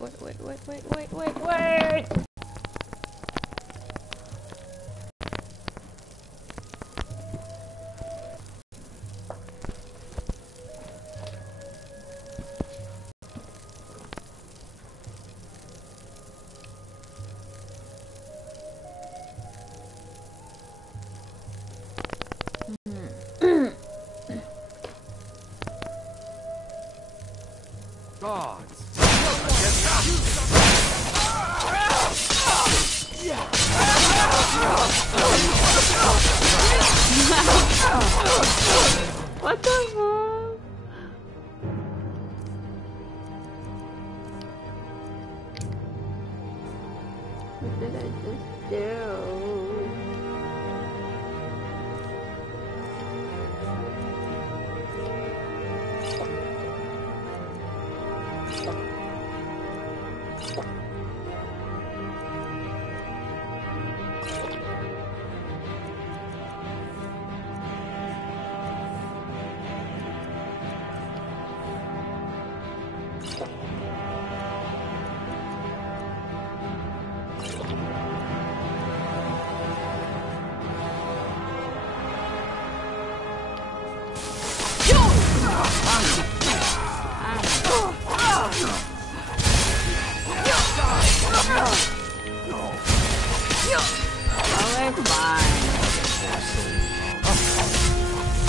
wait! What the fuck? What did I just do?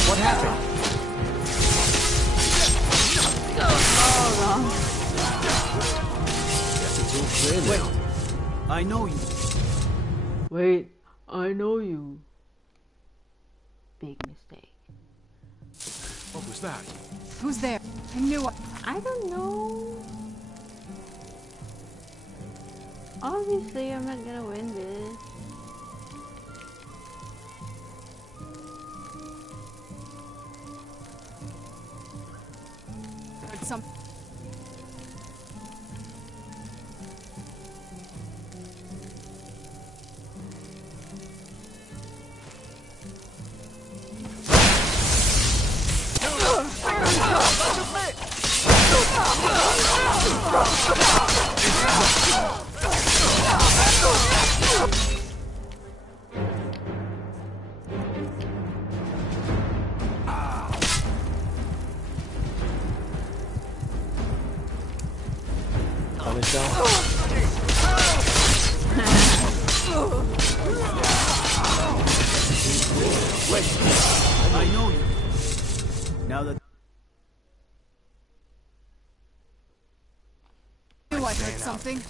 What happened? Guess it's all clear now. Wait, I know you. Wait, I know you. Big mistake. What was that? Who's there? I knew I don't know. Obviously, I'm not gonna win this. heard some. I know you. Now that I knew I heard something.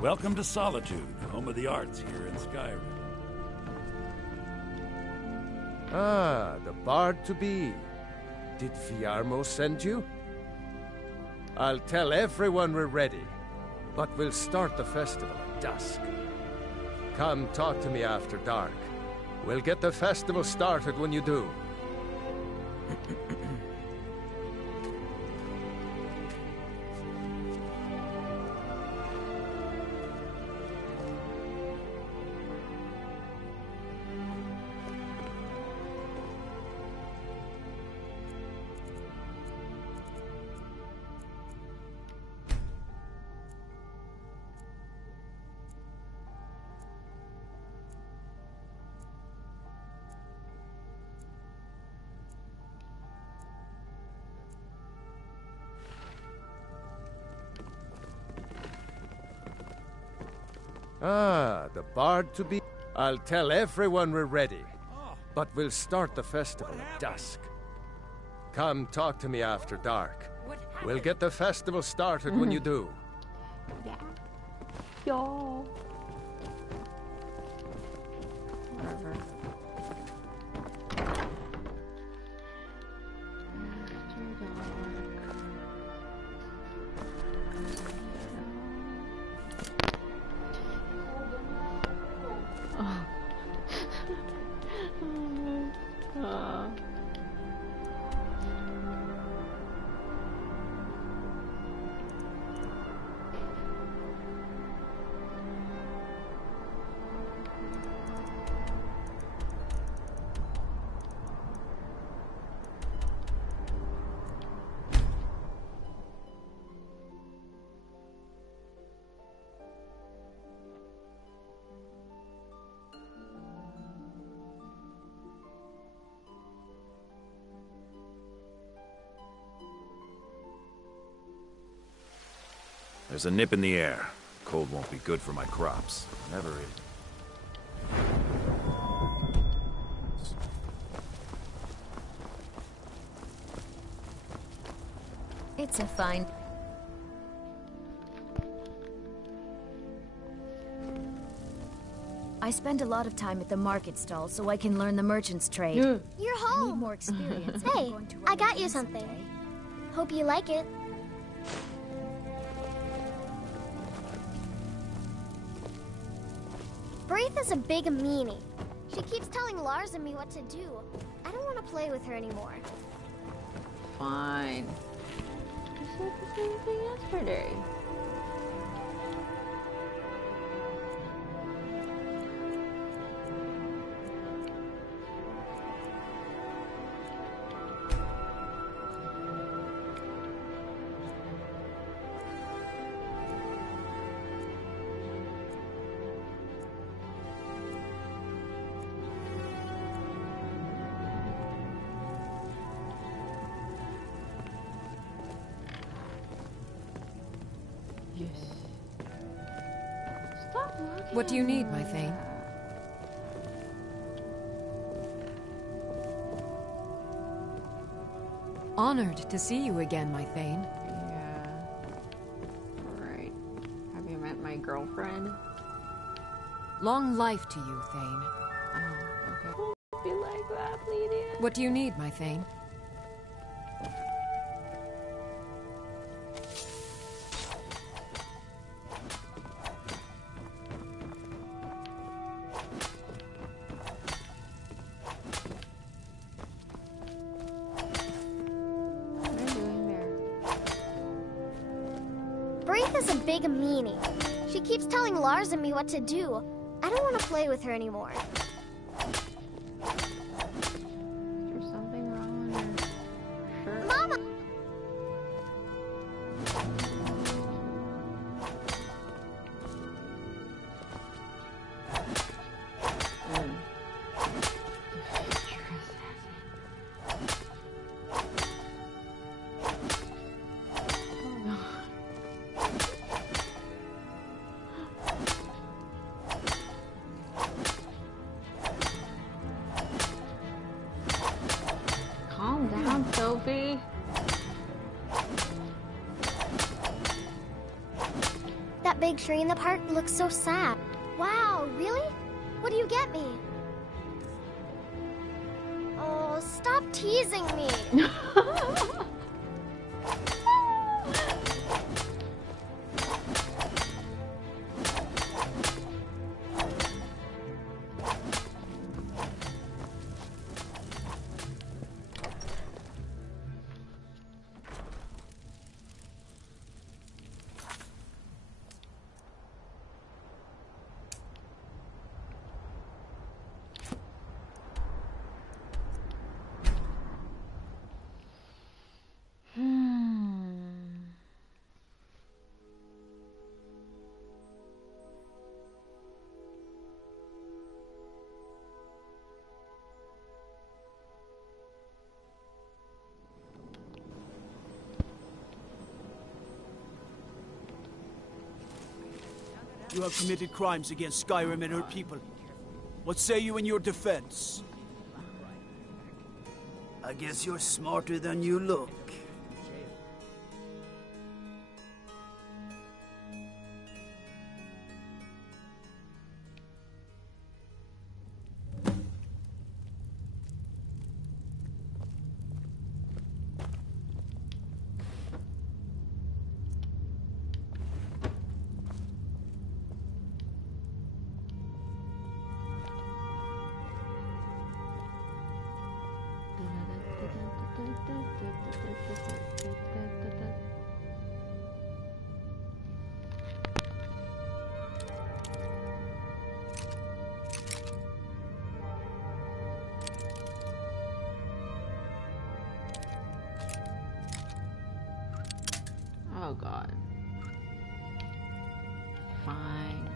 Welcome to Solitude, home of the arts here in Skyrim. Ah, the bard-to-be. Did Fiarmo send you? I'll tell everyone we're ready, but we'll start the festival at dusk. Come talk to me after dark. We'll get the festival started when you do. Ah, the bard-to-be. I'll tell everyone we're ready, but we'll start the festival at dusk. Come talk to me after dark. We'll get the festival started when you do. Yeah. Yo. Whatever. There's a nip in the air. Cold won't be good for my crops. Never is. It's a fine... I spend a lot of time at the market stall so I can learn the merchant's trade. You're I need home. more experience. if Hey, I'm going to run I got a you business something. someday. Hope you like it. Braith is a big meanie. She keeps telling Lars and me what to do. I don't want to play with her anymore. Fine. You said the same thing yesterday. Yes. Stop looking What do you at need, me my like Thane? that. Honored to see you again, my Thane. Yeah. Alright. Have you met my girlfriend? Long life to you, Thane. Oh, okay. Don't be like that, Lydia. What do you need, my Thane? What are you doing there? Braith is a big meanie. She keeps telling Lars and me what to do. I don't want to play with her anymore. Is there something wrong on your shirt? Mama! That big tree in the park looks so sad. Wow, really? What do you get me? Oh, stop teasing me. You have committed crimes against Skyrim and her people. What say you in your defense? I guess you're smarter than you look. Oh god. Fine.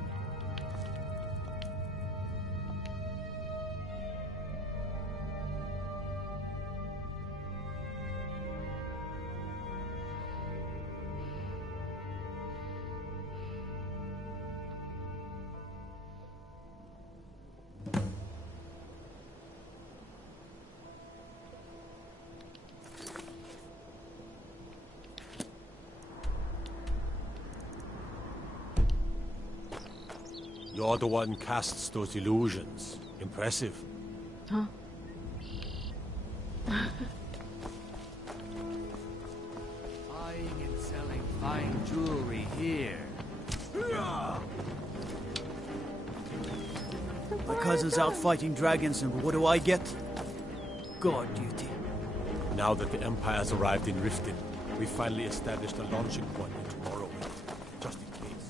You're the one casts those illusions. Impressive. Huh? Buying and selling fine jewelry here. My cousin's out fighting dragons, and what do I get? Guard duty. Now that the Empire has arrived in Riften, we finally established a launching point into Morrowind. Just in case.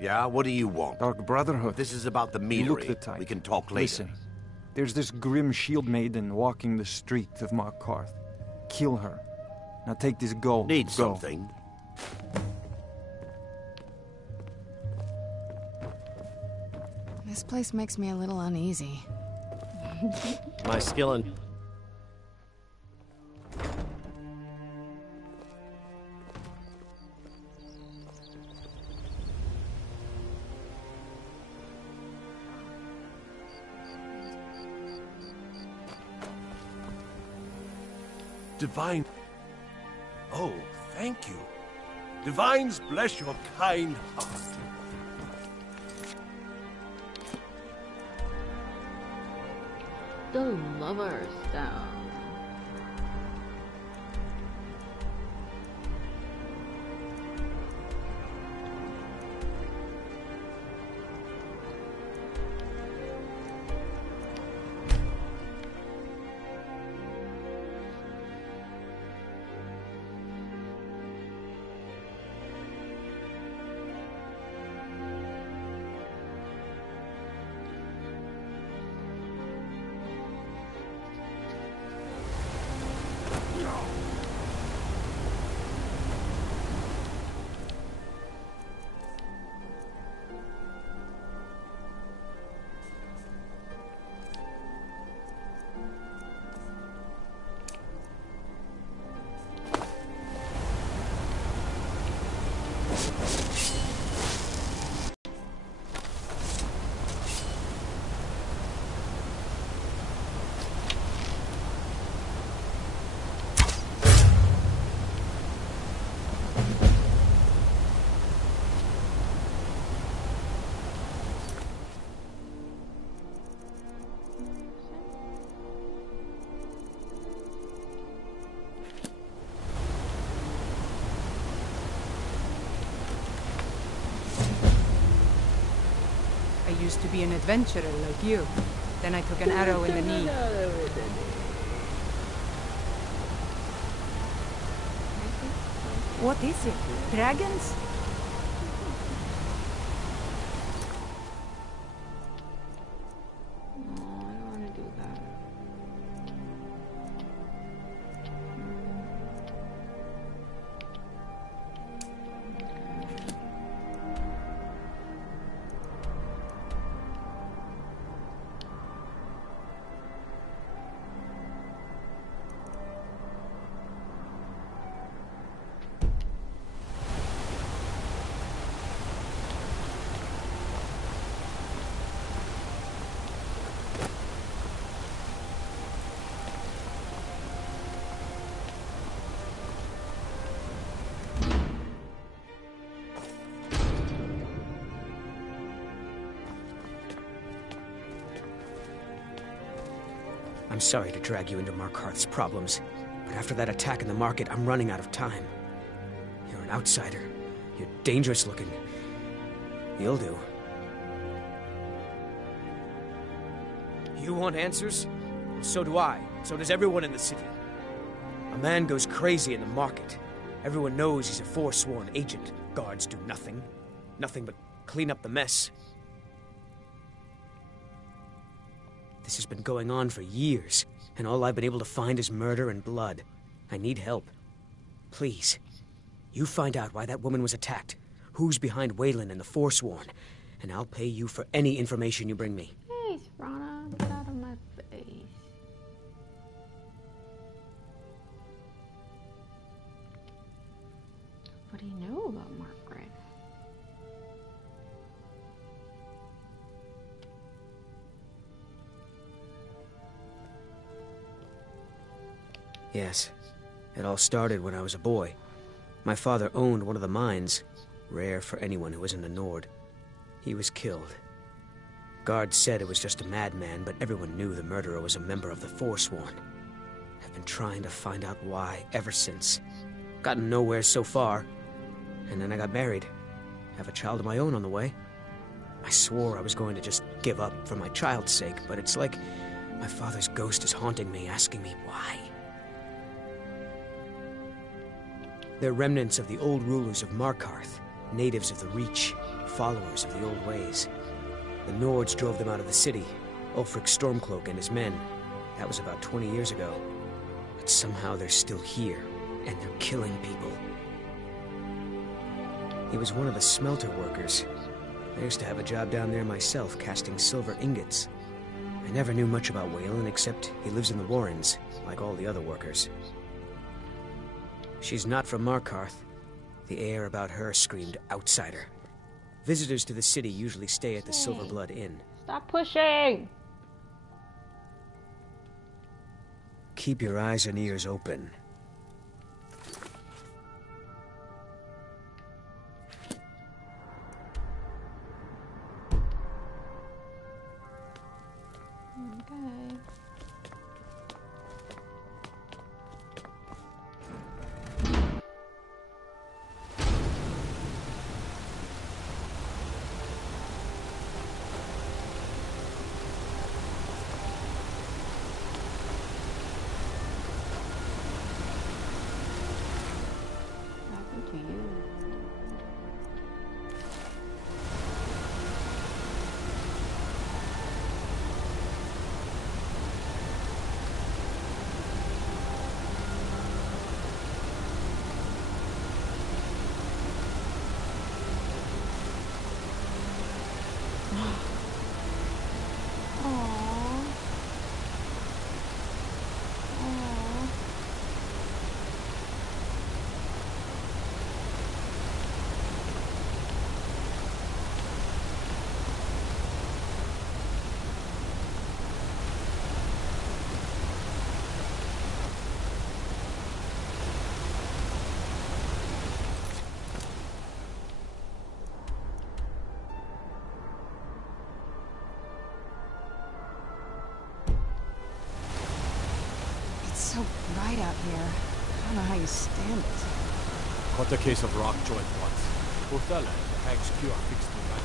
Yeah, what do you want? Dark Brotherhood. This is about the You look meadery. the type. We can talk later. Listen, there's this grim shield maiden walking the street of Markarth. Kill her. Now take this gold. Need Go. something? This place makes me a little uneasy. My skill in... Divine. Oh, thank you. Divines bless your kind heart. The Lover Stone. used to be an adventurer like you. Then I took an arrow in the knee. What is it? Dragons? I'm sorry to drag you into Markarth's problems, but after that attack in the market, I'm running out of time. You're an outsider. You're dangerous looking. You'll do. You want answers? Well, so do I. So does everyone in the city. A man goes crazy in the market. Everyone knows he's a forsworn agent. Guards do nothing. Nothing but clean up the mess. This has been going on for years, and all I've been able to find is murder and blood. I need help. Please, you find out why that woman was attacked, who's behind Waylon and the Forsworn, and I'll pay you for any information you bring me. Hey, Rana, get out of my face. What do you know about Margaret? Yes, it all started when I was a boy. My father owned one of the mines, rare for anyone who isn't a Nord. He was killed. Guards said it was just a madman, but everyone knew the murderer was a member of the Forsworn. I've been trying to find out why ever since. Gotten nowhere so far. And then I got married. Have a child of my own on the way. I swore I was going to just give up for my child's sake, but it's like my father's ghost is haunting me, asking me why. They're remnants of the old rulers of Markarth, natives of the Reach, followers of the old ways. The Nords drove them out of the city, Ulfric Stormcloak and his men. That was about 20 years ago. But somehow they're still here, and they're killing people. He was one of the smelter workers. I used to have a job down there myself, casting silver ingots. I never knew much about Waylon, except he lives in the Warrens, like all the other workers. She's not from Markarth. The air about her screamed outsider. Visitors to the city usually stay at the Silverblood Inn. Stop pushing! Keep your eyes and ears open. Okay. It's so bright out here. I don't know how you stand it. Caught a case of rock joint once. Portala, the hag's cure fixed me back.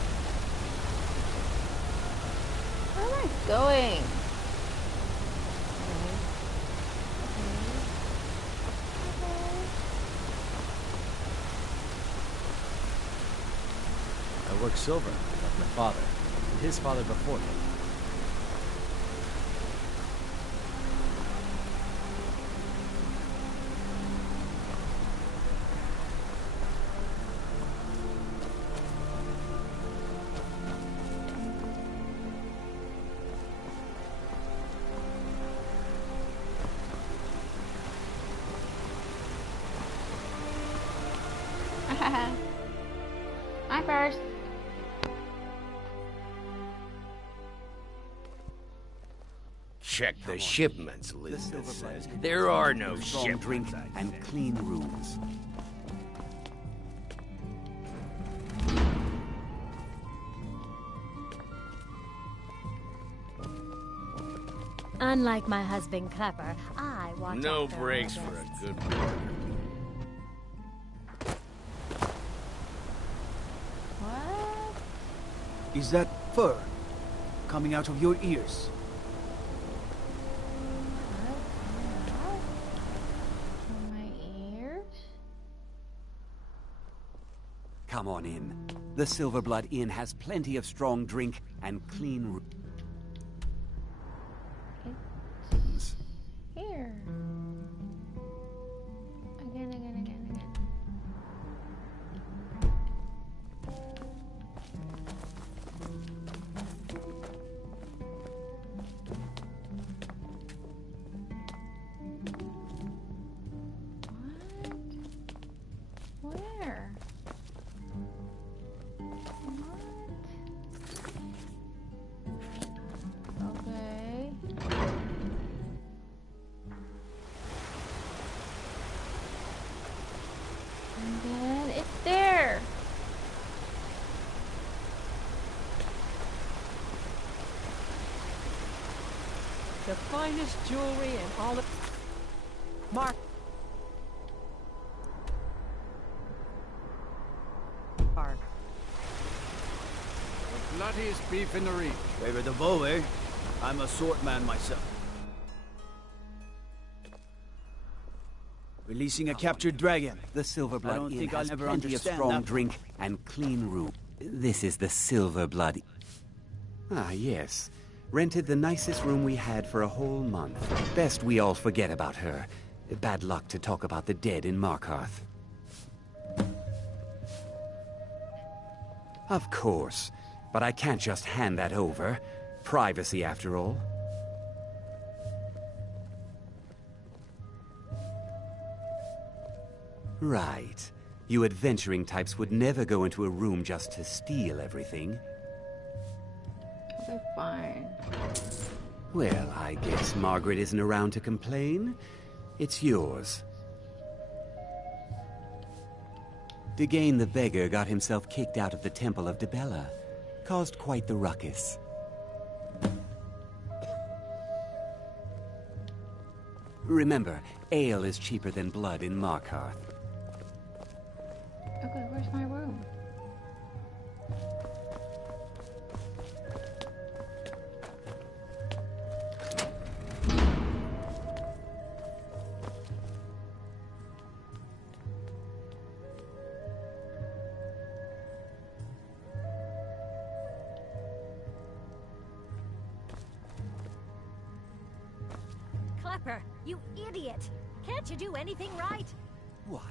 Where am I going? I work silver, like my father, and his father before him. My first. Check the shipments list. It says there are no ship drink and clean rooms. Unlike my husband Clepper, I watch No after breaks our for guests. a good partner. What? Is that fur coming out of your ears? From my ears? Come on in. The Silverblood Inn has plenty of strong drink and clean rooms. Here. Again. What? Where? What? Okay. And then it's there. The finest jewelry and all the... Mark. Mark. The bloodiest beef in the reach. Favor the bow, eh? I'm a sword man myself. Releasing a captured dragon. The I Silverblood don't Inn think I'll has ever plenty of understand strong that. drink and clean room. This is the Silverblood. Ah, yes. Rented the nicest room we had for a whole month. Best we all forget about her. Bad luck to talk about the dead in Markarth. Of course. But I can't just hand that over. Privacy, after all. Right. You adventuring types would never go into a room just to steal everything. Okay, fine. Well, I guess Margaret isn't around to complain. It's yours. Degane the Beggar got himself kicked out of the Temple of Dibella. Caused quite the ruckus. Remember, ale is cheaper than blood in Markarth. Okay, where's my room? Clepper, you idiot! Can't you do anything right? What?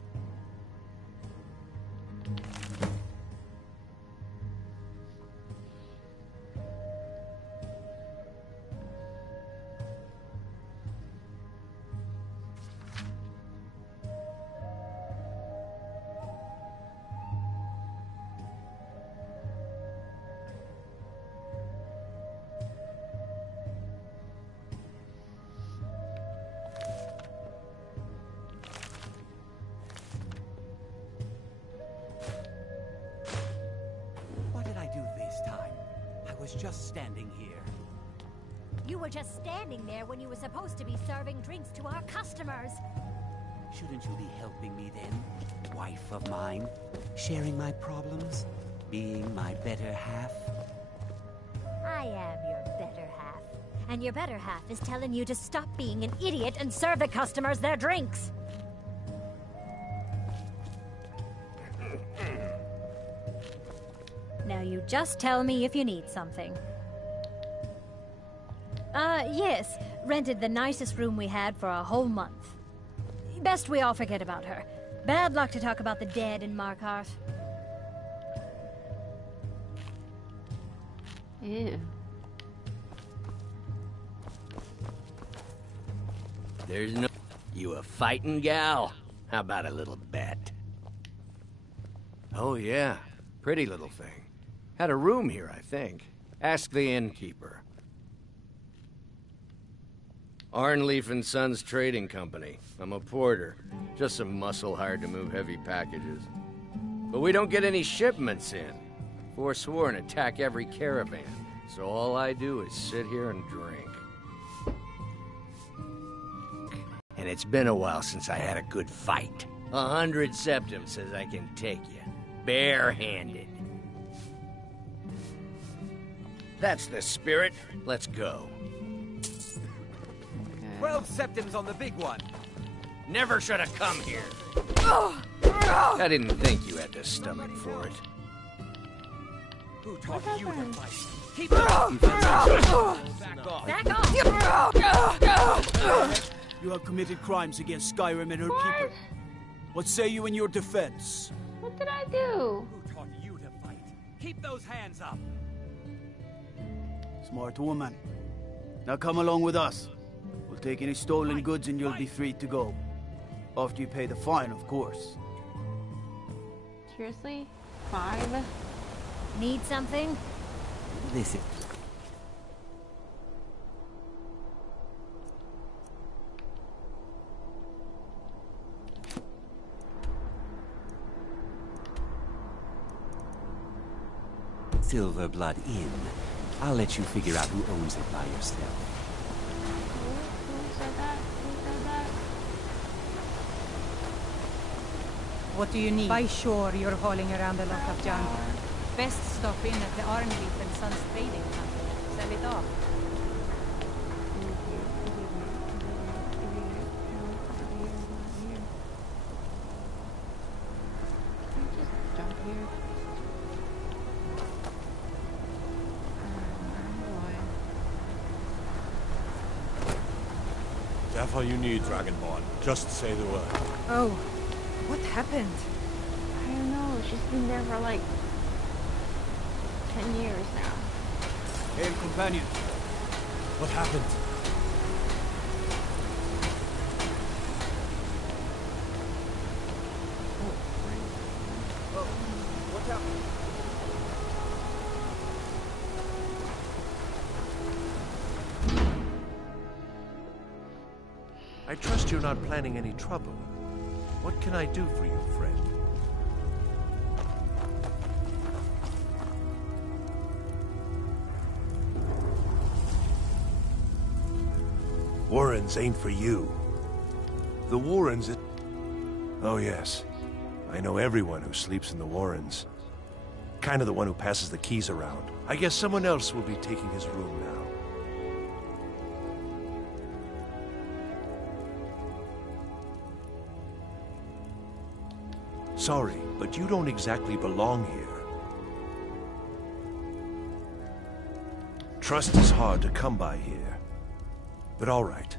What did I do this time? I was just standing here. You were just standing there when you were supposed to be serving drinks to our customers. Shouldn't you be helping me then? Wife of mine? Sharing my problems? Being my better half? I am your better and your better half is telling you to stop being an idiot and serve the customers their drinks. Now you just tell me if you need something. Yes. Rented the nicest room we had for a whole month. Best we all forget about her. Bad luck to talk about the dead in Markarth. Ew. There's no... You a fighting gal? How about a little bet? Oh, yeah. Pretty little thing. Had a room here, I think. Ask the innkeeper. Arnleaf and Sons Trading Company. I'm a porter. Just some muscle hired to move heavy packages. But we don't get any shipments in. Forsworn attack every caravan. So all I do is sit here and drink. And it's been a while since I had a good fight. 100 septums says I can take you. Barehanded. That's the spirit. Let's go. 12 septums on the big one. Never should have come here. I didn't think you had the stomach for it. Who taught you to fight? Keep Back off! You have committed crimes against Skyrim and her people. What say you in your defense? What did I do? Who taught you to fight? Keep those hands up. Smart woman. Now come along with us. We'll take any stolen goods and you'll be free to go. After you pay the fine, of course. Seriously? 5? Need something? Listen. Silverblood Inn. I'll let you figure out who owns it by yourself. Who said that? Who said that? What do you need? By shore, you're hauling around a lot of junk. Best stop in at the Arnleaf and Sons Trading Company. Sell it off. Just jump here. That's all you need, Dragonborn. Just say the word. Oh, what happened? I don't know. She's been there for like 10 years now. Hail, companion. What happened? What's happening? I trust you're not planning any trouble. What can I do for you, friend? Warrens ain't for you. The Warrens... Oh, yes. I know everyone who sleeps in the Warrens. Kind of the one who passes the keys around. I guess someone else will be taking his room now. Sorry, but you don't exactly belong here. Trust is hard to come by here. But all right.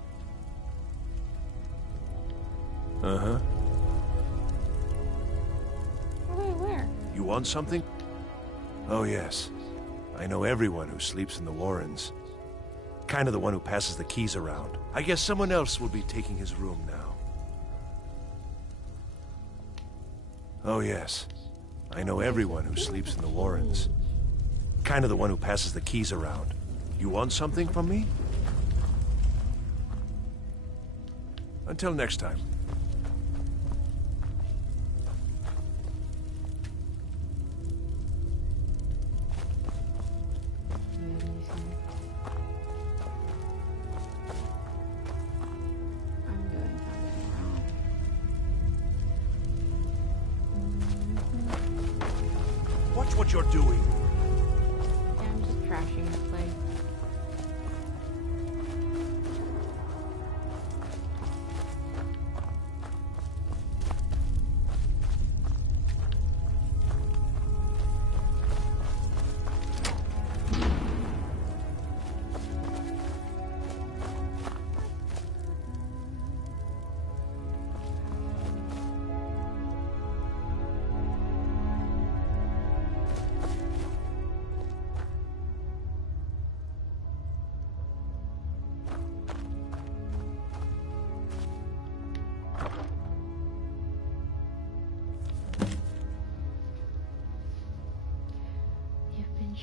Uh-huh. Wait, where? You want something? Oh, yes. I know everyone who sleeps in the Warrens. Kind of the one who passes the keys around. I guess someone else will be taking his room now. Oh, yes. I know everyone who sleeps in the Warrens. Kind of the one who passes the keys around. You want something from me? Until next time. Watch what you're doing. Yeah, I'm just trashing this place.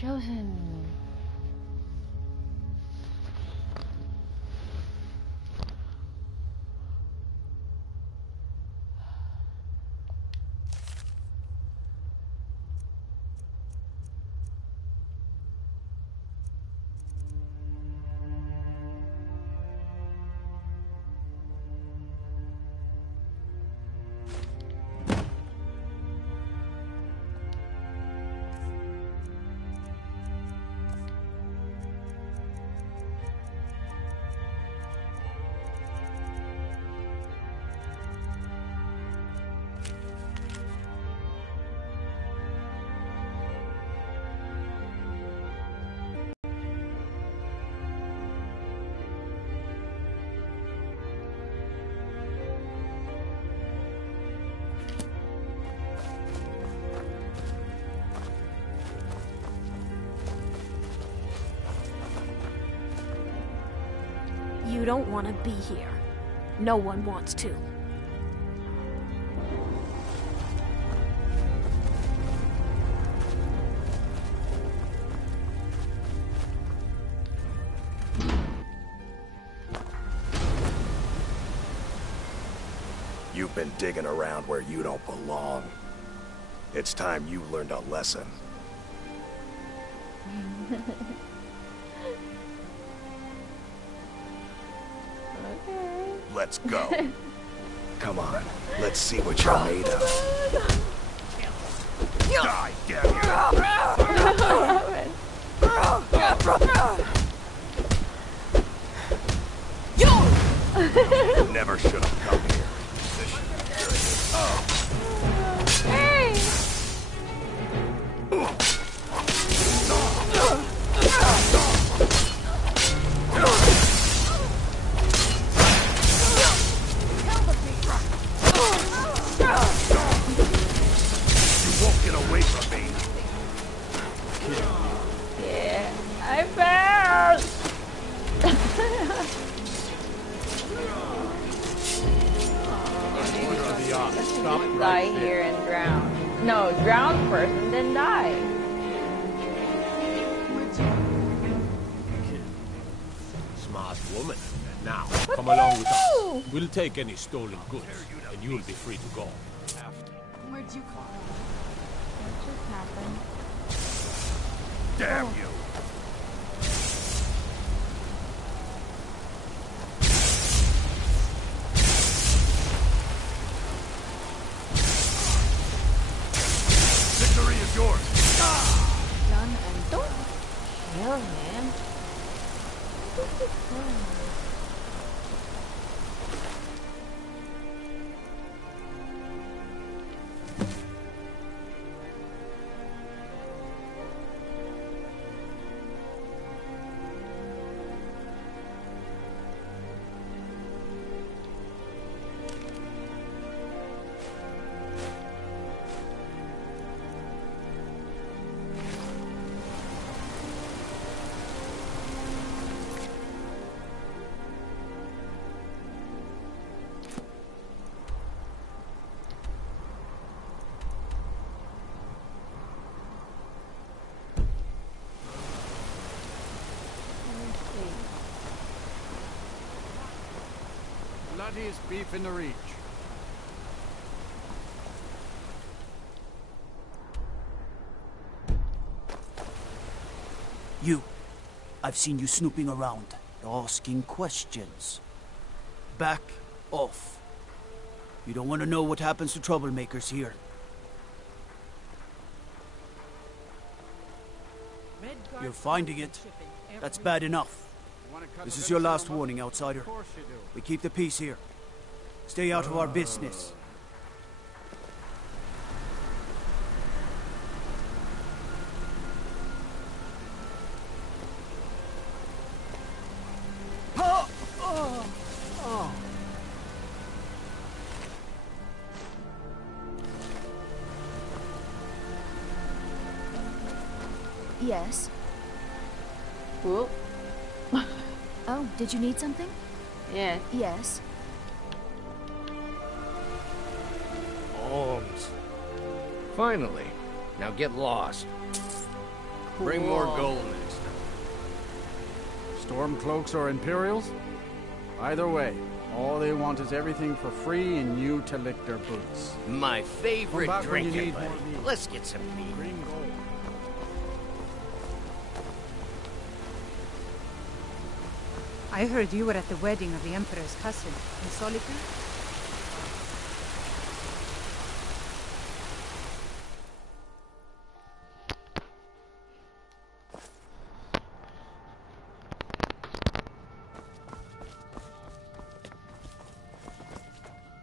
Chosen. You don't want to be here. No one wants to. You've been digging around where you don't belong. It's time you learned a lesson. Let's go. Come on, let's see what you're made of. Die, damn you! Never should have come here. Hey! Die here and drown. No, drown first and then die. Smart woman. Now, come along with us. We'll take any stolen goods, and you'll be free to go. Where'd you come from? What just happened? Damn you! Victory is yours! Done and don't kill him. What is this doing? Bloodiest beef in the reach. You. I've seen you snooping around, asking questions. Back off. You don't want to know what happens to troublemakers here. You're finding it. That's bad enough. This is your last warning, outsider. We keep the peace here. Stay out of our business. Yes. Whoop. Oh, did you need something? Yeah. Yes. Holmes. Finally. Now get lost. Bring more gold next time. Storm cloaks or Imperials? Either way, all they want is everything for free and you to lick their boots. My favorite Come back when you drinking need buddy. more meat. Let's get some meat. Bring gold. I heard you were at the wedding of the Emperor's cousin in Solitude.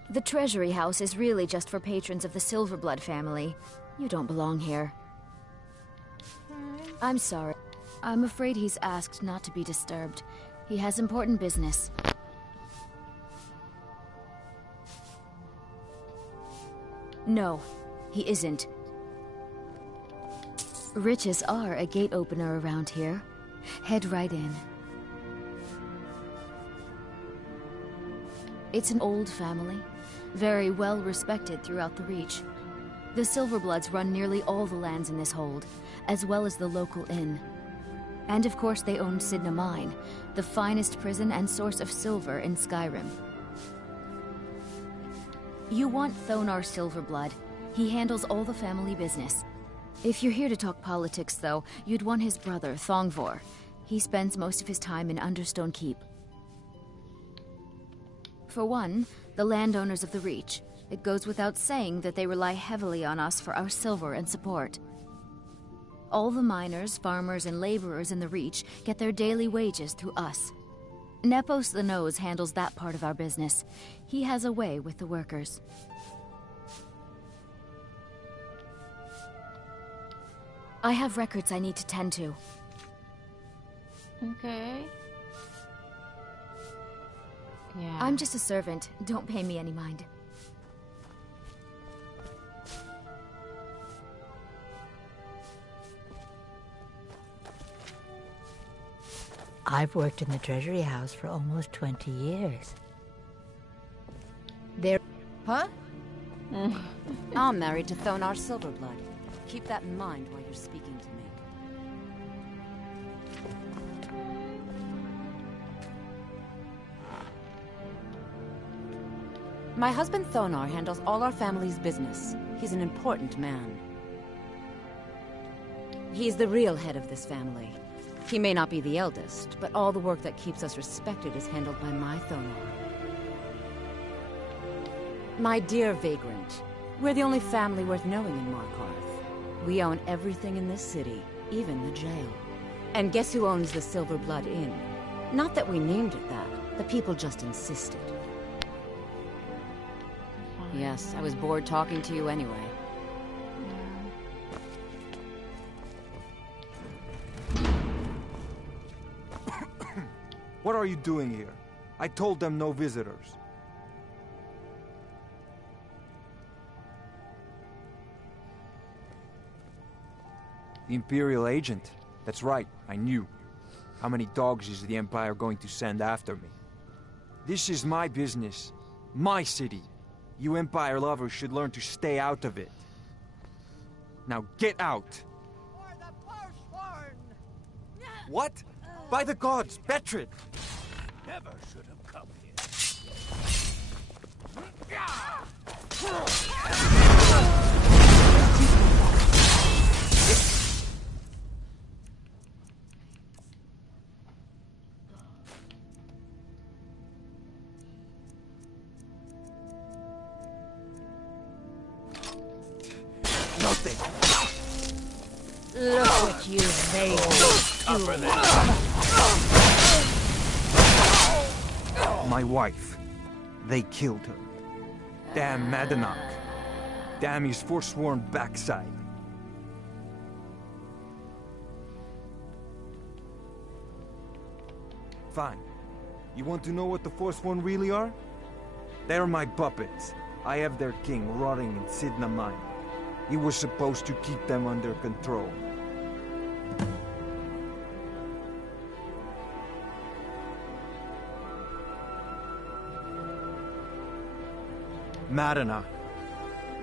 The Treasury House is really just for patrons of the Silverblood family. You don't belong here. I'm sorry. I'm afraid he's asked not to be disturbed. He has important business. No, he isn't. Riches are a gate opener around here. Head right in. It's an old family, very well respected throughout the Reach. The Silverbloods run nearly all the lands in this hold, as well as the local inn. And of course they own Sidna Mine, the finest prison and source of silver in Skyrim. You want Thonar Silverblood. He handles all the family business. If you're here to talk politics, though, you'd want his brother, Thongvor. He spends most of his time in Understone Keep. For one, the landowners of the Reach. It goes without saying that they rely heavily on us for our silver and support. All the miners, farmers, and laborers in the Reach get their daily wages through us. Nepos the Nose handles that part of our business. He has a way with the workers. I have records I need to tend to. Okay. Yeah. I'm just a servant. Don't pay me any mind. I've worked in the Treasury House for almost 20 years. There... Huh? I'm married to Thonar Silverblood. Keep that in mind while you're speaking to me. My husband Thonar handles all our family's business. He's an important man. He's the real head of this family. He may not be the eldest, but all the work that keeps us respected is handled by my Thonar. My dear Vagrant, we're the only family worth knowing in Markarth. We own everything in this city, even the jail. And guess who owns the Silverblood Inn? Not that we named it that, the people just insisted. Yes, I was bored talking to you anyway. What are you doing here? I told them no visitors. The Imperial agent. That's right, I knew. How many dogs is the Empire going to send after me? This is my business. My city. You Empire lovers should learn to stay out of it. Now get out! What? By the gods, Betrid! Never should have come here. Nothing! Look what you've made me do. My wife. They killed her. Damn Madanach. Damn his forsworn backside. Fine. You want to know what the Forsworn really are? They're my puppets. I have their king rotting in Sidna Mine. He was supposed to keep them under control. Madanach,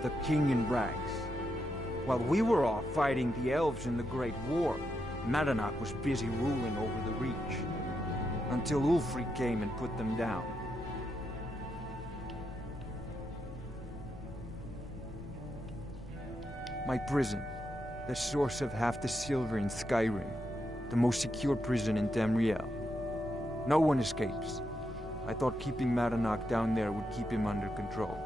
the king in rags. While we were off fighting the elves in the Great War, Madanach was busy ruling over the Reach. Until Ulfric came and put them down. My prison, the source of half the silver in Skyrim, the most secure prison in Tamriel. No one escapes. I thought keeping Madanach down there would keep him under control.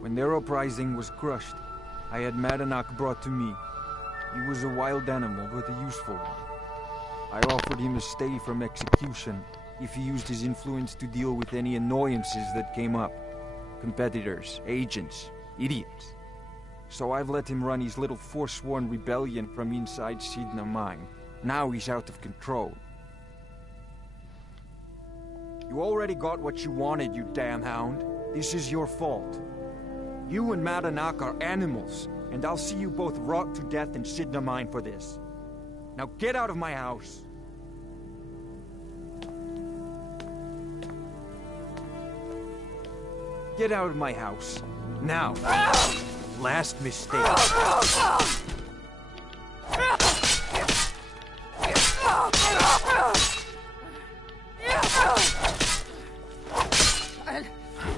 When their uprising was crushed, I had Madanach brought to me. He was a wild animal, but a useful one. I offered him a stay from execution if he used his influence to deal with any annoyances that came up. Competitors, agents, idiots. So I've let him run his little forsworn rebellion from inside Sidna Mine. Now he's out of control. You already got what you wanted, you damn hound. This is your fault. You and Madanach are animals, and I'll see you both rot to death in Sidna Mine for this. Now get out of my house. Get out of my house. Now. Last mistake. I'll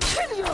kill you!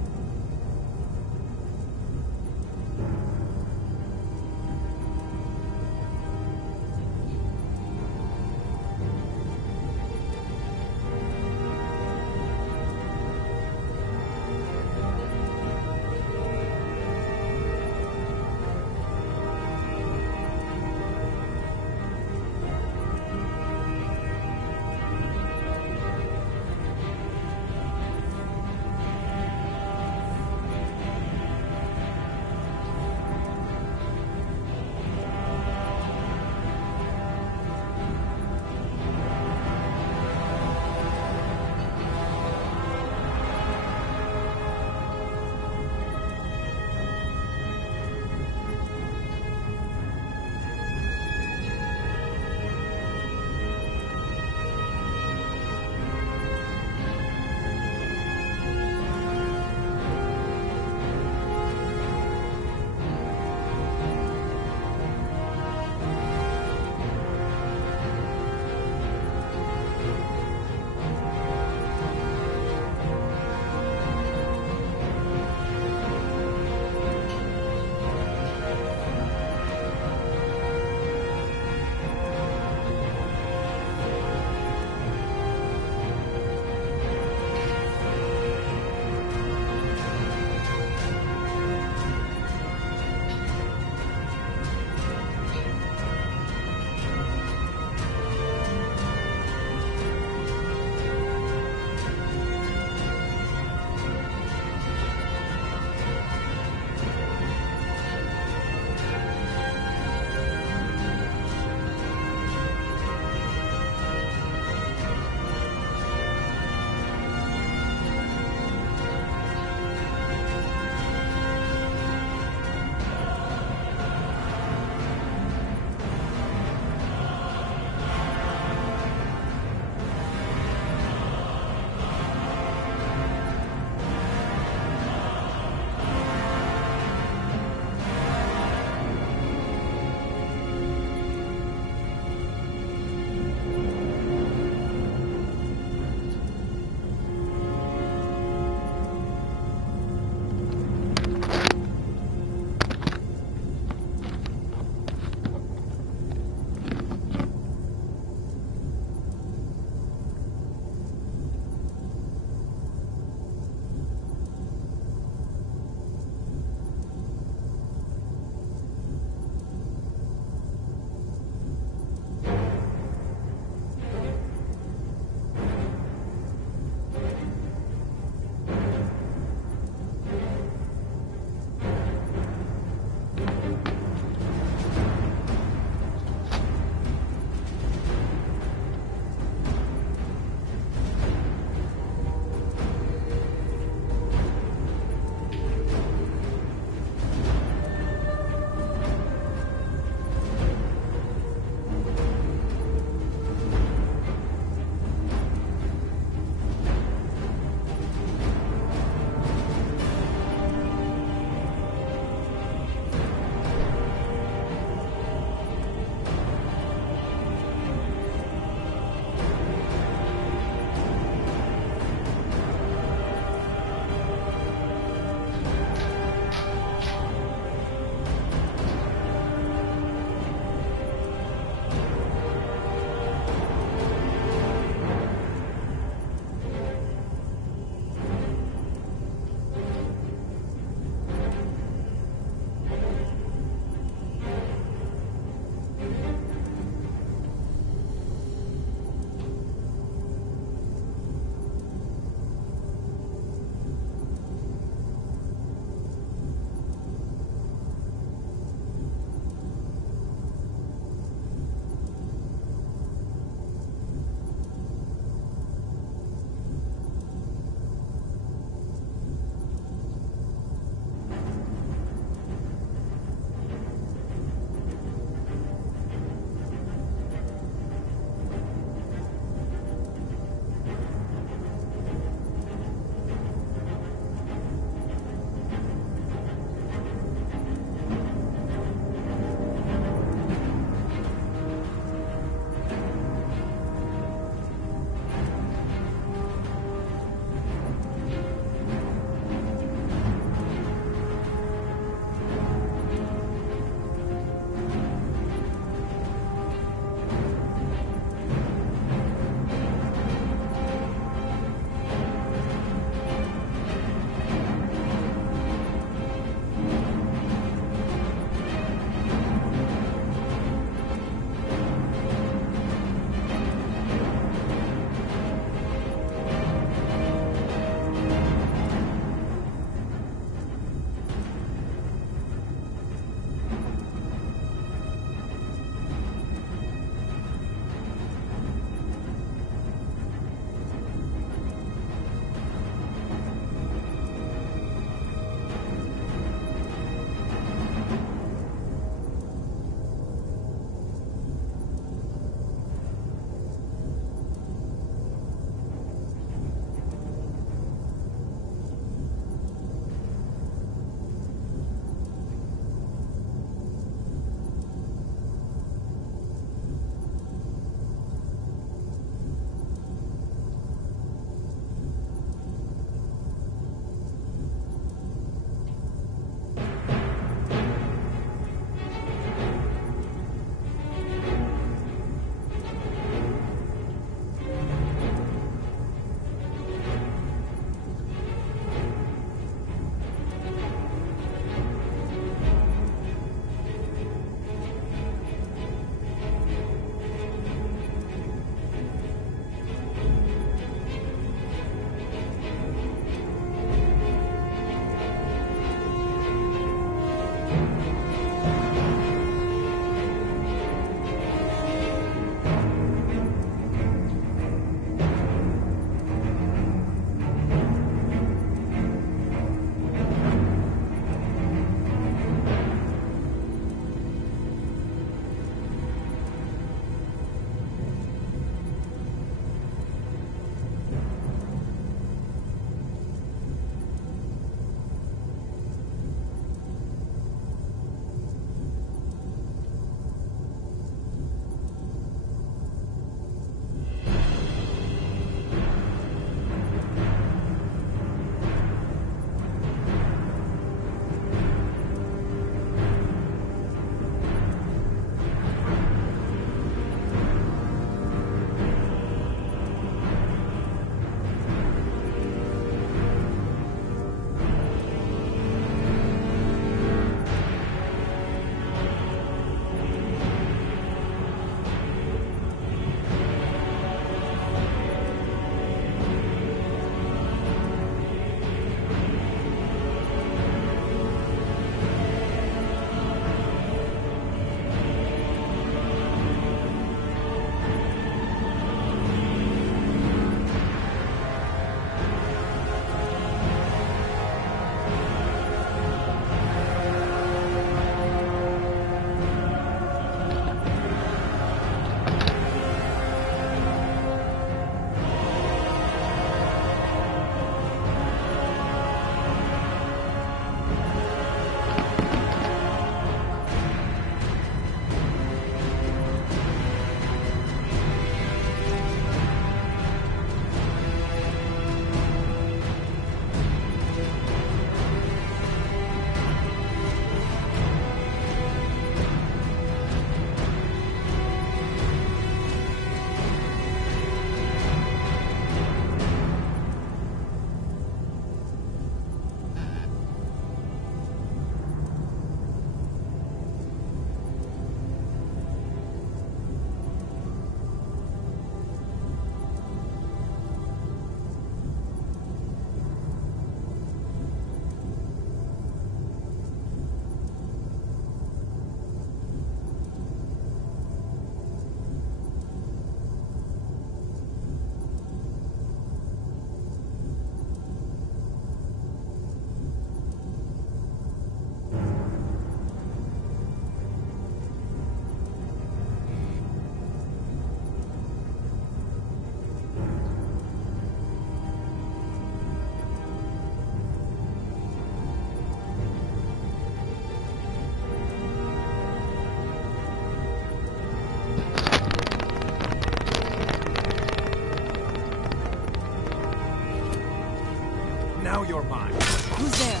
Now you're mine. Who's there?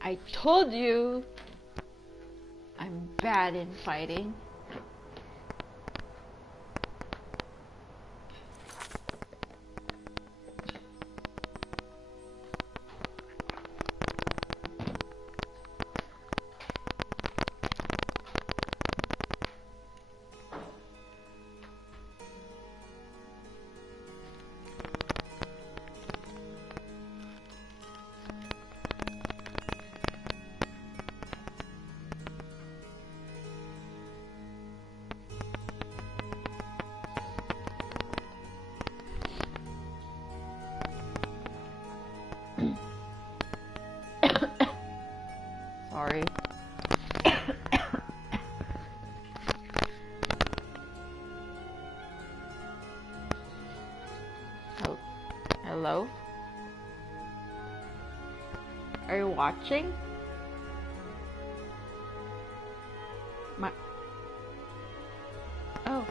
I told you I'm bad in fighting. Sorry. Hello? Are you watching? Oh.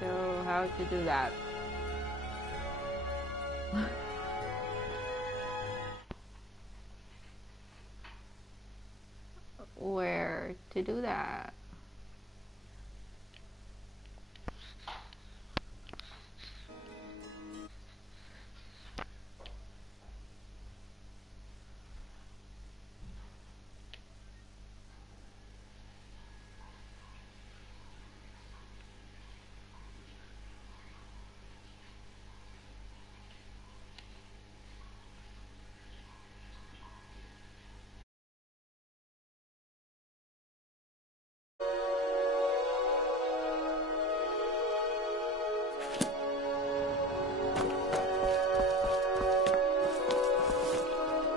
So, how to do that? Where to do that?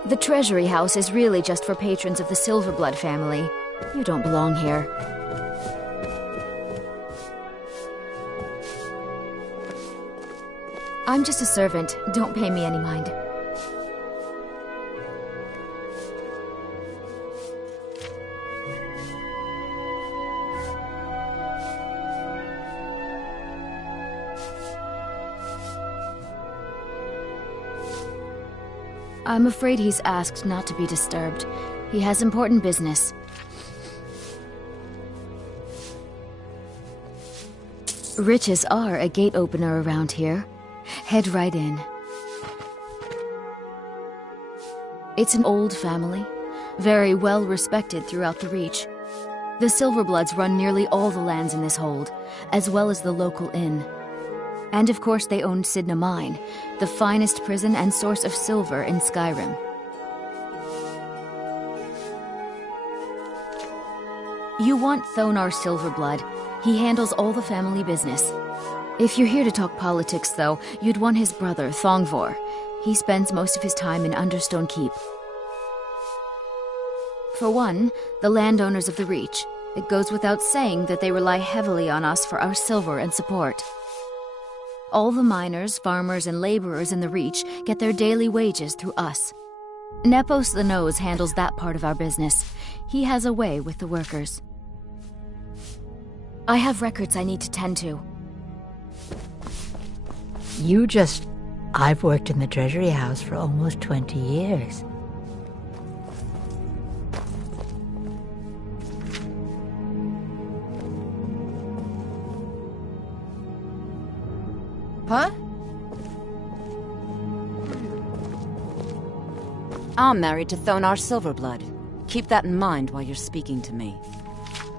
The Treasury House is really just for patrons of the Silverblood family. You don't belong here. I'm just a servant. Don't pay me any mind. I'm afraid he's asked not to be disturbed. He has important business. Riches are a gate opener around here. Head right in. It's an old family, very well respected throughout the Reach. The Silverbloods run nearly all the lands in this hold, as well as the local inn. And of course they owned Sidna Mine, the finest prison and source of silver in Skyrim. You want Thonar Silverblood. He handles all the family business. If you're here to talk politics, though, you'd want his brother, Thongvor. He spends most of his time in Understone Keep. For one, the landowners of the Reach. It goes without saying that they rely heavily on us for our silver and support. All the miners, farmers, and laborers in the Reach get their daily wages through us. Nepos the Nose handles that part of our business. He has a way with the workers. I have records I need to tend to. I've worked in the Treasury House for almost 20 years. Huh? I'm married to Thonar Silverblood. Keep that in mind while you're speaking to me.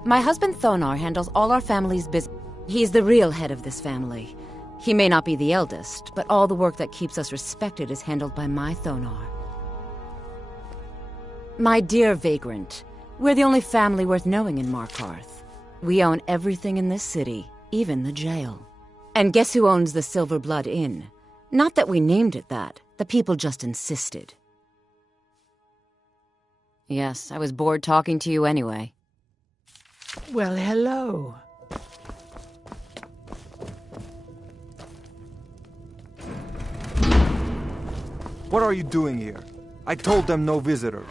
My husband Thonar handles all our family's business. He's the real head of this family. He may not be the eldest, but all the work that keeps us respected is handled by my Thonar. My dear vagrant, we're the only family worth knowing in Markarth. We own everything in this city, even the jail. And guess who owns the Silverblood Inn? Not that we named it that. The people just insisted. Yes, I was bored talking to you anyway. Well, hello. What are you doing here? I told them no visitors.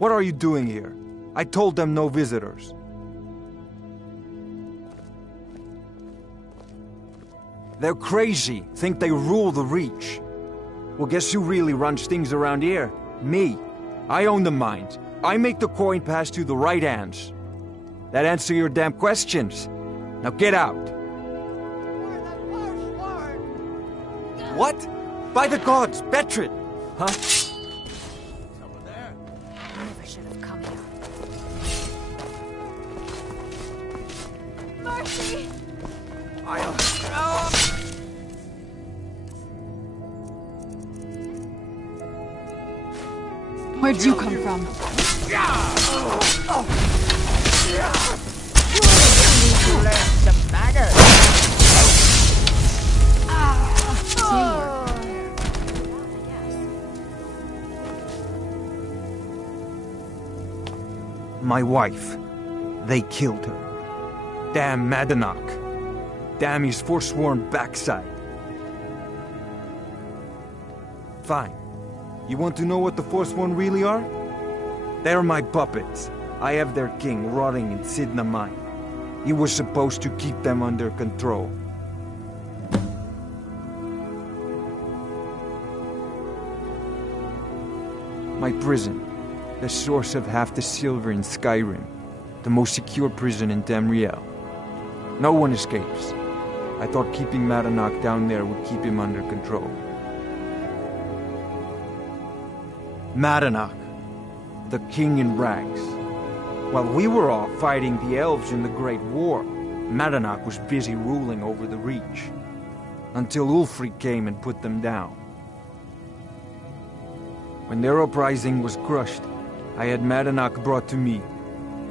What are you doing here? I told them no visitors. They're crazy, think they rule the Reach. Well, guess who really runs things around here? Me. I own the mines. I make the coin pass through the right hands. That answer your damn questions. Now get out. What? By the gods, Betrid! Huh? Never should have come here. Mercy! Where'd you come from? My wife. They killed her. Damn Madanach. Damn his forsworn backside. Fine. You want to know what the Forsworn really are? They're my puppets. I have their king rotting in Sidna Mine. He was supposed to keep them under control. My prison. The source of half the silver in Skyrim. The most secure prison in Tamriel. No one escapes. I thought keeping Madanach down there would keep him under control. Madanach, the king in rags. While we were off fighting the elves in the Great War, Madanach was busy ruling over the Reach. Until Ulfric came and put them down. When their uprising was crushed, I had Madanach brought to me.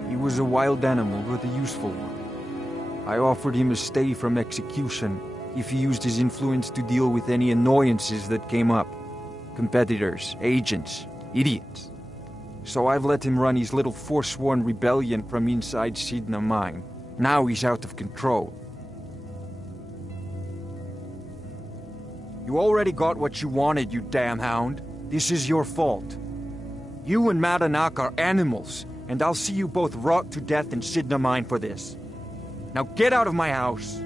He was a wild animal, but a useful one. I offered him a stay from execution if he used his influence to deal with any annoyances that came up. Competitors, agents, idiots. So I've let him run his little forsworn rebellion from inside Sidna Mine. Now he's out of control. You already got what you wanted, you damn hound. This is your fault. You and Madanach are animals, and I'll see you both rot to death in Sidna Mine for this. Now get out of my house!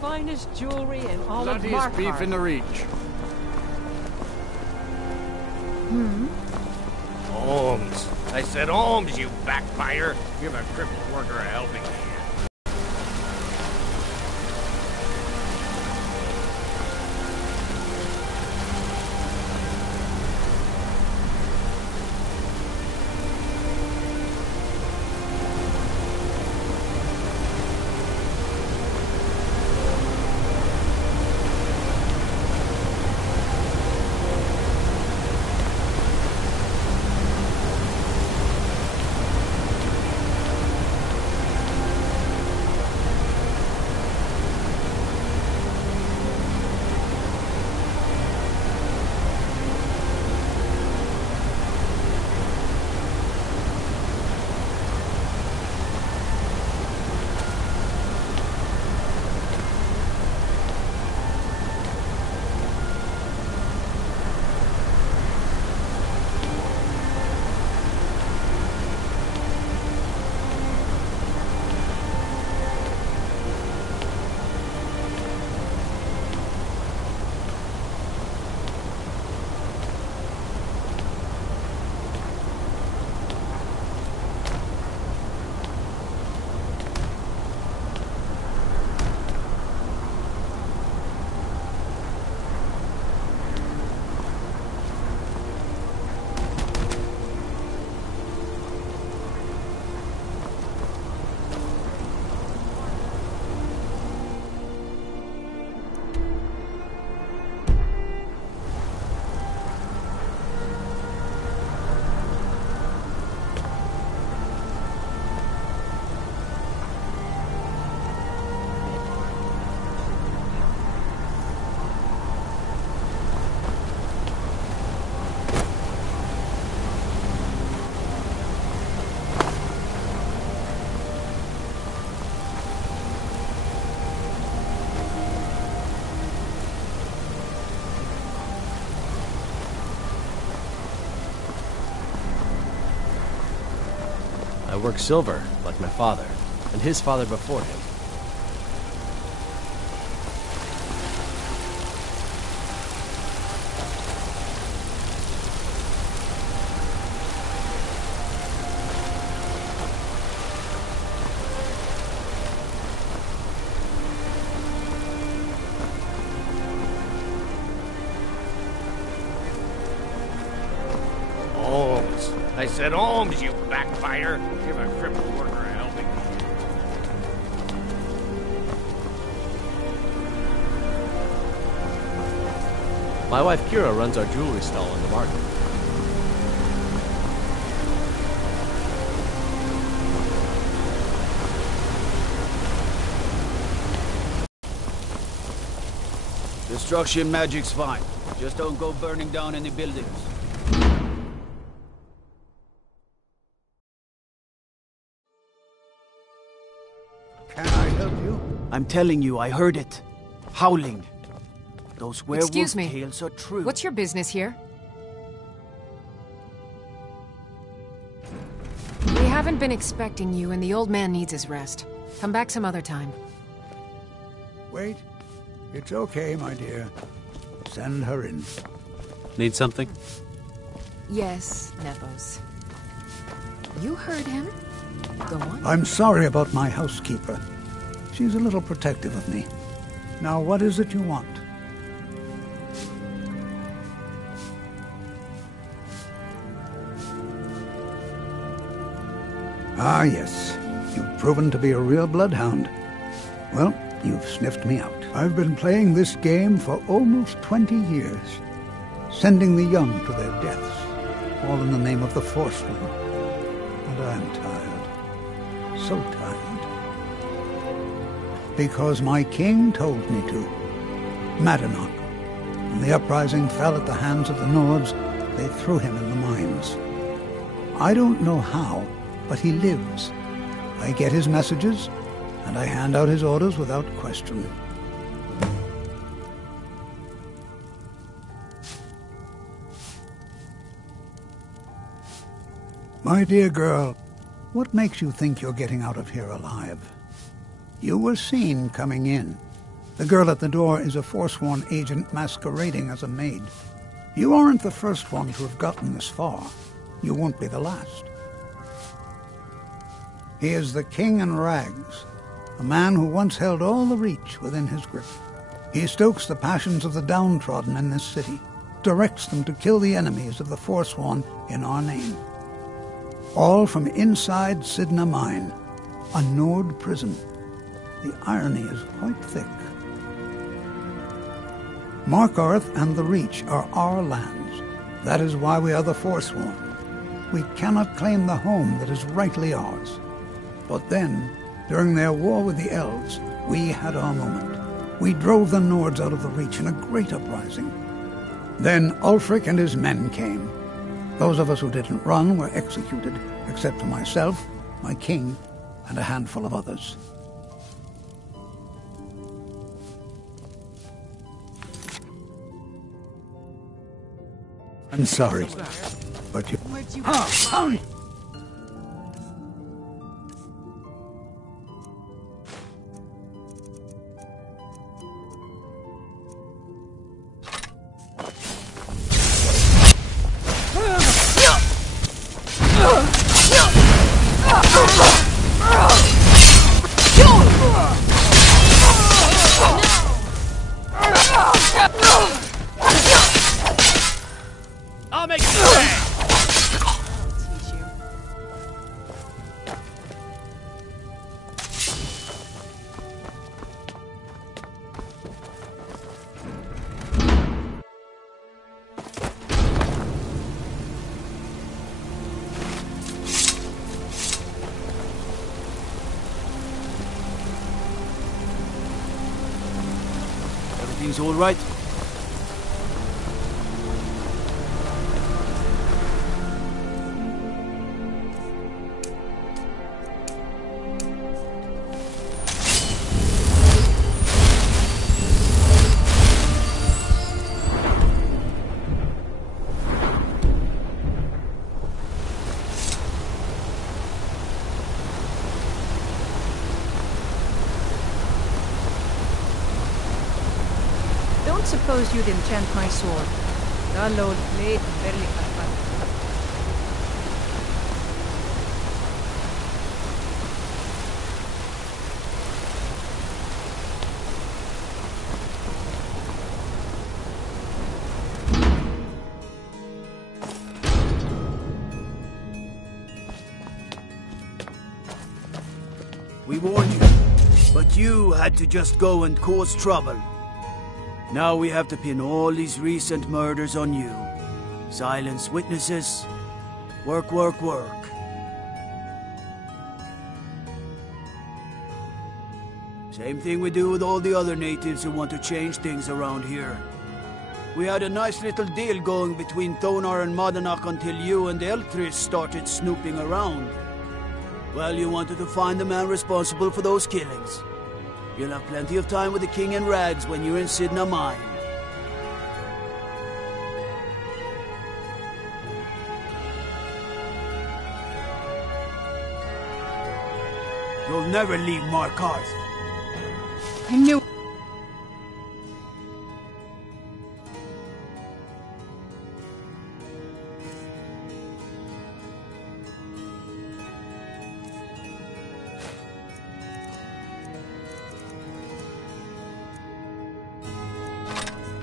Finest jewelry in all of Bloodiest Markarth. beef in the Reach. Holmes. I said Holmes, you backbiter. Give a crippled worker a helping hand. work silver, like my father, and his father before him. I said Holmes, you backbiter. Give a crippled worker a helping. My wife Kira runs our jewelry stall in the market. Destruction magic's fine. Just don't go burning down any buildings. Can I help you? I'm telling you, I heard it. Howling. Those werewolf Excuse me. tales are true. What's your business here? We haven't been expecting you, and the old man needs his rest. Come back some other time. Wait. It's okay, my dear. Send her in. Need something? Yes, Nepos. You heard him. Go on. I'm sorry about my housekeeper. She's a little protective of me. Now, what is it you want? Ah, yes. You've proven to be a real bloodhound. Well, you've sniffed me out. I've been playing this game for almost 20 years, sending the young to their deaths, all in the name of the Forceful. And I'm tired. So tired. Because my king told me to. Madanach. When the uprising fell at the hands of the Nords, they threw him in the mines. I don't know how, but he lives. I get his messages, and I hand out his orders without question. My dear girl, what makes you think you're getting out of here alive? You were seen coming in. The girl at the door is a Forsworn agent masquerading as a maid. You aren't the first one to have gotten this far. You won't be the last. He is the King in Rags, a man who once held all the Reach within his grip. He stokes the passions of the downtrodden in this city, directs them to kill the enemies of the Forsworn in our name. All from inside Sidna Mine, a Nord prison. The irony is quite thick. Markarth and the Reach are our lands. That is why we are the Forsworn. We cannot claim the home that is rightly ours. But then, during their war with the Elves, we had our moment. We drove the Nords out of the Reach in a great uprising. Then Ulfric and his men came. Those of us who didn't run were executed, except for myself, my king, and a handful of others. I'm sorry, but you... I'll make you pay! Everything's all right? suppose you'd enchant my sword. Dull old blade barely cut back. We warned you, but you had to just go and cause trouble. Now we have to pin all these recent murders on you. Silence witnesses. Work, work, work. Same thing we do with all the other natives who want to change things around here. We had a nice little deal going between Thonar and Madanach until you and Elthris started snooping around. Well, you wanted to find the man responsible for those killings. You'll have plenty of time with the king in rags when you're in Sidna Mine. You'll never leave Markarth. I knew...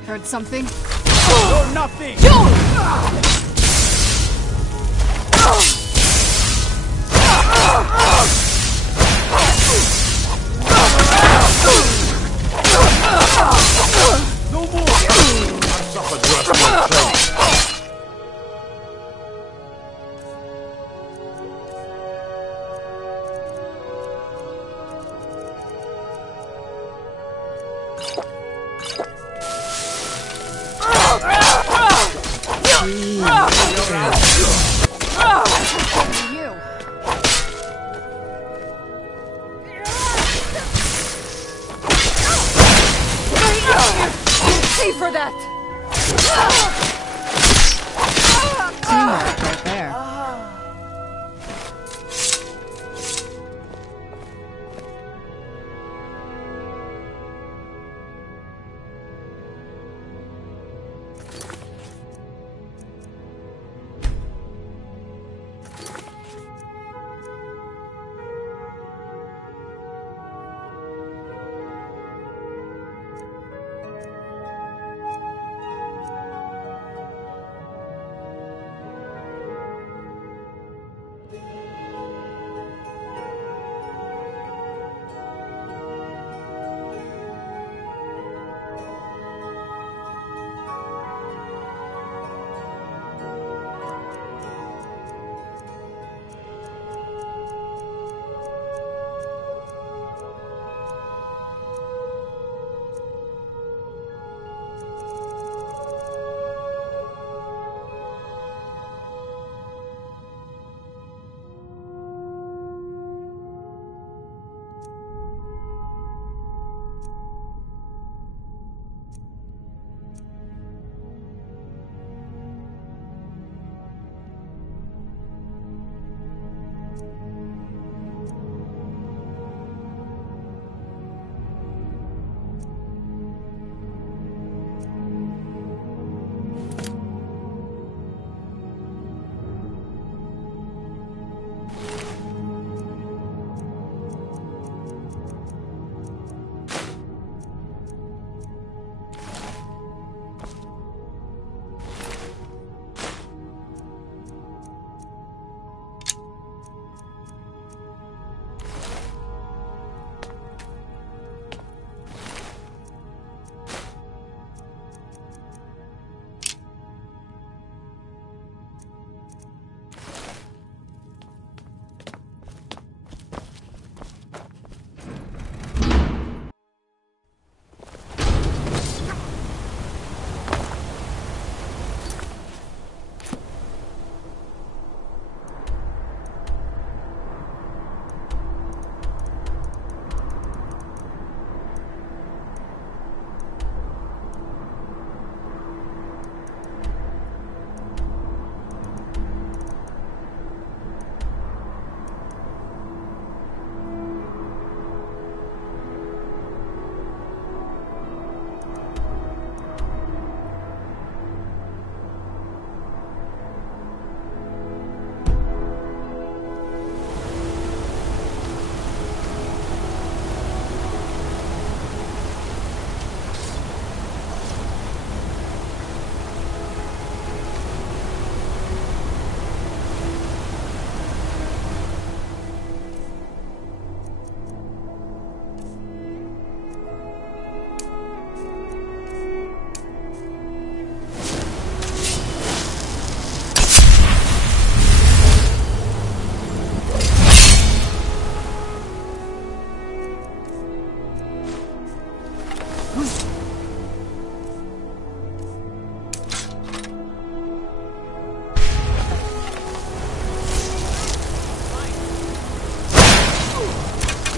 Heard something? You're nothing! No more! I've suffered worse than training. Pay for that! Teamwork right there.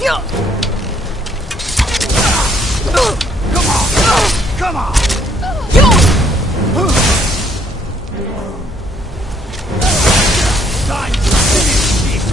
Come on! Time to finish this!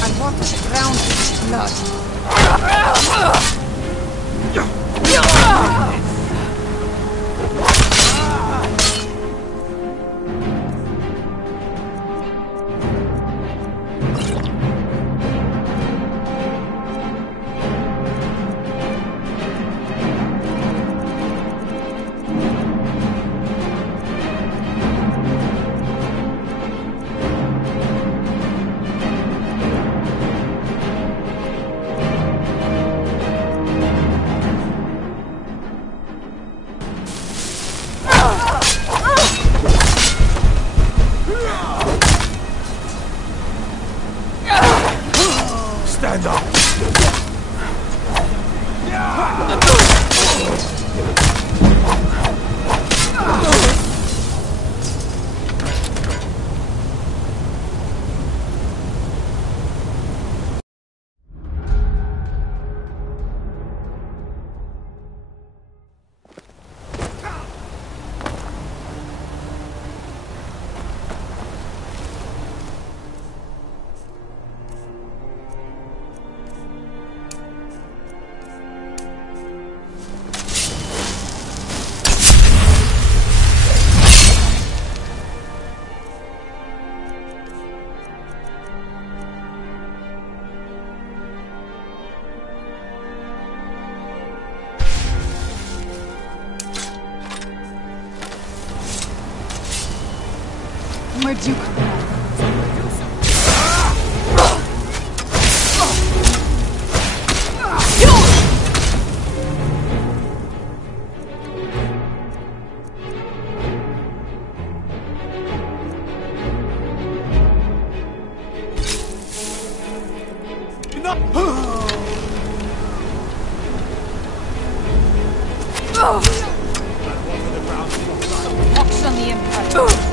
And water the ground with blood. Stand up! Where'd you come from? Ox on the Empire.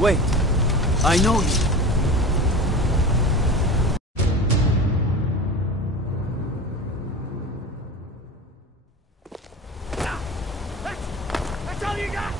Wait, I know you. That's all you got?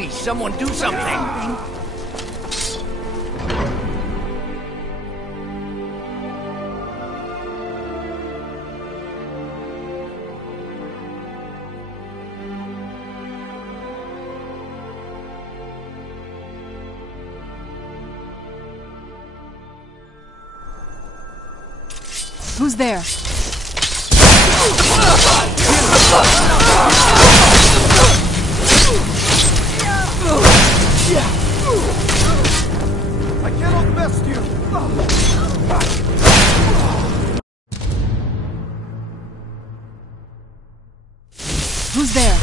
Please, someone do something! Who's there? I cannot best you! Who's there?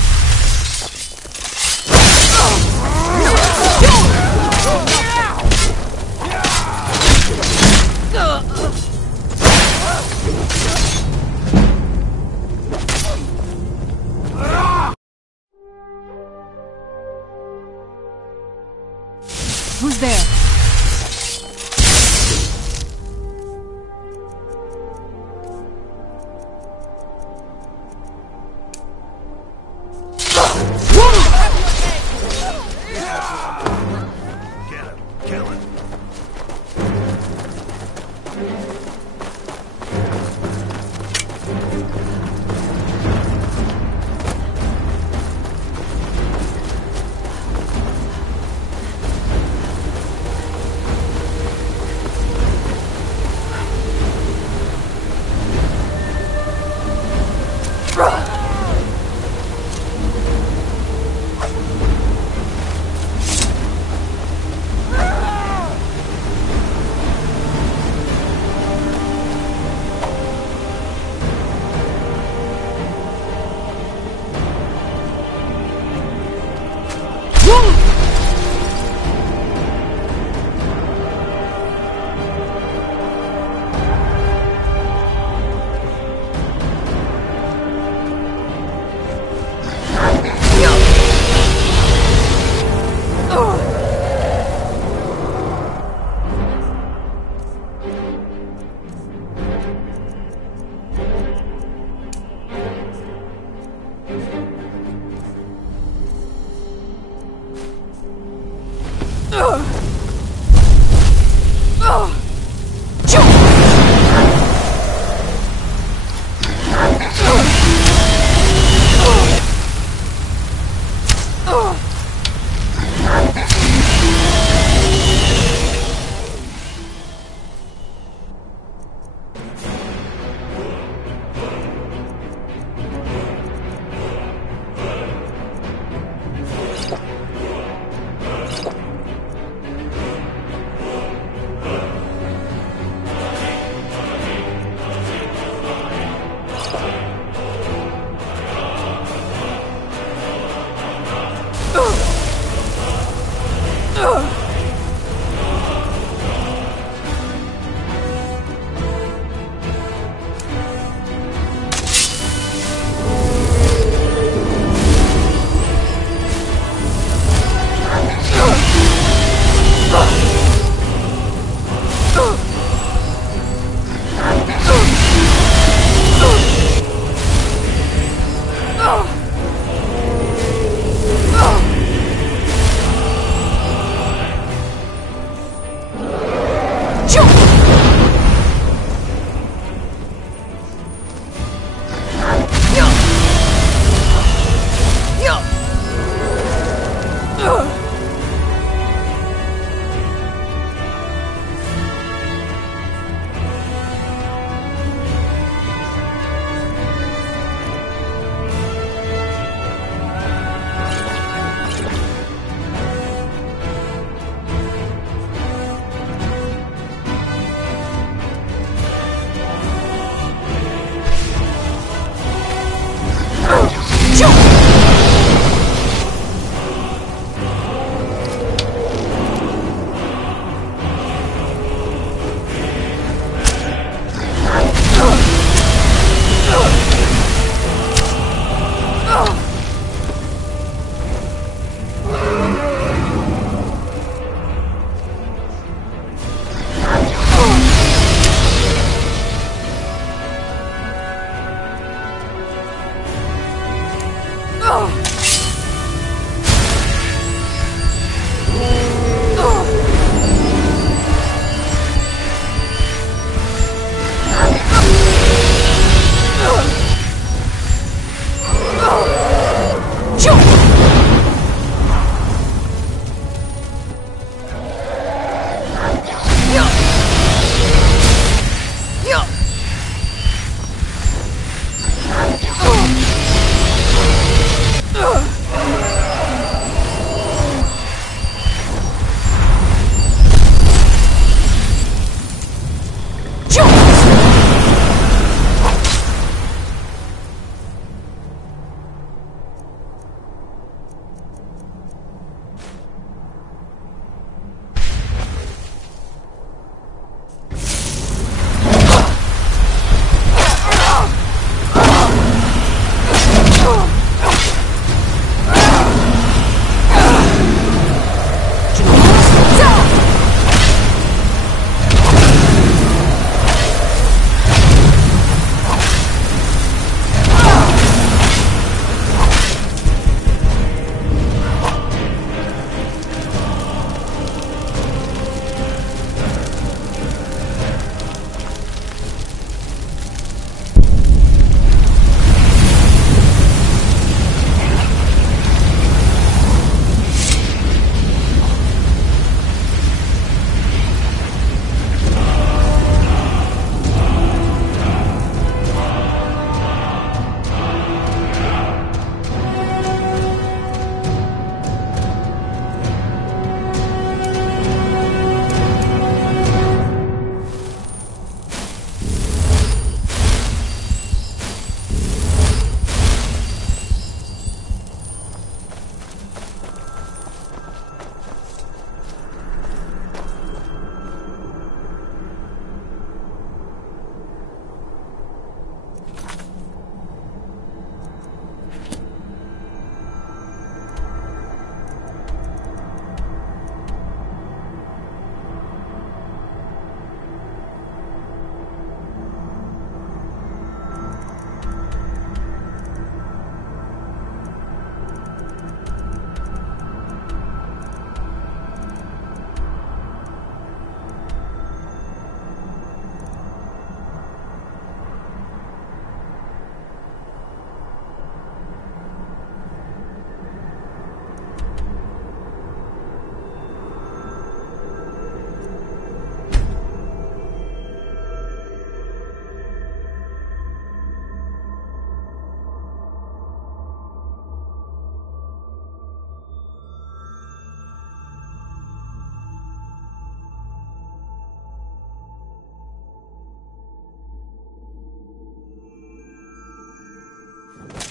Who's there?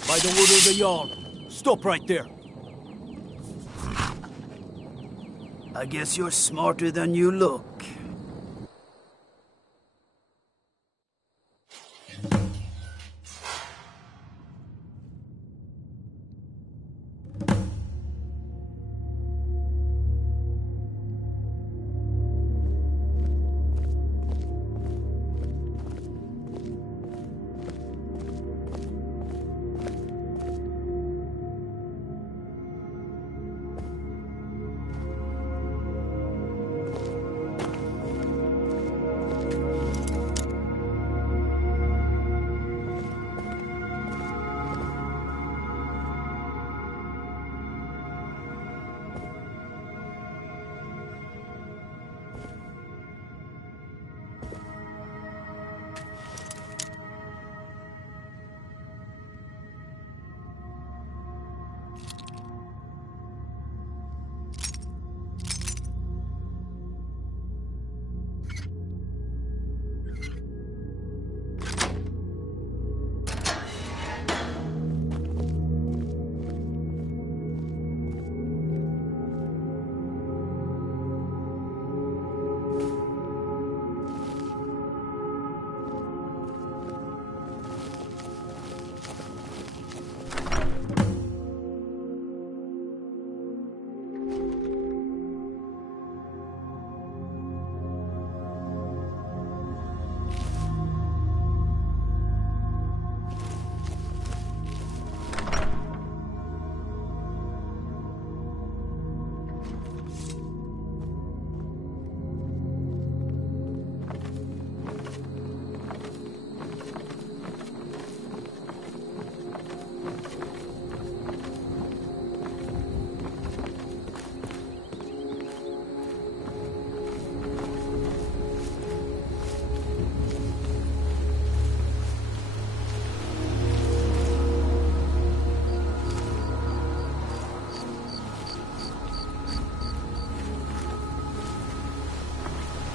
By the wood of the Jarl. Stop right there. I guess you're smarter than you look.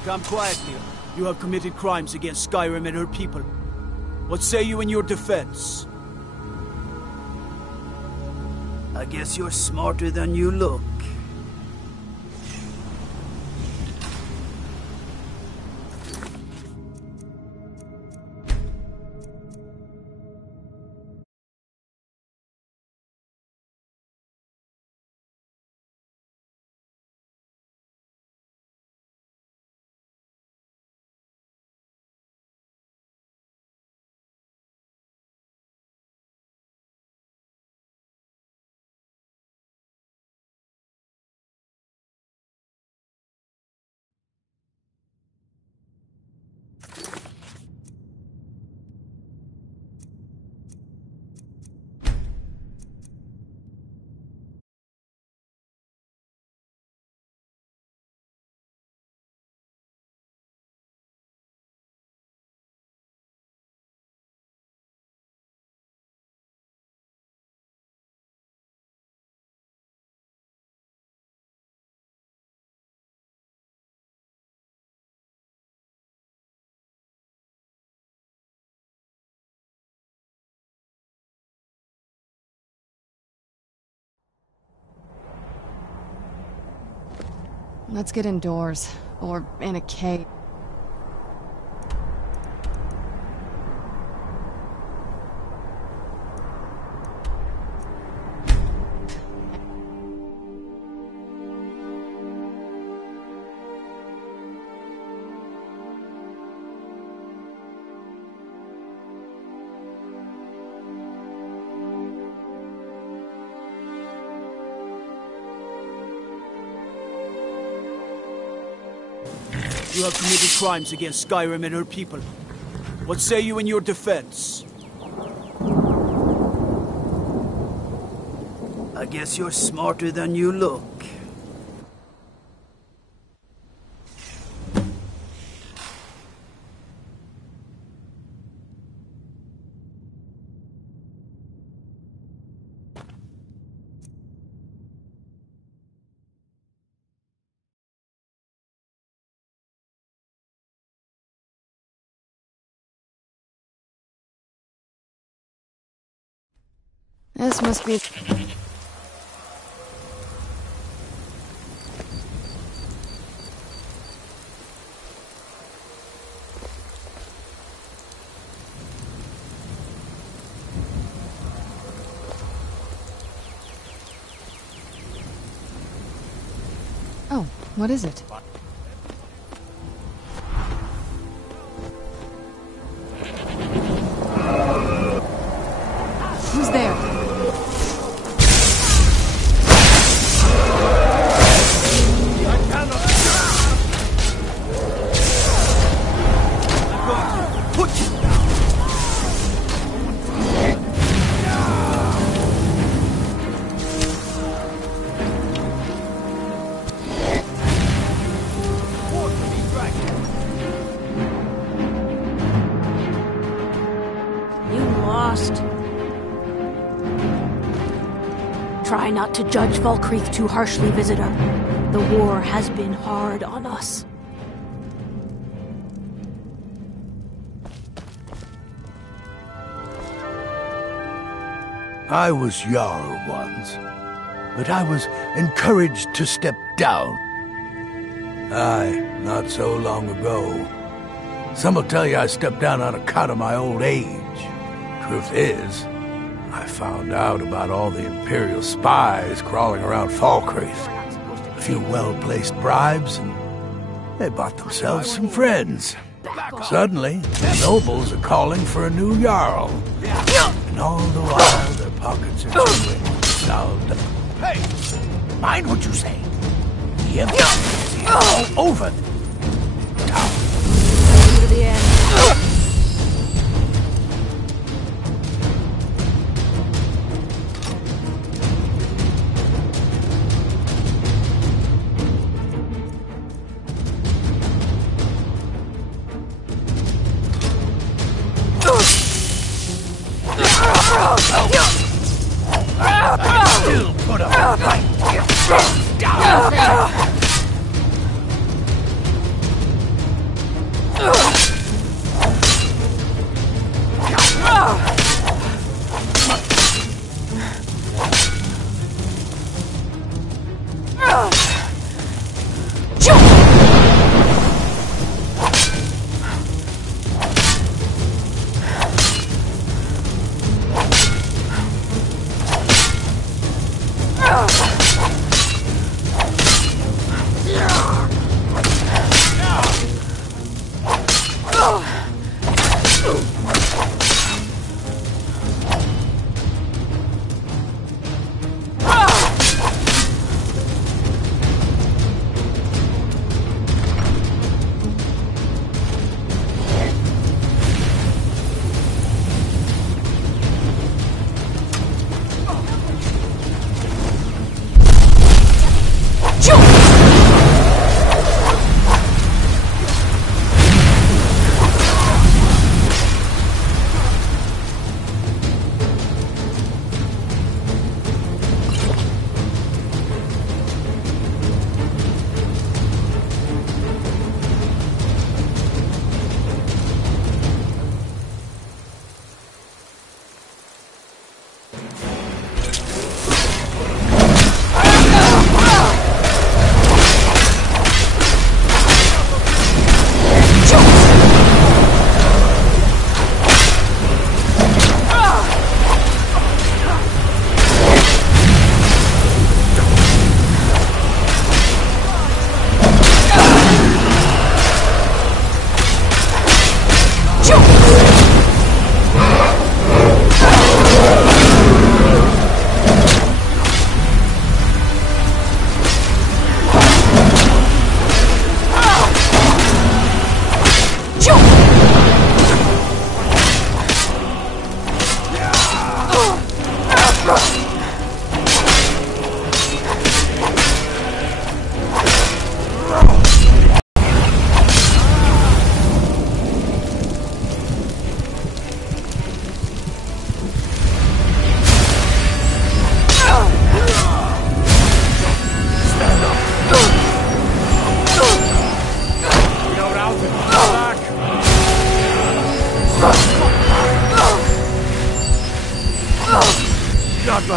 Come quietly. You have committed crimes against Skyrim and her people. What say you in your defense? I guess you're smarter than you look. Let's get indoors, or in a cave. You have committed crimes against Skyrim and her people. What say you in your defense? I guess you're smarter than you look. This must be... Oh, what is it? Who's there? Try not to judge Valkreath too harshly, visitor. The war has been hard on us. I was Jarl once, but I was encouraged to step down. Aye, not so long ago. Some will tell you I stepped down on account of my old age. Truth is, I found out about all the Imperial spies crawling around Falkreath. A few well-placed bribes, and they bought themselves some friends. Suddenly, the nobles are calling for a new Jarl. And all the while, their pockets are jingling. Hey! Mind what you say. The Empire is here all over the town. To the end. Still put up a fight. Down.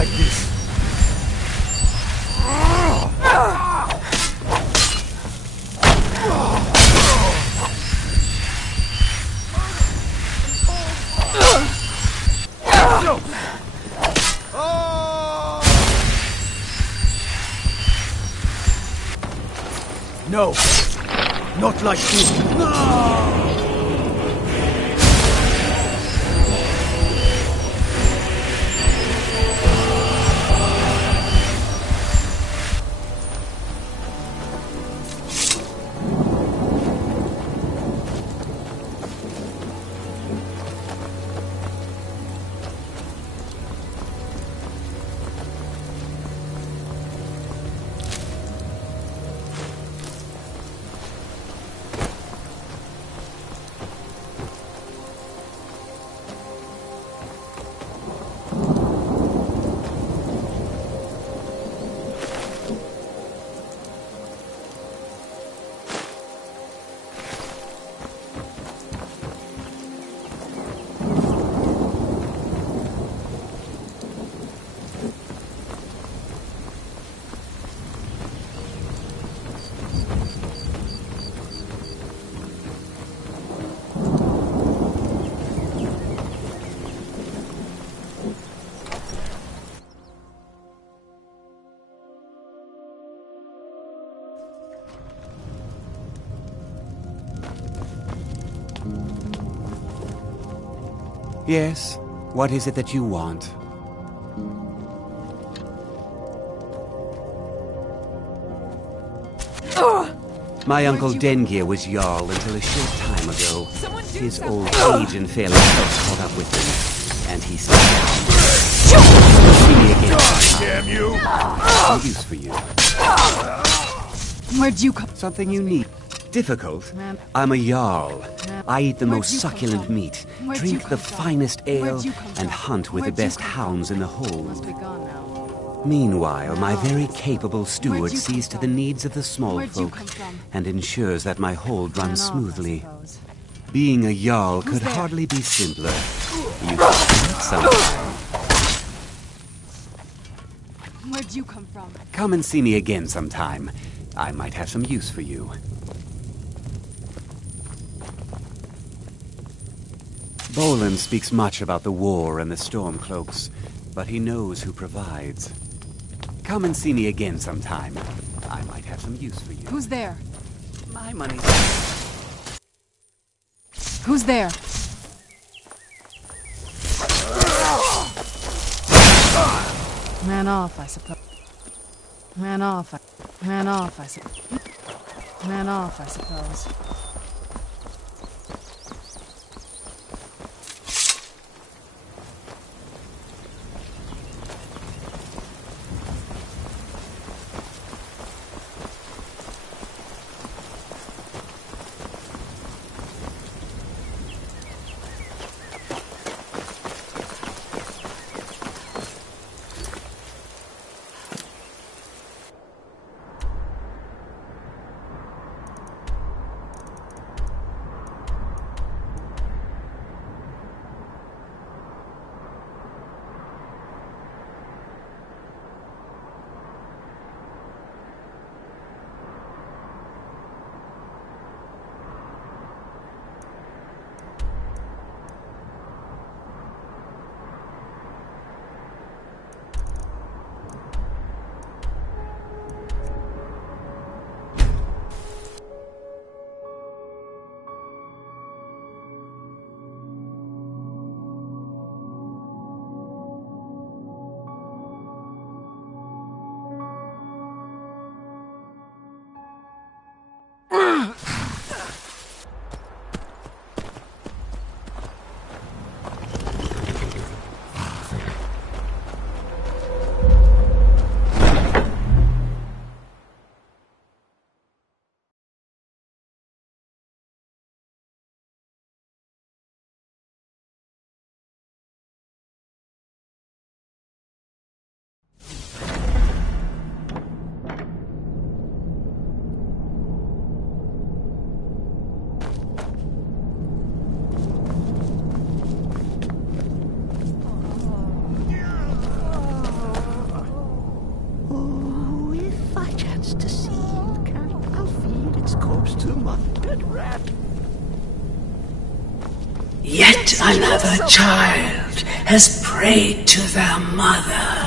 like this. No, not like this. No! Yes? What is it that you want? My uncle Dengir was Jarl until a short time ago. His old age and failing health caught up with him, and he stepped down. See me again. Damn you! No use for you. Where'd you come? Something you need. Difficult? I'm a Jarl. I eat the most succulent meat, drink the finest ale, and hunt with the best hounds in the hold. Meanwhile, my very capable steward sees to the needs of the small folk and ensures that my hold runs smoothly. Being a Jarl could hardly be simpler. You should sometime. Where'd you come from? Come and see me again sometime. I might have some use for you. Bolin speaks much about the war and the Stormcloaks, but he knows who provides. Come and see me again sometime. I might have some use for you. Who's there? My money's... Who's there? Man off, I suppose. Man off, I suppose. Man off, I suppose. Yet another child has prayed to their mother.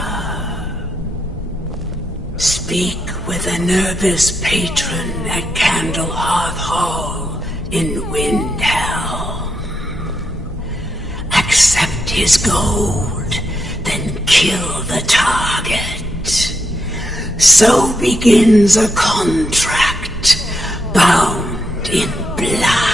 Speak with the Nervous patron at Candlehearth Hall in Windhelm. Accept his gold, then kill the target. So begins a contract bound in blood.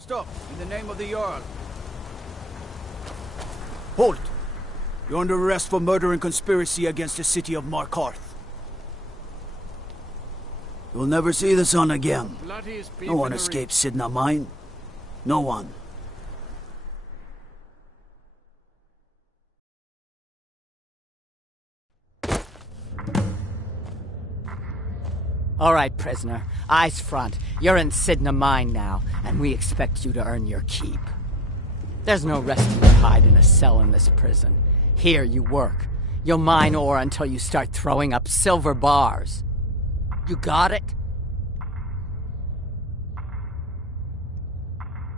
Stop, in the name of the Jarl. Halt! You're under arrest for murder and conspiracy against the city of Markarth. You'll never see the sun again. No one escapes Sidna Mine. No one. All right, prisoner. Eyes front. You're in Sidna Mine now, and we expect you to earn your keep. There's no resting your hide in a cell in this prison. Here you work. You'll mine ore until you start throwing up silver bars. You got it?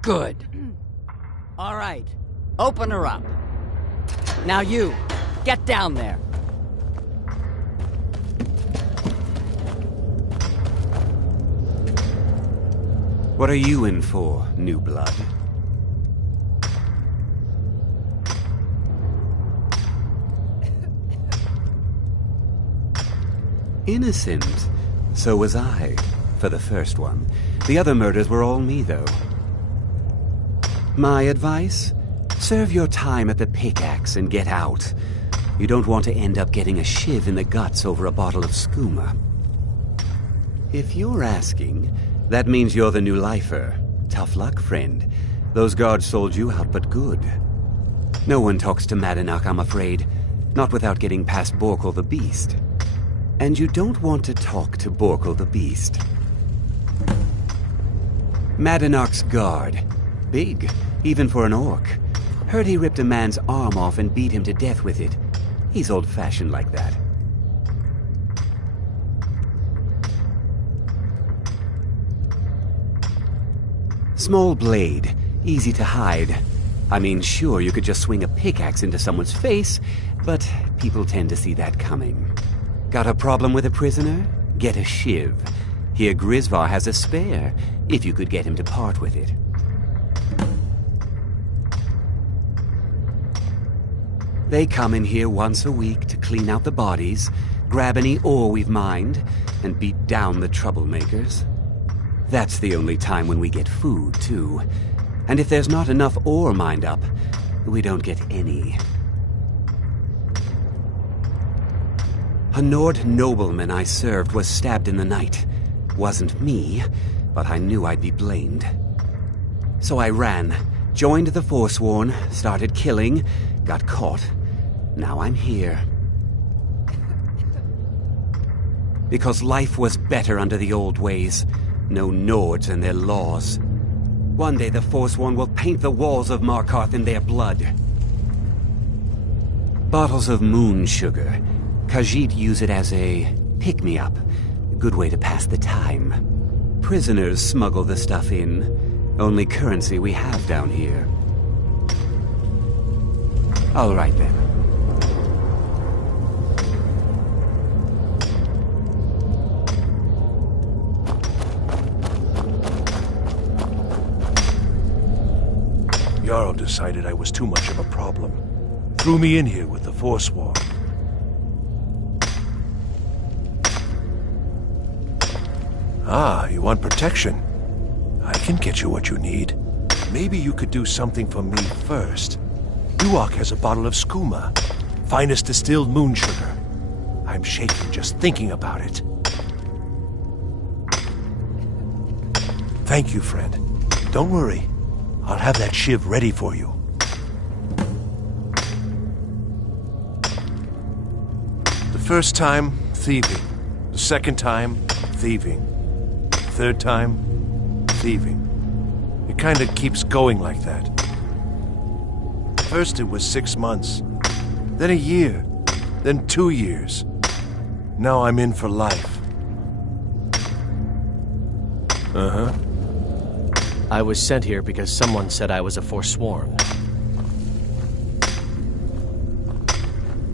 Good. All right. Open her up. Now you, get down there. What are you in for, new blood? Innocent. So was I, for the first one. The other murders were all me, though. My advice? Serve your time at the pickaxe and get out. You don't want to end up getting a shiv in the guts over a bottle of skooma. If you're asking, that means you're the new lifer. Tough luck, friend. Those guards sold you out, but good. No one talks to Madanach, I'm afraid. Not without getting past Borkul the Beast. And you don't want to talk to Borkul the Beast. Madanach's guard. Big, even for an orc. Heard he ripped a man's arm off and beat him to death with it. He's old-fashioned like that. Small blade, easy to hide. I mean, sure, you could just swing a pickaxe into someone's face, but people tend to see that coming. Got a problem with a prisoner? Get a shiv. Here Grisvar has a spare, if you could get him to part with it. They come in here once a week to clean out the bodies, grab any ore we've mined, and beat down the troublemakers. That's the only time when we get food, too. And if there's not enough ore mined up, we don't get any. A Nord nobleman I served was stabbed in the night. Wasn't me, but I knew I'd be blamed. So I ran, joined the Forsworn, started killing, got caught. Now I'm here. Because life was better under the old ways. No Nords and their laws. One day the Forsworn will paint the walls of Markarth in their blood. Bottles of moon sugar. Khajiit use it as a pick-me-up. A good way to pass the time. Prisoners smuggle the stuff in. Only currency we have down here. All right then. Jarl decided I was too much of a problem. threw me in here with the Forsworn. Ah, you want protection? I can get you what you need. Maybe you could do something for me first. Duak has a bottle of skooma, finest distilled moon sugar. I'm shaking just thinking about it. Thank you, friend. Don't worry. I'll have that shiv ready for you. The first time, thieving. The second time, thieving. The third time, thieving. It kind of keeps going like that. First it was 6 months, then a year, then 2 years. Now I'm in for life. Uh-huh. I was sent here because someone said I was a Forsworn.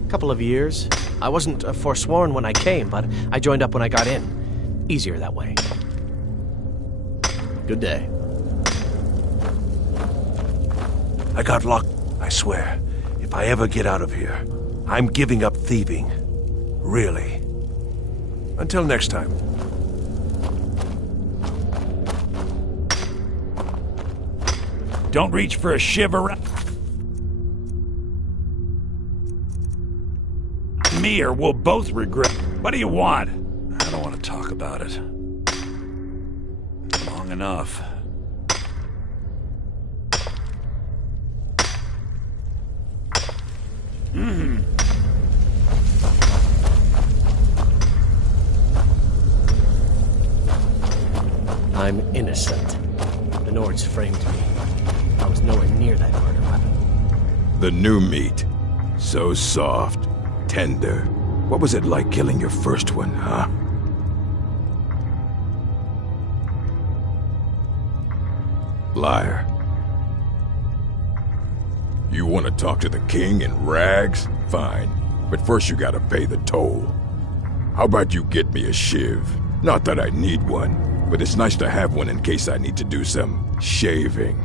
Couple of years. I wasn't a Forsworn when I came, but I joined up when I got in. Easier that way. Good day. I got luck, I swear. If I ever get out of here, I'm giving up thieving. Really. Until next time. Don't reach for a shiver. Me or we'll both regret. What do you want? I don't want to talk about it. Long enough. I'm innocent. The Nords framed me. I was nowhere near that murder weapon. The new meat. So soft, tender. What was it like killing your first one, huh? Liar. You want to talk to the king in rags? Fine. But first you gotta pay the toll. How about you get me a shiv? Not that I need one, but it's nice to have one in case I need to do some shaving.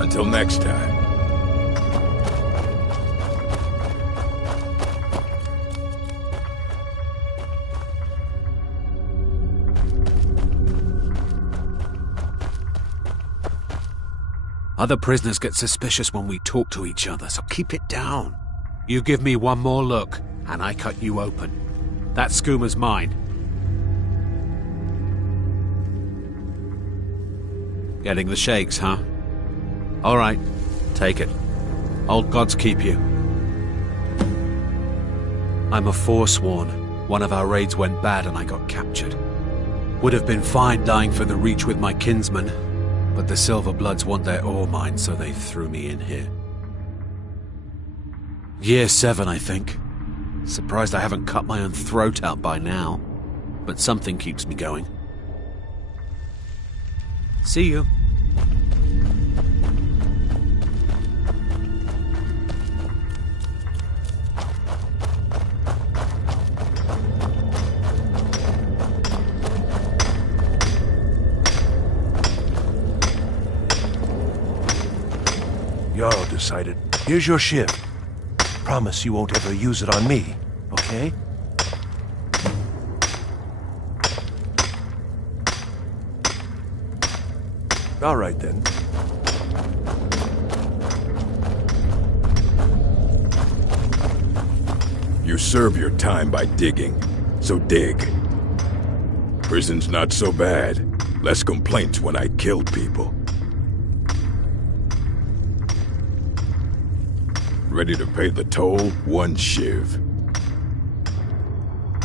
Until next time. Other prisoners get suspicious when we talk to each other, so keep it down. You give me one more look, and I cut you open. That skooma's mine. Getting the shakes, huh? All right, take it. Old gods keep you. I'm a Forsworn. One of our raids went bad and I got captured. Would have been fine dying for the Reach with my kinsmen, but the Silver Bloods want their ore mine, so they threw me in here. Year 7, I think. Surprised I haven't cut my own throat out by now, but something keeps me going. See you. Jarl decided. Here's your shiv. Promise you won't ever use it on me, okay? All right, then. You serve your time by digging, so dig. Prison's not so bad. Less complaints when I killed people. Ready to pay the toll? 1 shiv.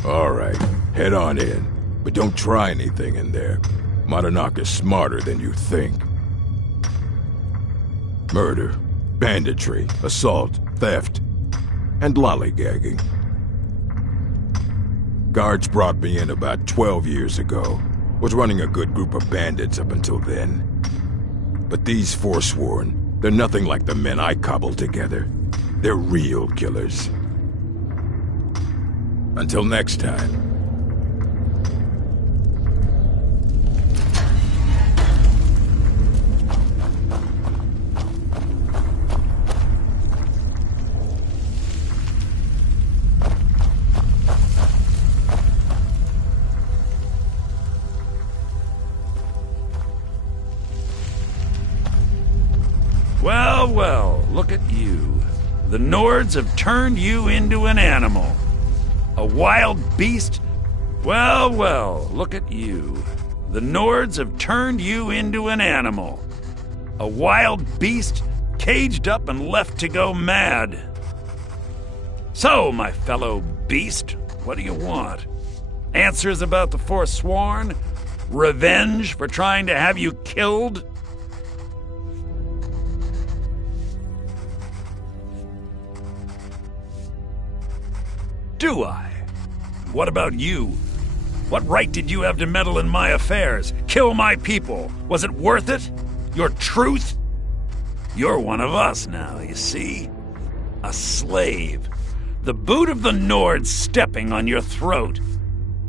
All right, head on in. But don't try anything in there. Madanak is smarter than you think. Murder, banditry, assault, theft, and lollygagging. Guards brought me in about 12 years ago. Was running a good group of bandits up until then. But these Forsworn, they're nothing like the men I cobbled together. They're real killers. Until next time. Well, well, look at you. The Nords have turned you into an animal. A wild beast? Well, well, look at you. The Nords have turned you into an animal. A wild beast, caged up and left to go mad. So, my fellow beast, what do you want? Answers about the Forsworn? Revenge for trying to have you killed? Do I? What about you? What right did you have to meddle in my affairs? Kill my people? Was it worth it? Your truth? You're one of us now, you see? A slave. The boot of the Nords stepping on your throat.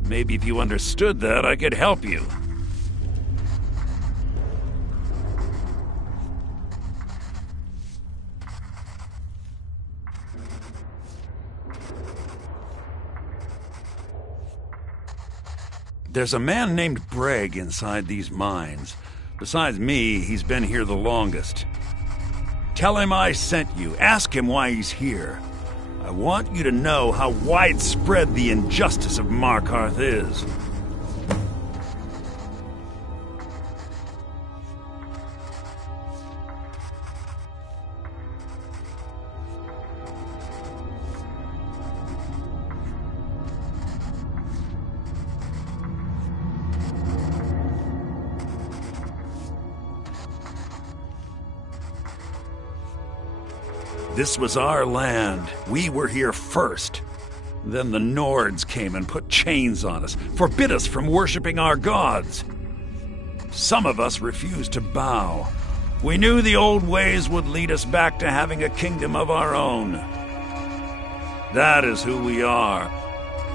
Maybe if you understood that, I could help you. There's a man named Breg inside these mines. Besides me, he's been here the longest. Tell him I sent you. Ask him why he's here. I want you to know how widespread the injustice of Markarth is. This was our land. We were here first. Then the Nords came and put chains on us, forbid us from worshipping our gods. Some of us refused to bow. We knew the old ways would lead us back to having a kingdom of our own. That is who we are,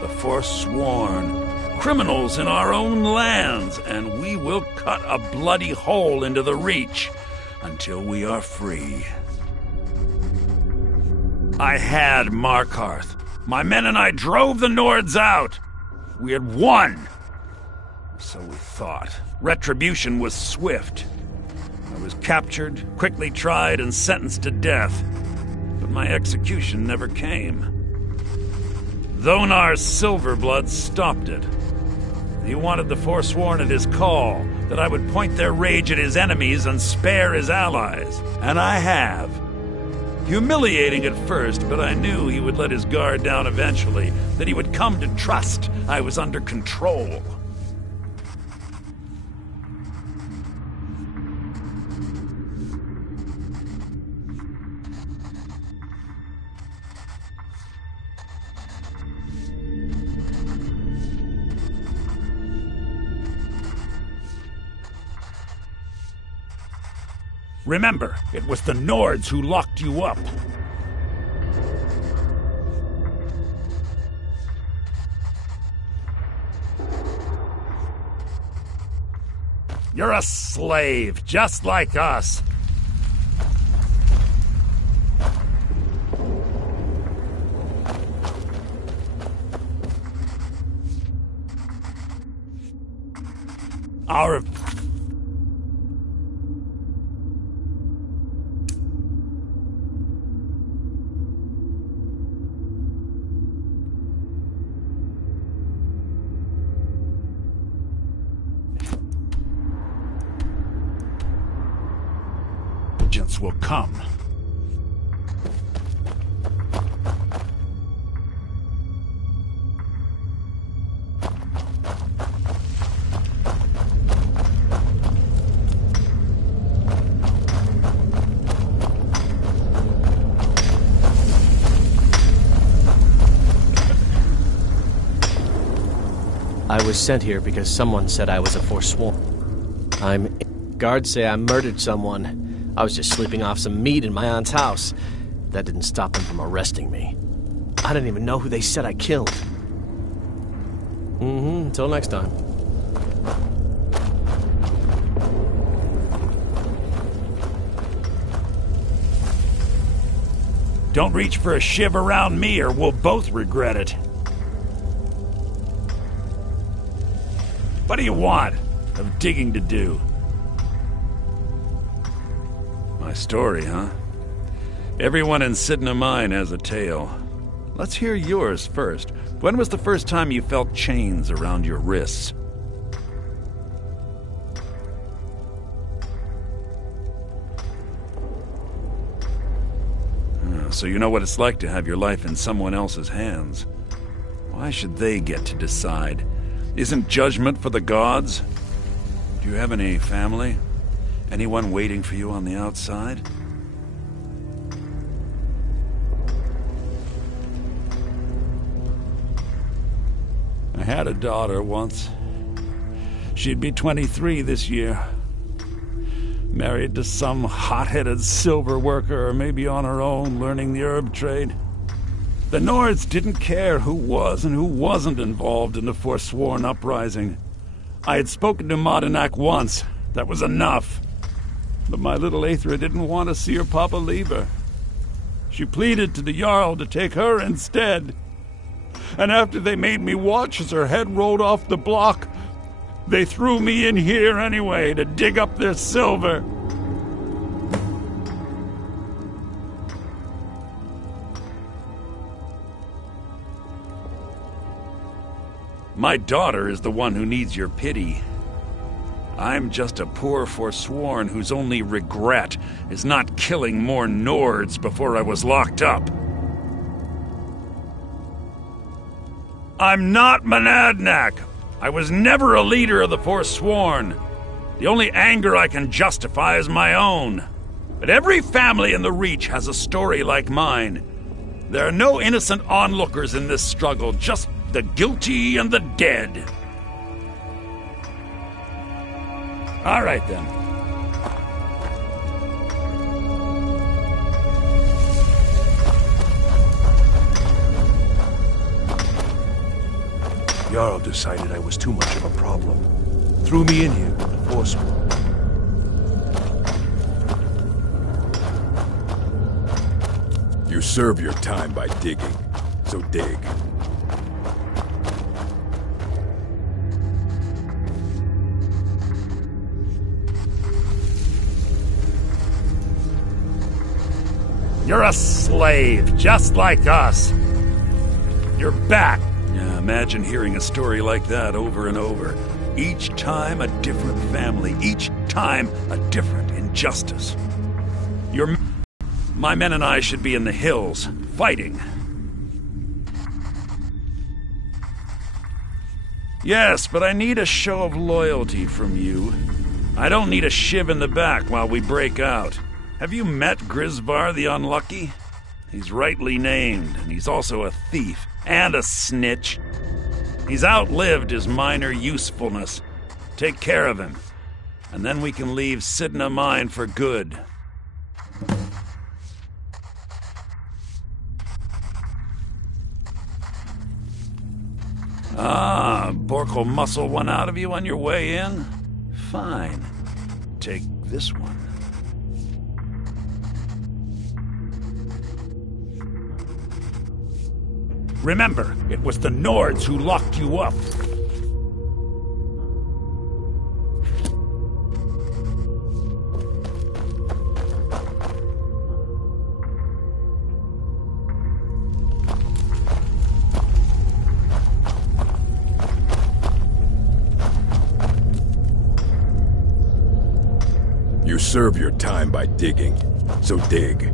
the Forsworn, criminals in our own lands, and we will cut a bloody hole into the Reach until we are free. I had Markarth. My men and I drove the Nords out. We had won. So we thought. Retribution was swift. I was captured, quickly tried, and sentenced to death. But my execution never came. Dhonar's Silverblood stopped it. He wanted the Forsworn at his call, that I would point their rage at his enemies and spare his allies. And I have. Humiliating at first, but I knew he would let his guard down eventually, that he would come to trust I was under control. Remember, it was the Nords who locked you up. You're a slave, just like us. Our... will come. I was sent here because someone said I was a Forsworn. Guards say I murdered someone. I was just sleeping off some meat in my aunt's house. That didn't stop them from arresting me. I didn't even know who they said I killed. Until next time. Don't reach for a shiv around me or we'll both regret it. What do you want? Of digging to do? My story, huh? Everyone in Sidna Mine has a tale. Let's hear yours first. When was the first time you felt chains around your wrists? So you know what it's like to have your life in someone else's hands. Why should they get to decide? Isn't judgment for the gods? Do you have any family? Anyone waiting for you on the outside? I had a daughter once. She'd be 23 this year. Married to some hot-headed silver worker, or maybe on her own, learning the herb trade. The Nords didn't care who was and who wasn't involved in the Forsworn uprising. I had spoken to Madanak once. That was enough. But my little Aethra didn't want to see her papa leave her. She pleaded to the Jarl to take her instead. And after they made me watch as her head rolled off the block, they threw me in here anyway to dig up their silver. My daughter is the one who needs your pity. I'm just a poor Forsworn whose only regret is not killing more Nords before I was locked up. I'm not Monadnack. I was never a leader of the Forsworn. The only anger I can justify is my own. But every family in the Reach has a story like mine. There are no innocent onlookers in this struggle, just the guilty and the dead. All right, then. Jarl decided I was too much of a problem. Threw me in here with the Forsworn. You serve your time by digging, so dig. You're a slave, just like us. You're back. Yeah, imagine hearing a story like that over and over. Each time a different family, each time a different injustice. My men and I should be in the hills, fighting. Yes, but I need a show of loyalty from you. I don't need a shiv in the back while we break out. Have you met Grisvar the Unlucky? He's rightly named, and he's also a thief and a snitch. He's outlived his minor usefulness. Take care of him, and then we can leave Sidna Mine for good. Ah, Bork will muscle one out of you on your way in? Fine. Take this one. Remember, it was the Nords who locked you up. You serve your time by digging, so dig.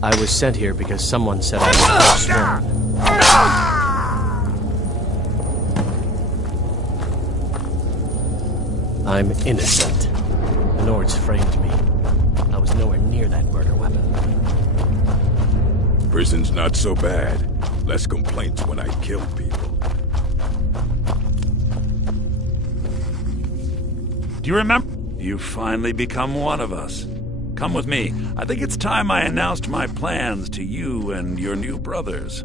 I was sent here because someone said I was forsworn. I'm innocent. The Nords framed me. I was nowhere near that murder weapon. Prison's not so bad. Less complaints when I kill people. Do you remember? You've finally become one of us. Come with me. I think it's time I announced my plans to you and your new brothers.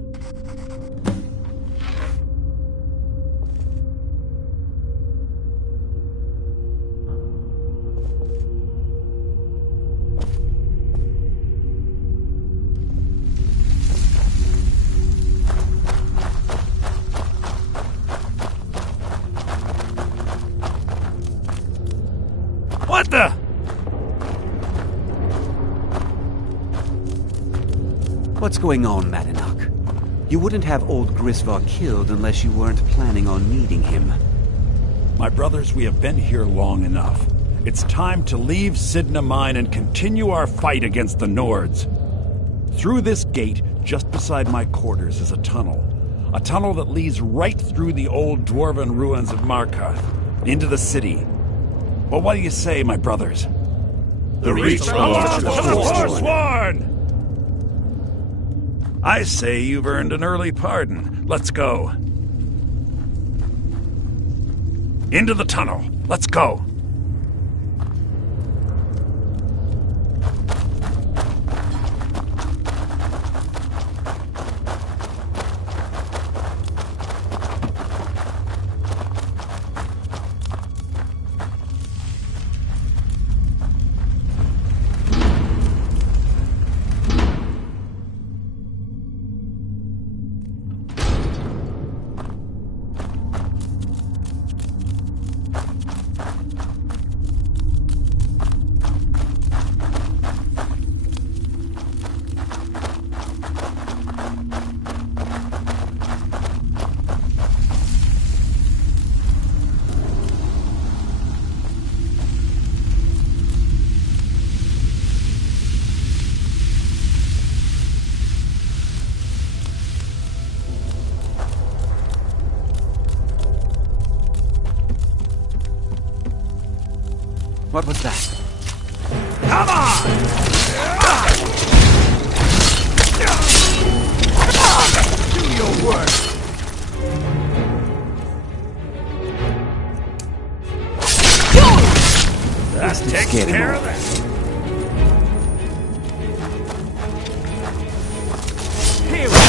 What the? What's going on, Madanach? You wouldn't have old Grisvar killed unless you weren't planning on needing him. My brothers, we have been here long enough. It's time to leave Sidna Mine and continue our fight against the Nords. Through this gate, just beside my quarters, is a tunnel. A tunnel that leads right through the old dwarven ruins of Markarth, into the city. Well, what do you say, my brothers? The Reach belongs to the Forsworn! I say you've earned an early pardon. Let's go. Into the tunnel. Let's go. What was that? Come on! Do your work! That takes care of that. Here we go.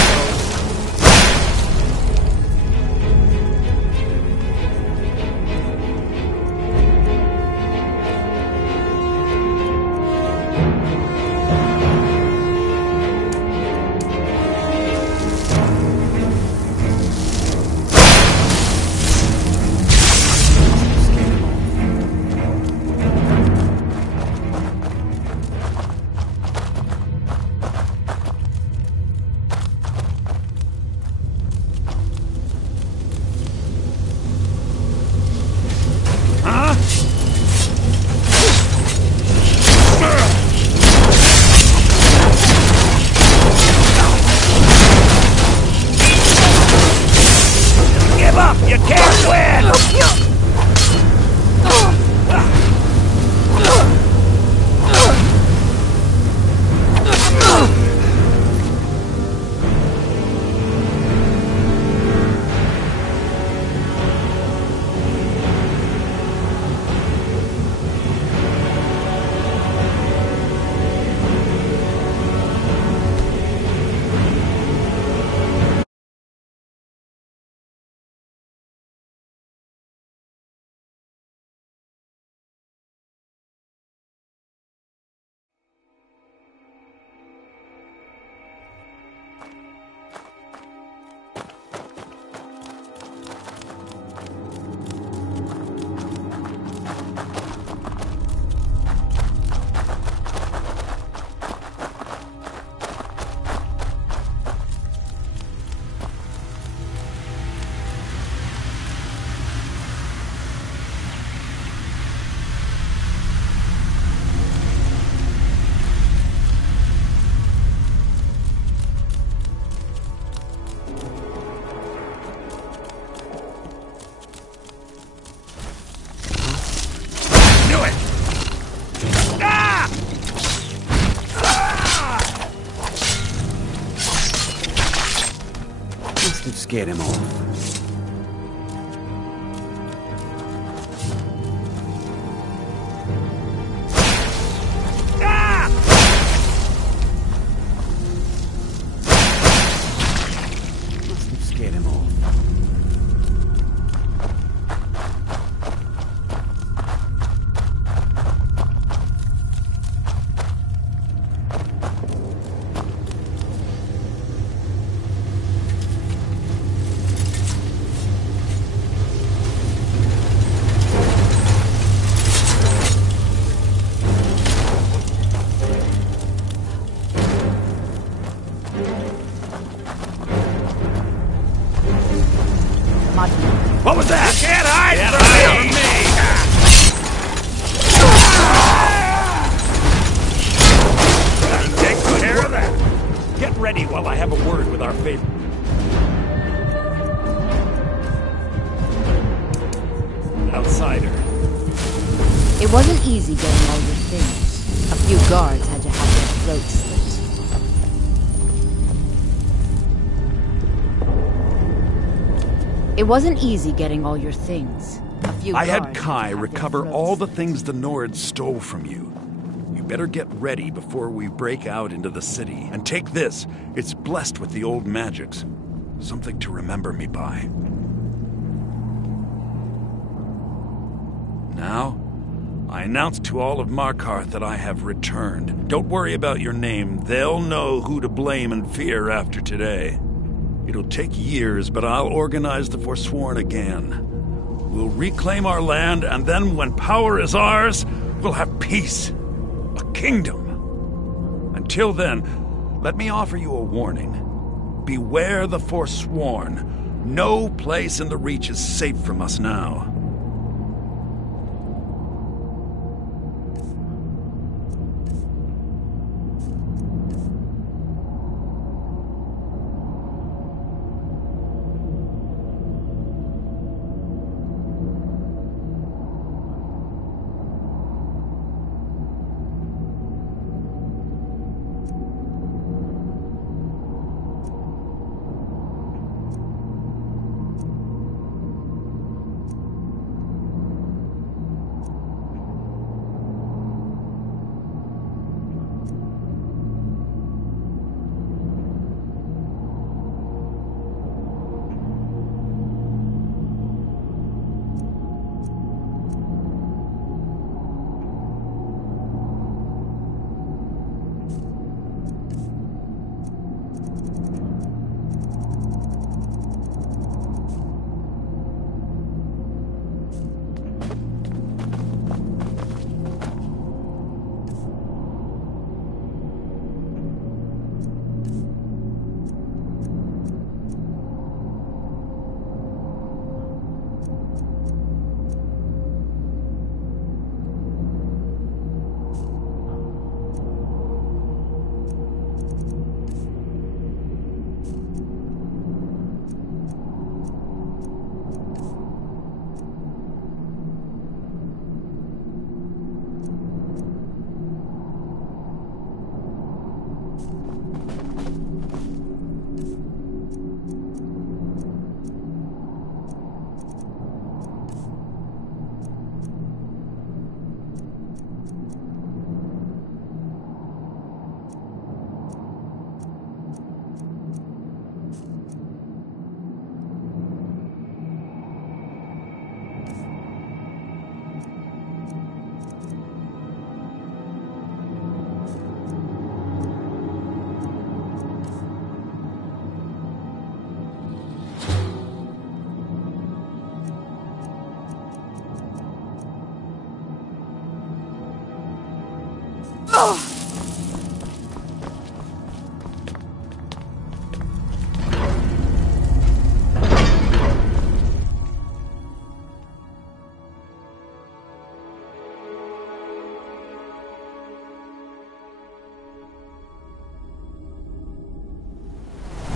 Must have scared him off. What was that? You can't hide from me! Take care of that! Get ready while I have a word with our favorite outsider. It wasn't easy getting all your things. A few guards had to have their throats slit. It wasn't easy getting all your things. I had Kai recover all the things the Nords stole from you. You better get ready before we break out into the city. And take this. It's blessed with the old magics. Something to remember me by. Now, I announce to all of Markarth that I have returned. Don't worry about your name. They'll know who to blame and fear after today. It'll take years, but I'll organize the Forsworn again. We'll reclaim our land, and then when power is ours, we'll have peace. A kingdom. Until then, let me offer you a warning. Beware the Forsworn. No place in the Reach is safe from us now.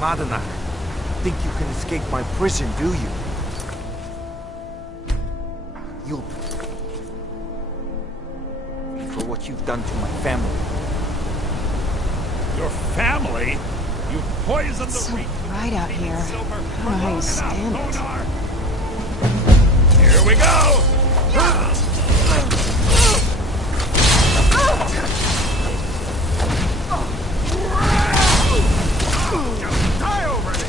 Madana, think you can escape my prison, do you? You'll pay for what you've done to my family. Your family? You poisoned the reach. Right out here. I don't know how you stand it. Here we go! Die already!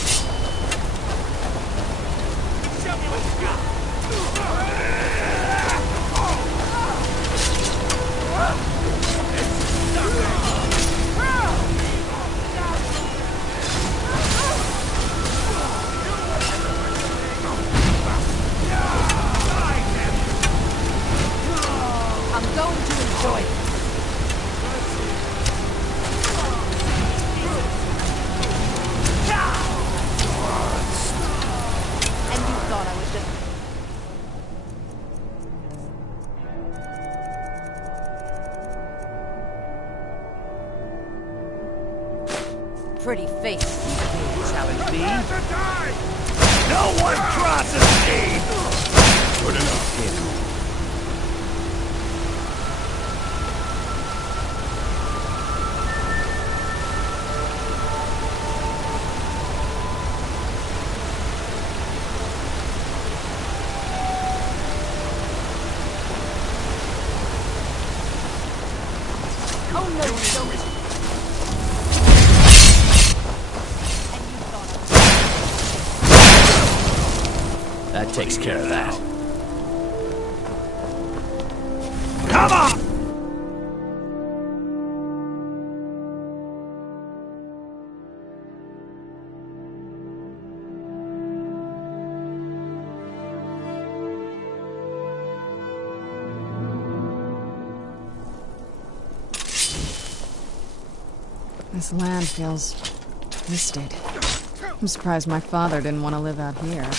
Show me what you got! I'm going to enjoy it. And you thought I was just... Pretty face. Challenge me? No one crosses me! Good enough. Oh no, don't. That takes care of that. Come on! This land feels twisted. I'm surprised my father didn't want to live out here.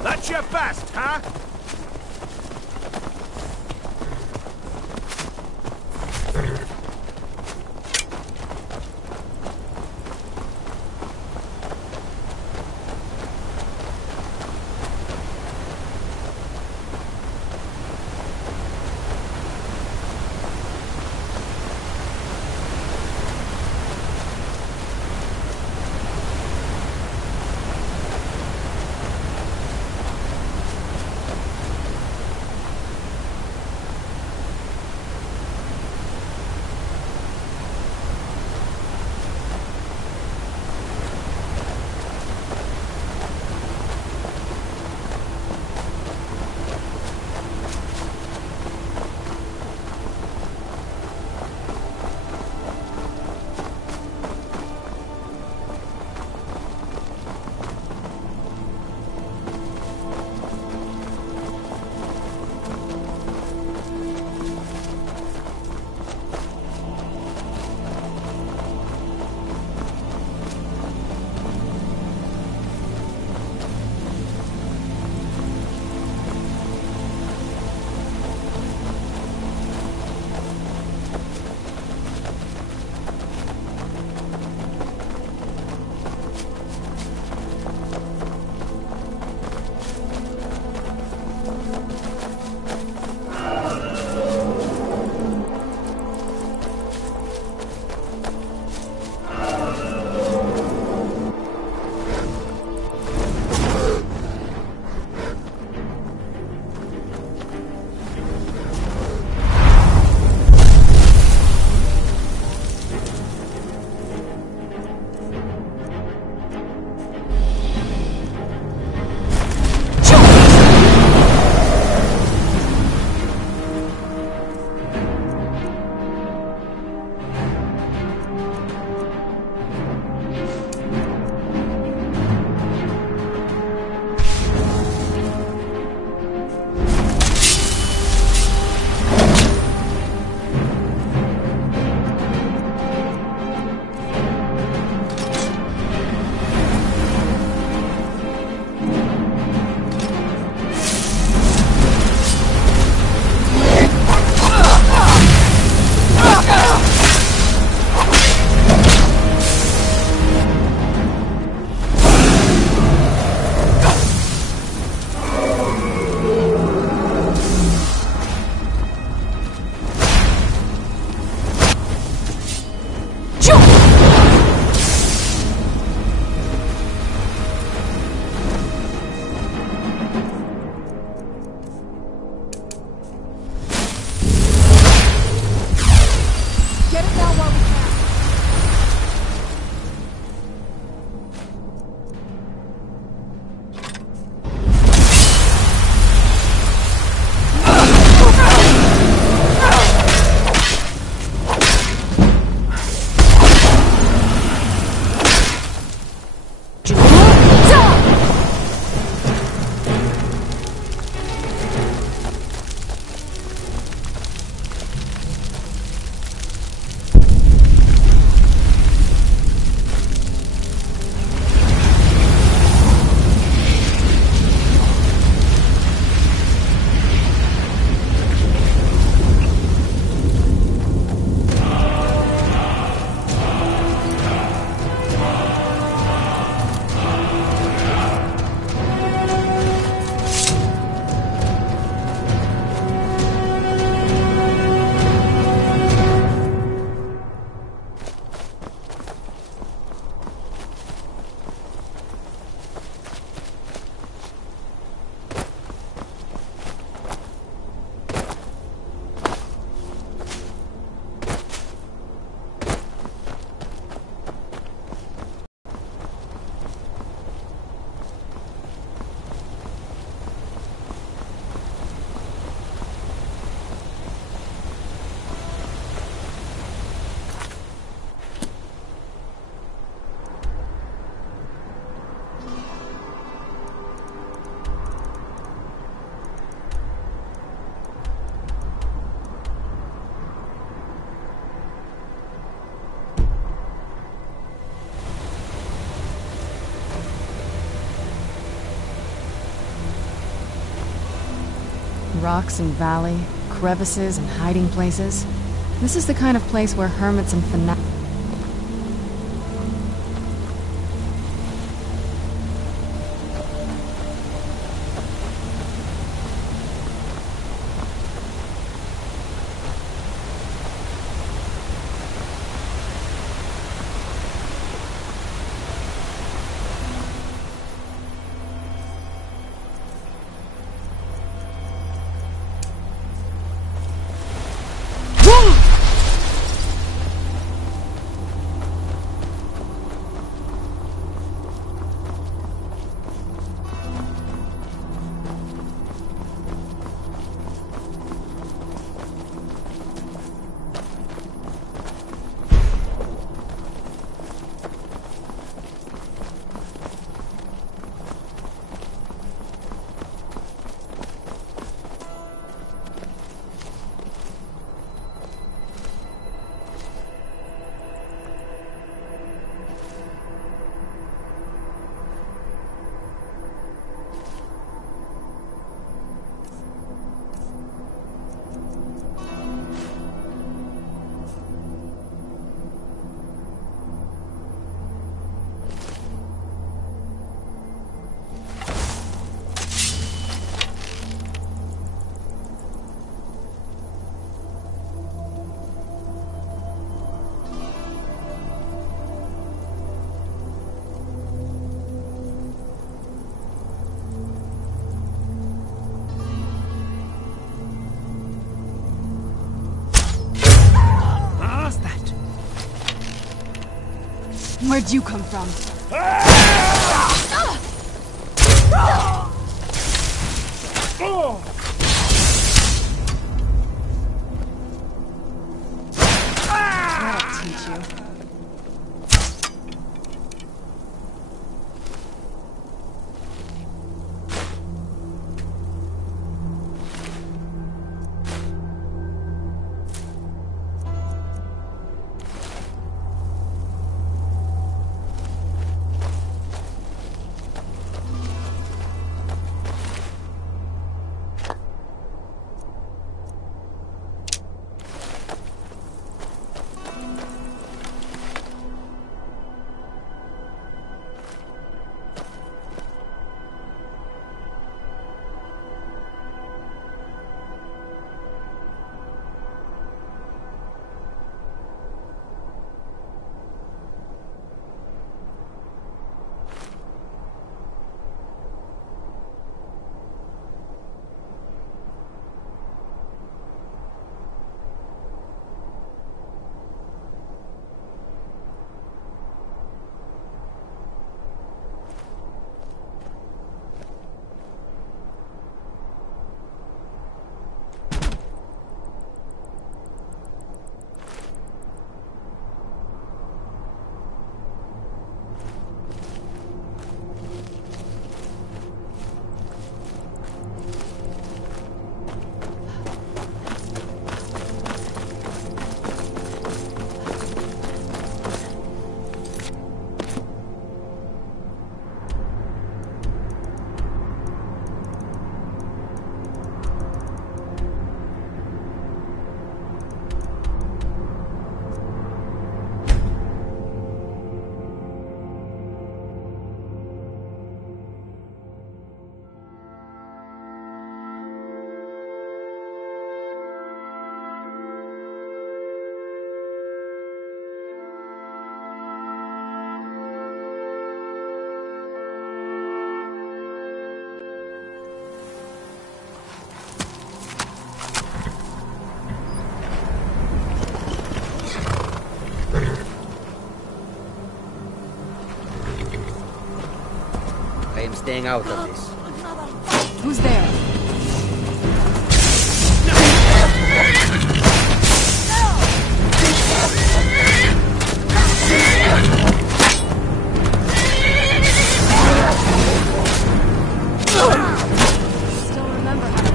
That's your best, huh? Rocks and valley, crevices and hiding places. This is the kind of place where hermits and fanatics... Where'd you come from? That'll teach you. I'm staying out of this. Who's there? Still remember how to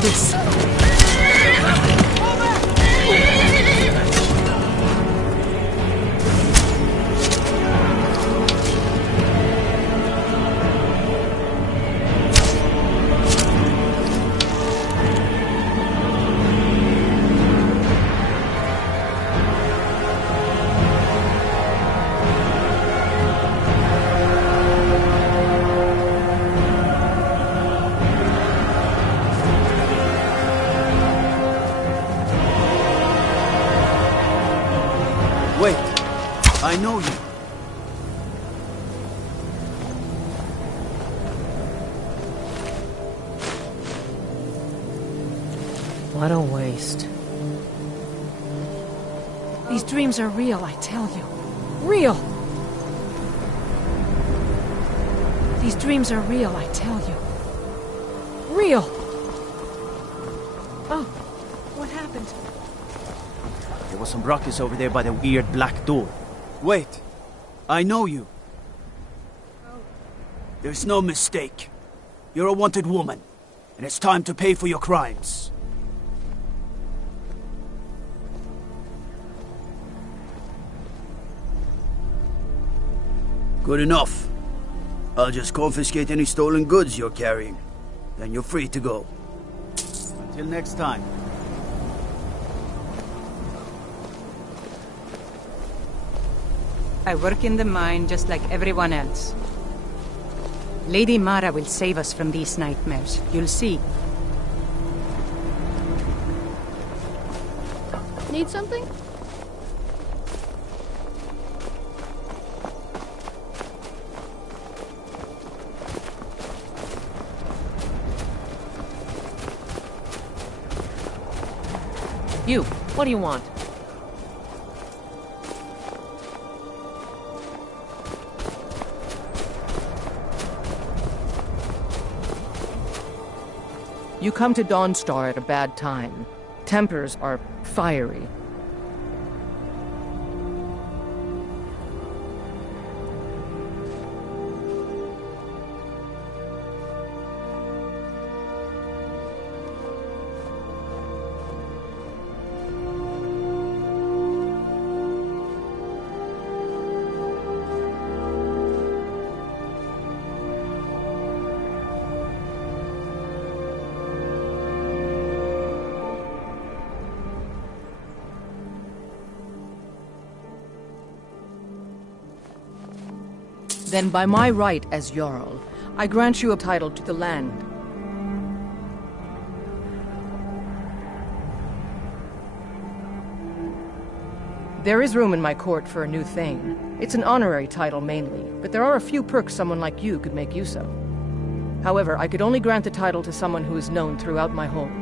This. I know you. What a waste. These dreams are real, I tell you. Real! These dreams are real, I tell you. Real! Oh, what happened? There was some ruckus over there by the weird black door. Wait. I know you. There's no mistake. You're a wanted woman, and it's time to pay for your crimes. Good enough. I'll just confiscate any stolen goods you're carrying. Then you're free to go. Until next time. I work in the mine just like everyone else. Lady Mara will save us from these nightmares. You'll see. Need something? You, what do you want? You come to Dawnstar at a bad time. Tempers are fiery. Then by my right as Jarl, I grant you a title to the land. There is room in my court for a new thane. It's an honorary title mainly, but there are a few perks someone like you could make use of. However, I could only grant the title to someone who is known throughout my hold.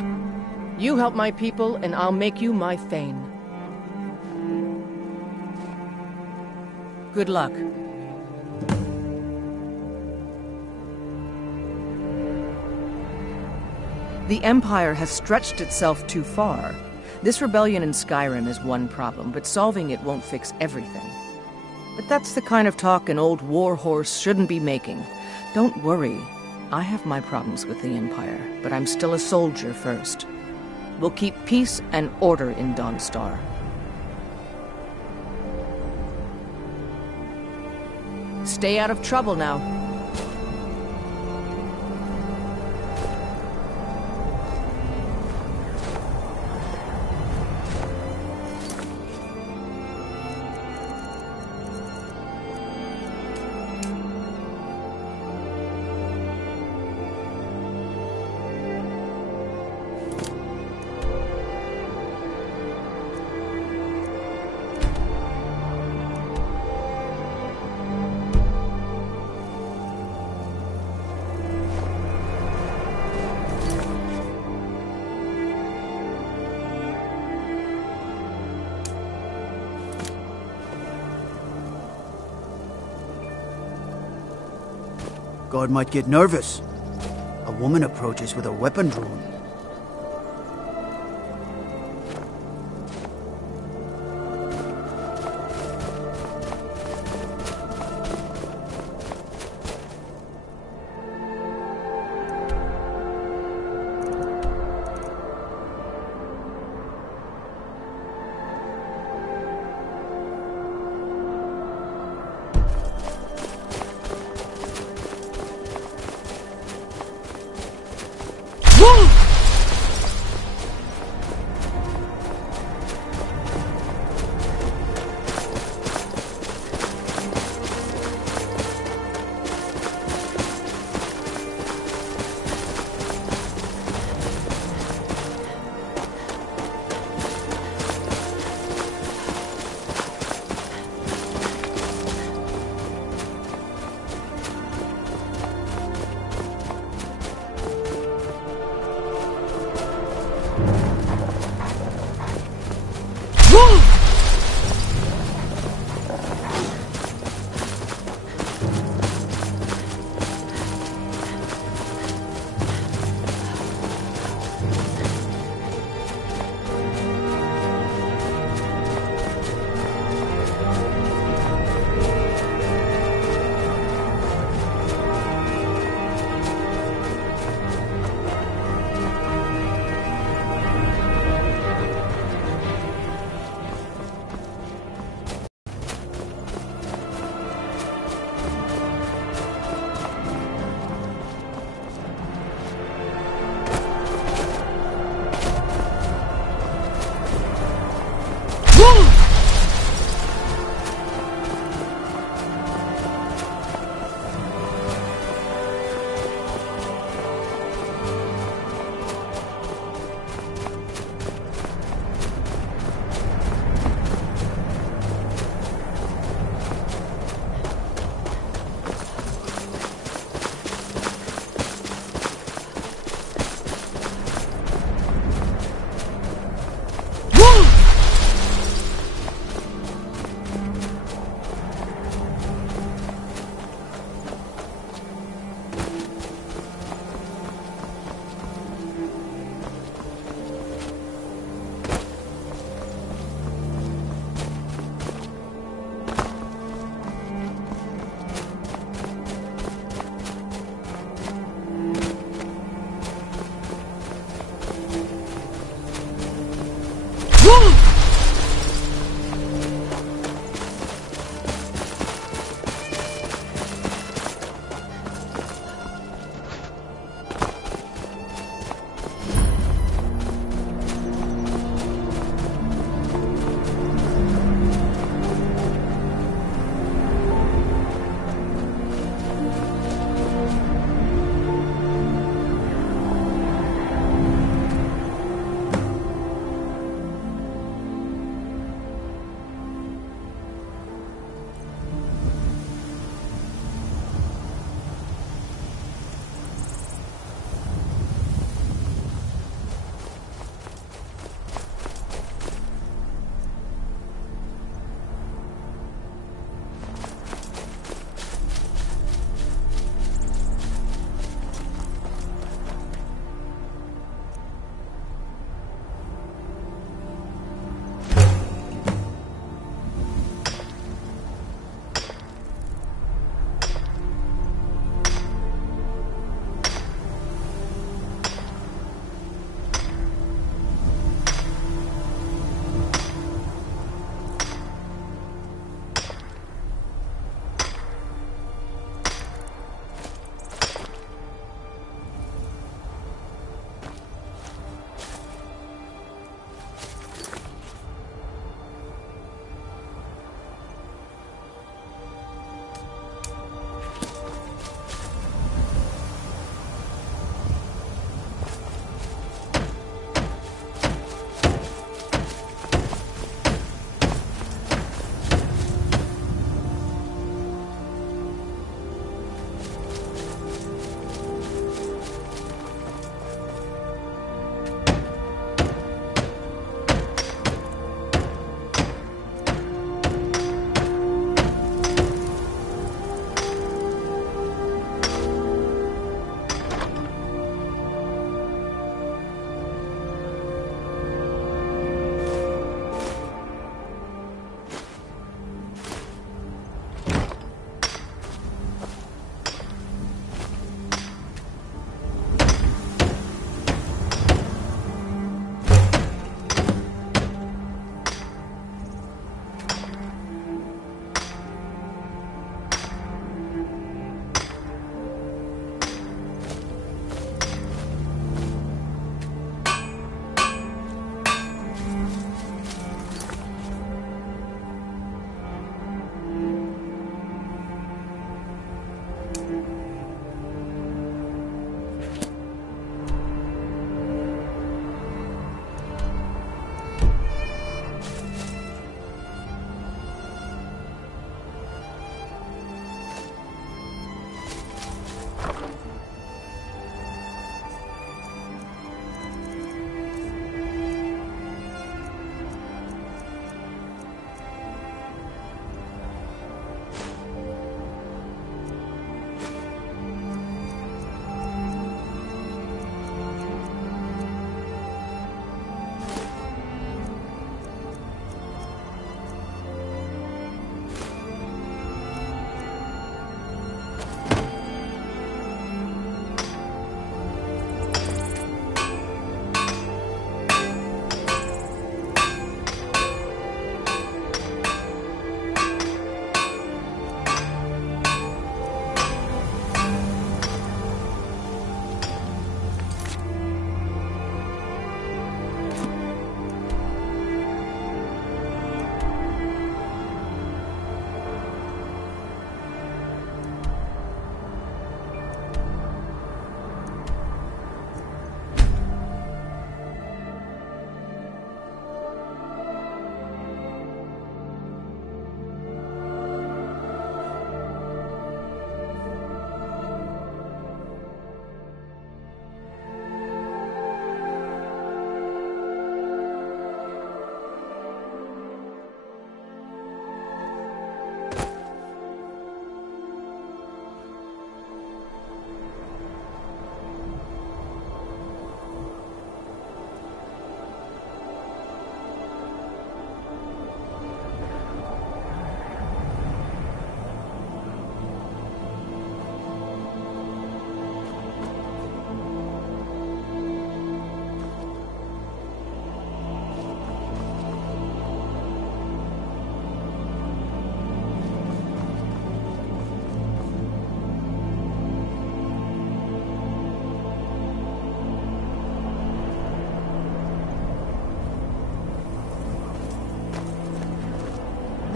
You help my people, and I'll make you my thane. Good luck. The Empire has stretched itself too far. This rebellion in Skyrim is one problem, but solving it won't fix everything. But that's the kind of talk an old warhorse shouldn't be making. Don't worry. I have my problems with the Empire, but I'm still a soldier first. We'll keep peace and order in Dawnstar. Stay out of trouble now. Guard might get nervous. A woman approaches with a weapon drawn. Whoa!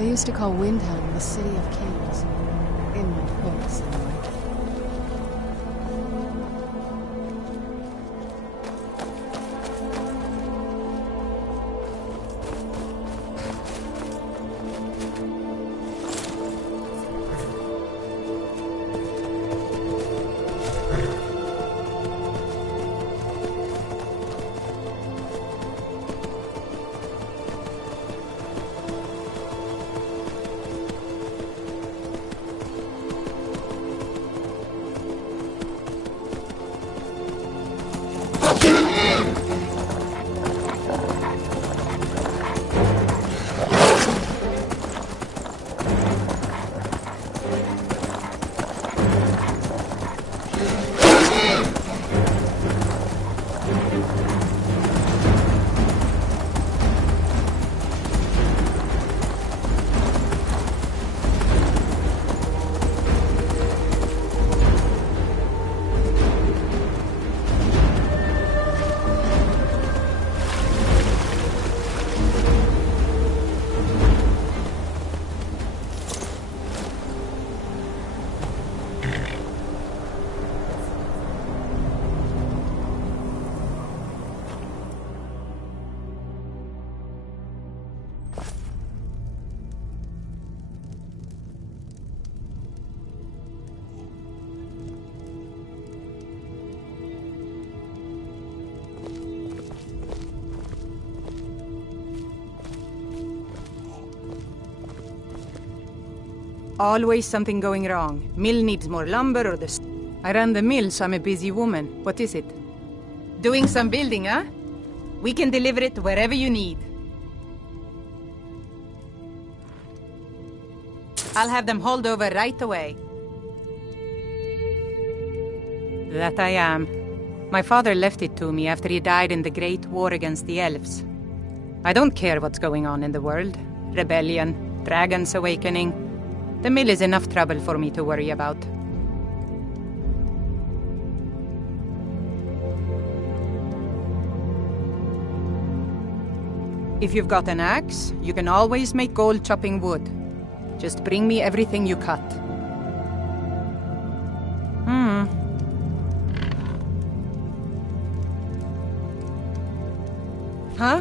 They used to call Windhelm the City of Kings. In my books, anyway. Always something going wrong. Mill needs more lumber or the... I run the mill, so I'm a busy woman. What is it? Doing some building, huh? We can deliver it wherever you need. I'll have them hauled over right away. That I am. My father left it to me after he died in the Great War against the elves. I don't care what's going on in the world. Rebellion, dragons awakening. The mill is enough trouble for me to worry about. If you've got an axe, you can always make gold chopping wood. Just bring me everything you cut. Huh?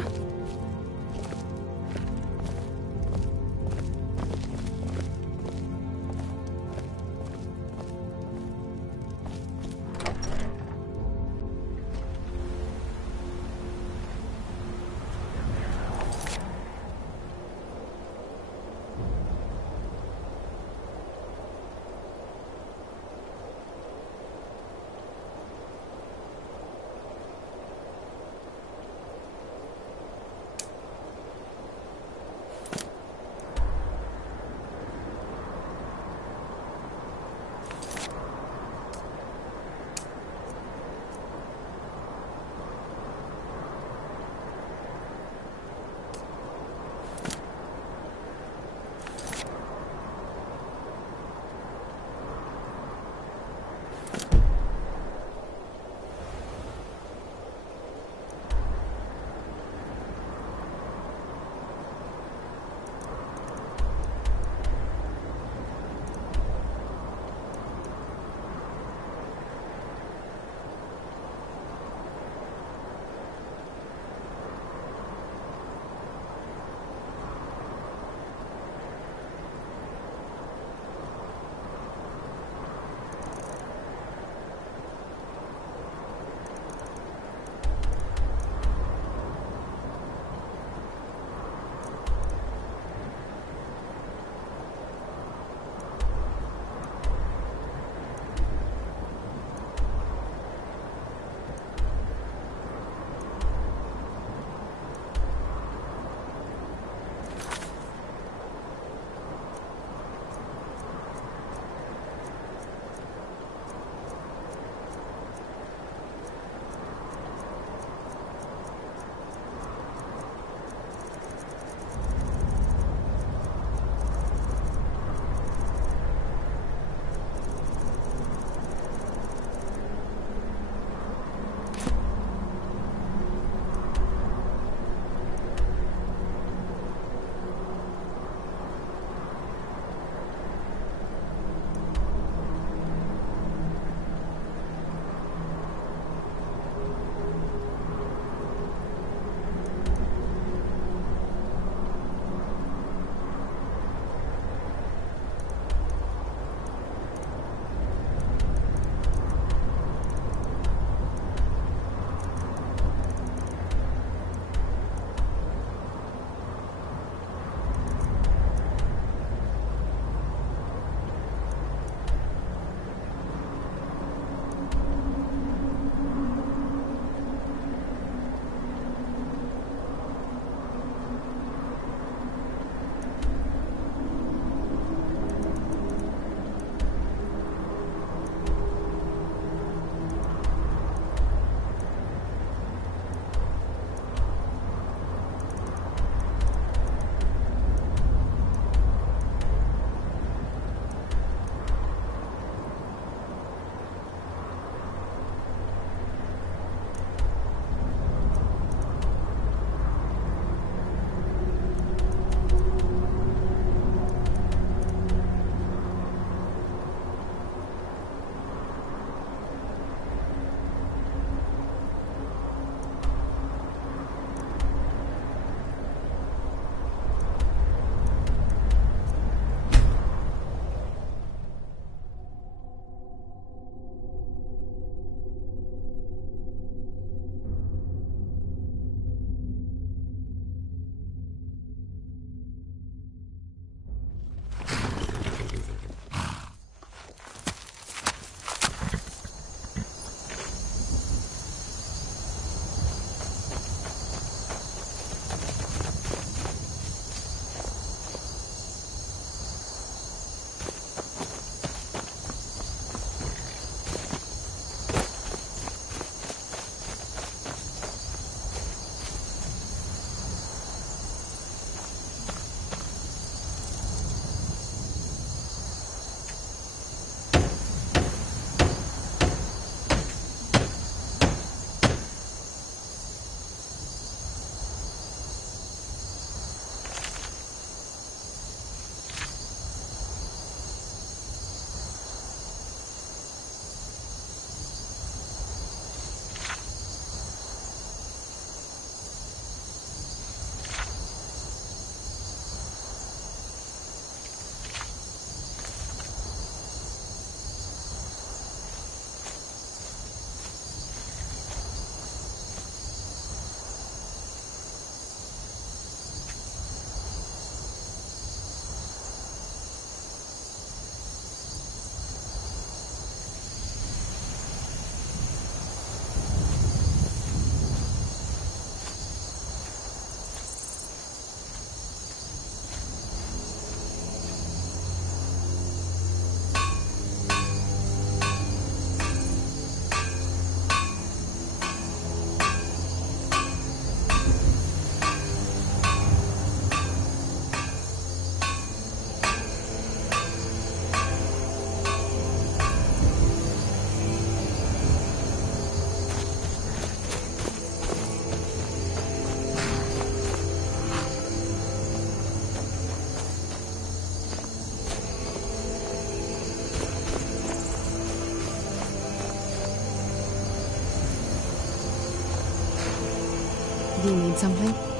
You need something?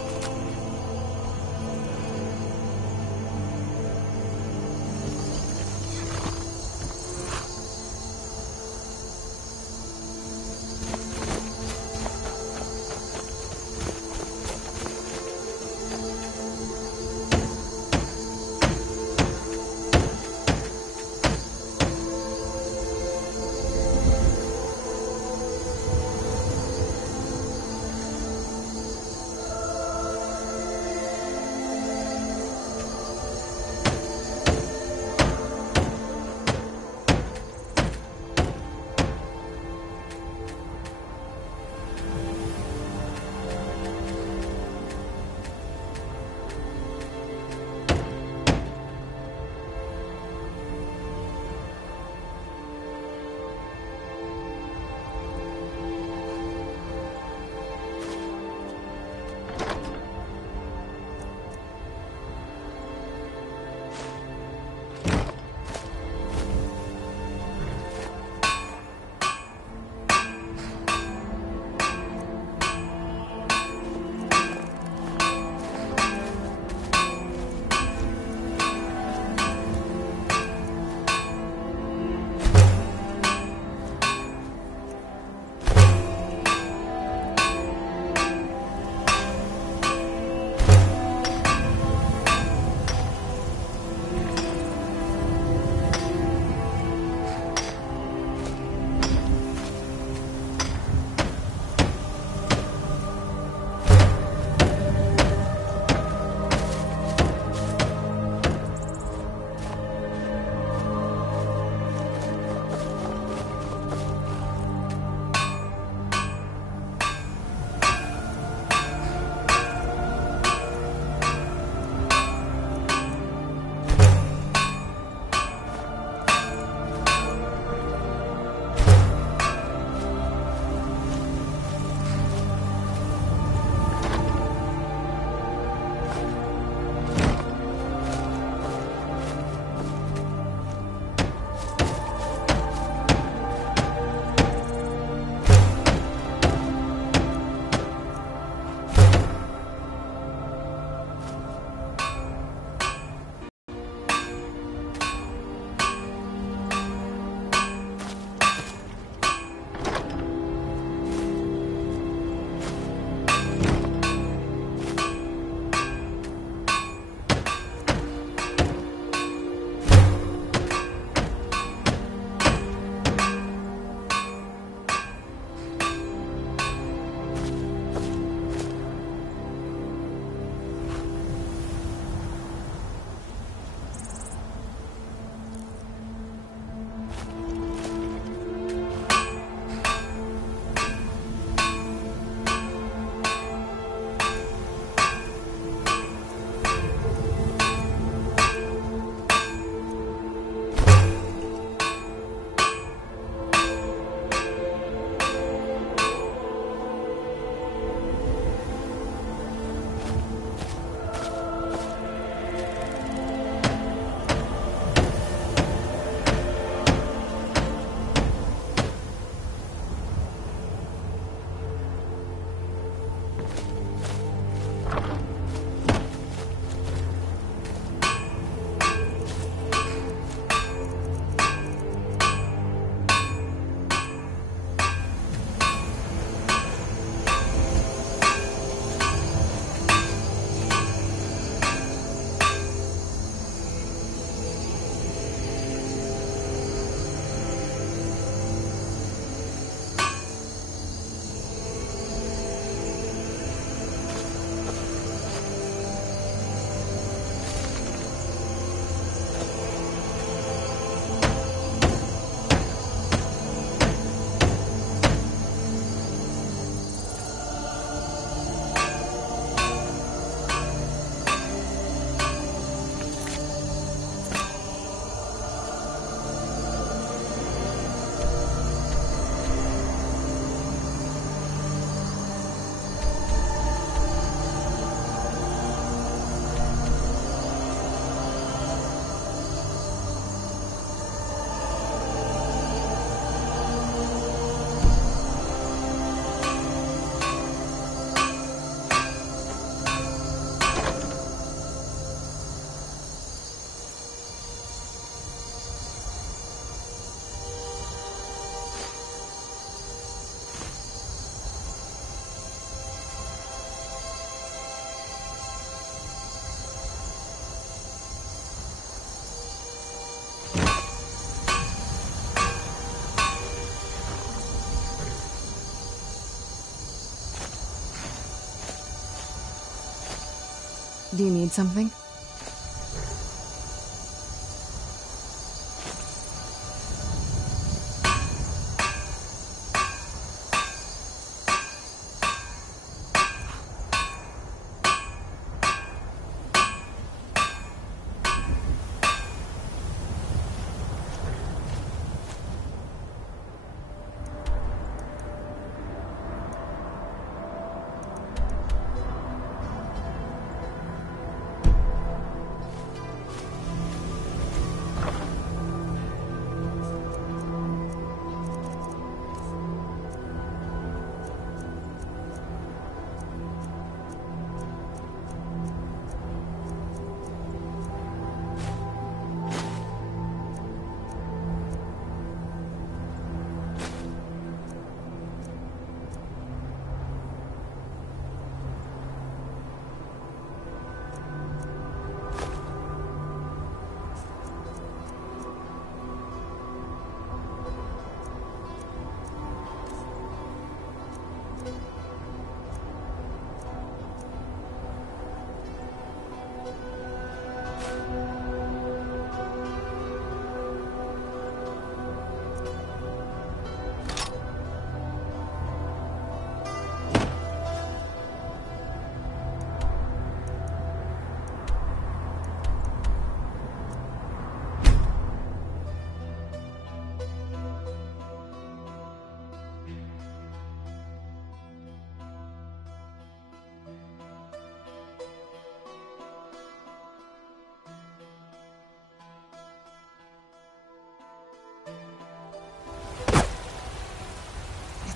Do you need something?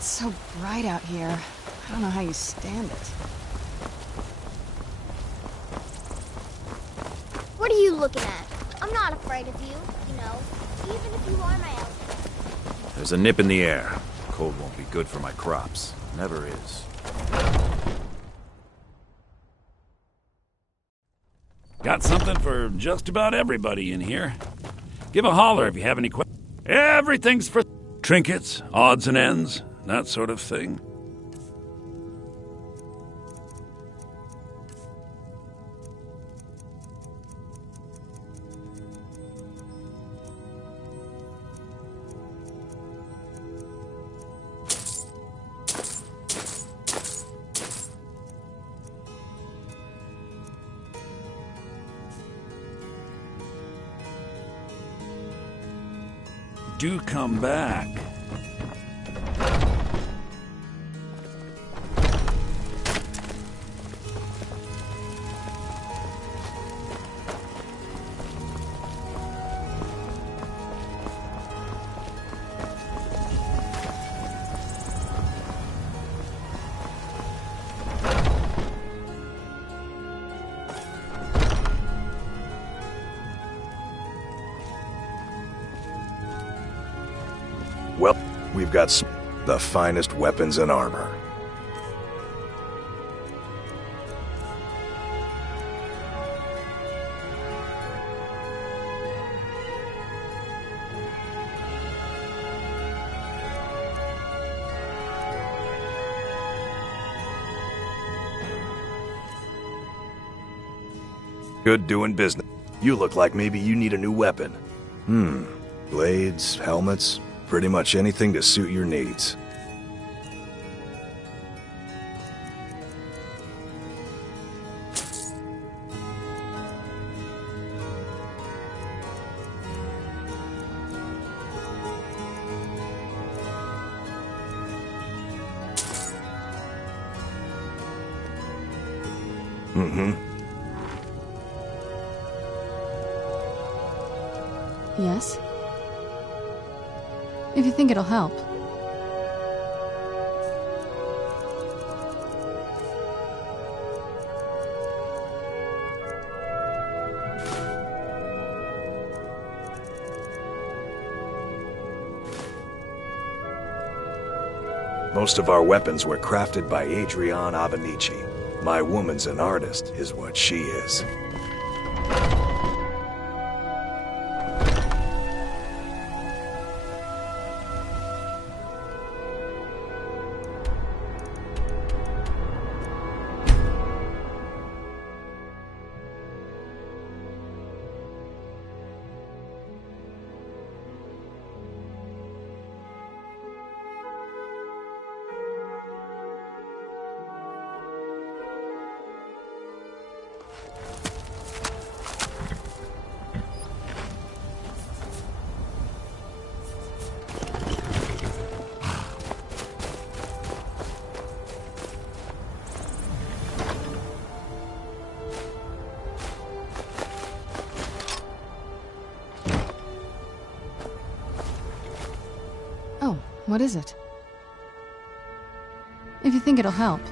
It's so bright out here. I don't know how you stand it. What are you looking at? I'm not afraid of you, you know, even if you are my ally. There's a nip in the air. Cold won't be good for my crops. Never is. Got something for just about everybody in here. Give a holler if you have any questions. Everything's for trinkets, odds and ends, that sort of thing. Do come back. Well, we've got the finest weapons and armor. Good doing business. You look like maybe you need a new weapon. Blades, helmets, pretty much anything to suit your needs. Yes? If you think it'll help. Most of our weapons were crafted by Adrienne Avenici. My woman's an artist, is what she is. Oh, what is it? If you think it'll help.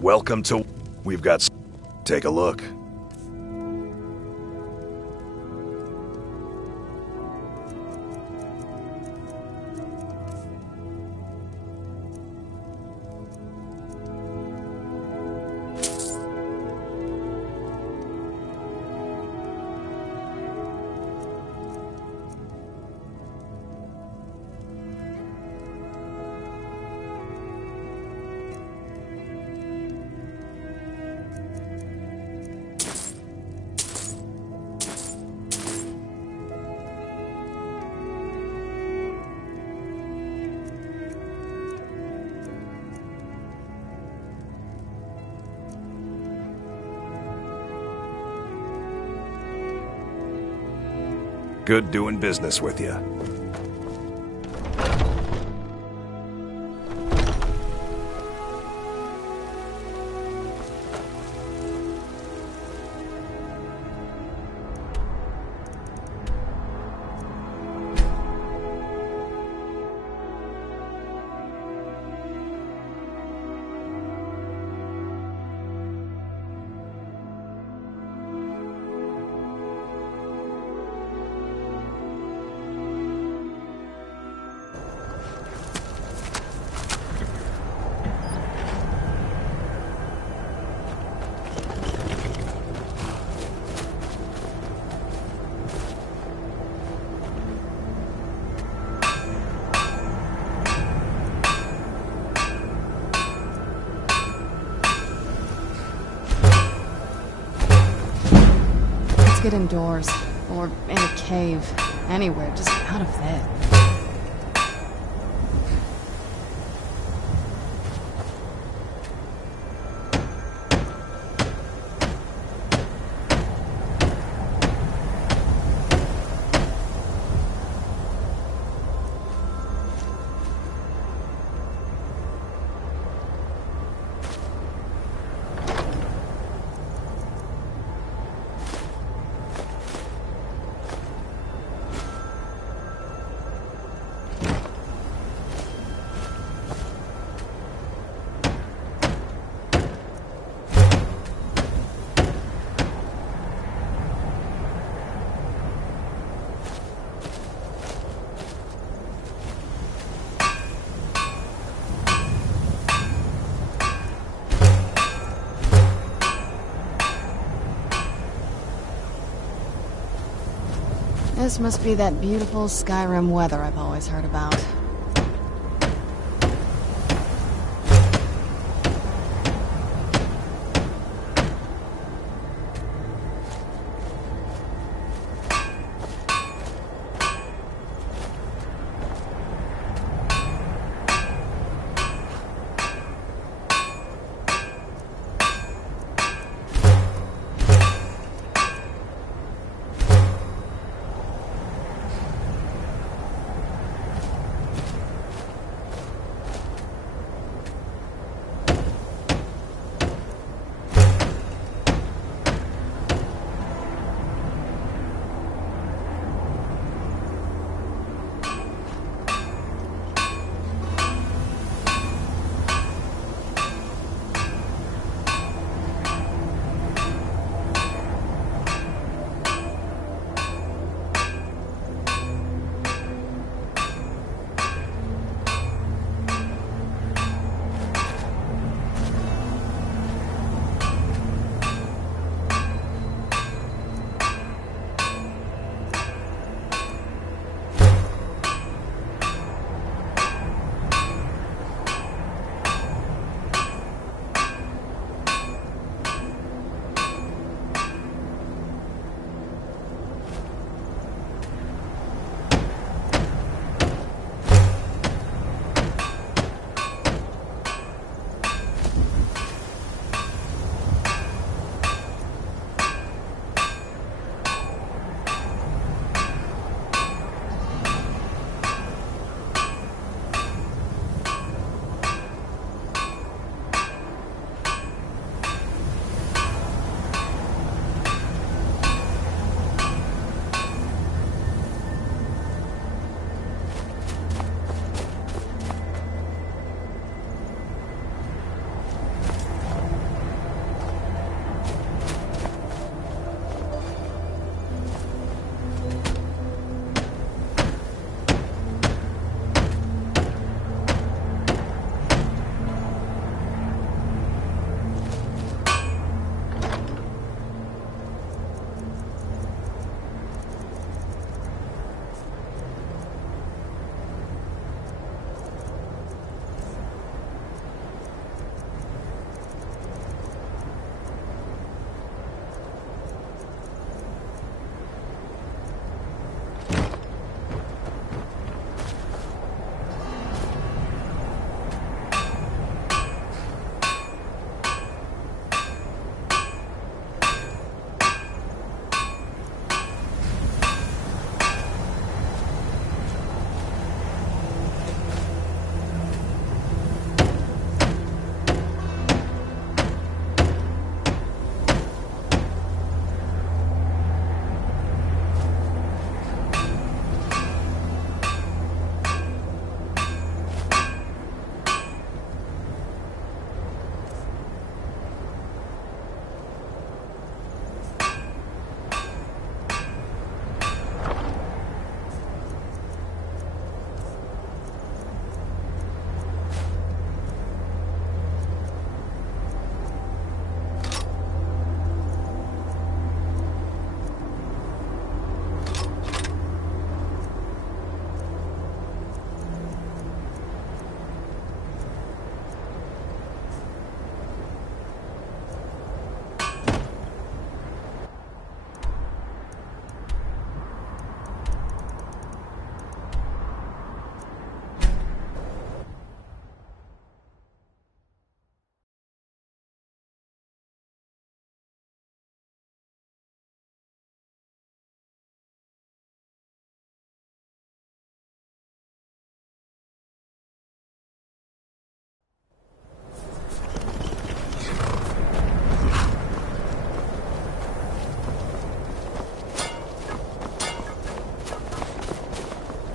Welcome to... We've got... Take a look. good doing business with you. Get indoors, or in a cave, anywhere, just out of there. This must be that beautiful Skyrim weather I've always heard about.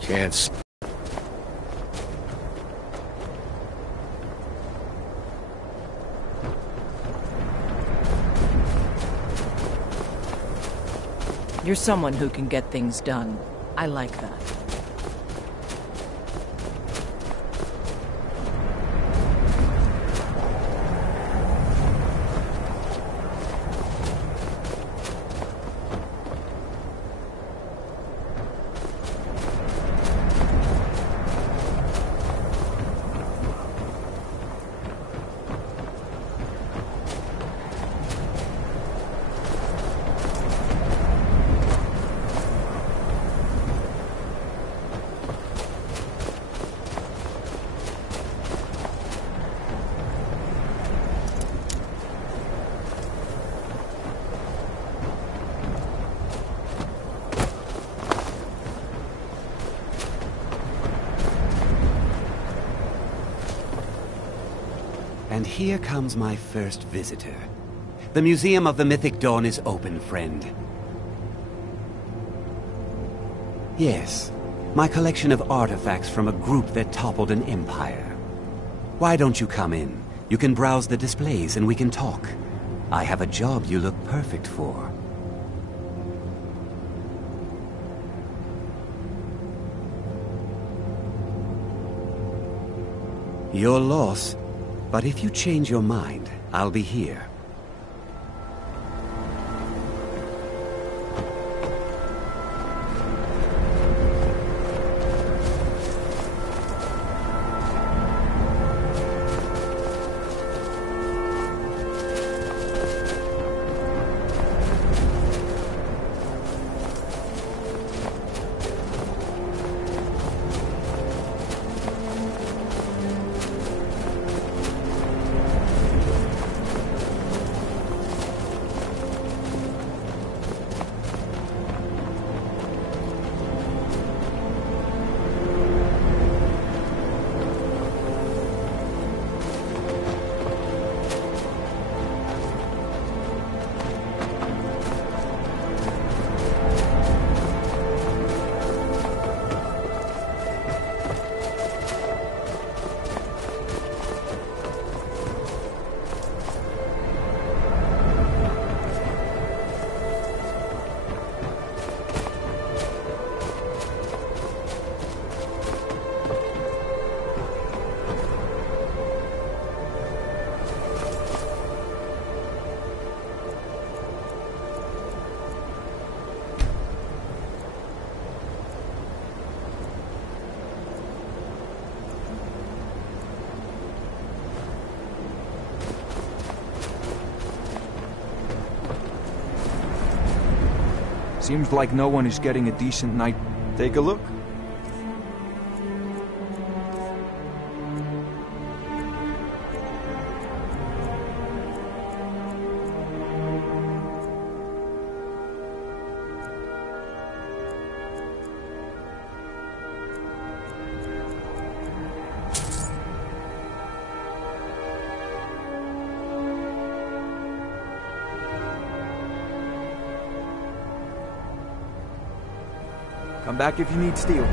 Can't. You're someone who can get things done. I like that. And here comes my first visitor. The Museum of the Mythic Dawn is open, friend. Yes, my collection of artifacts from a group that toppled an empire. Why don't you come in? You can browse the displays and we can talk. I have a job you look perfect for. Your loss. But if you change your mind, I'll be here. Seems like no one is getting a decent night. Take a look. Come back if you need steel.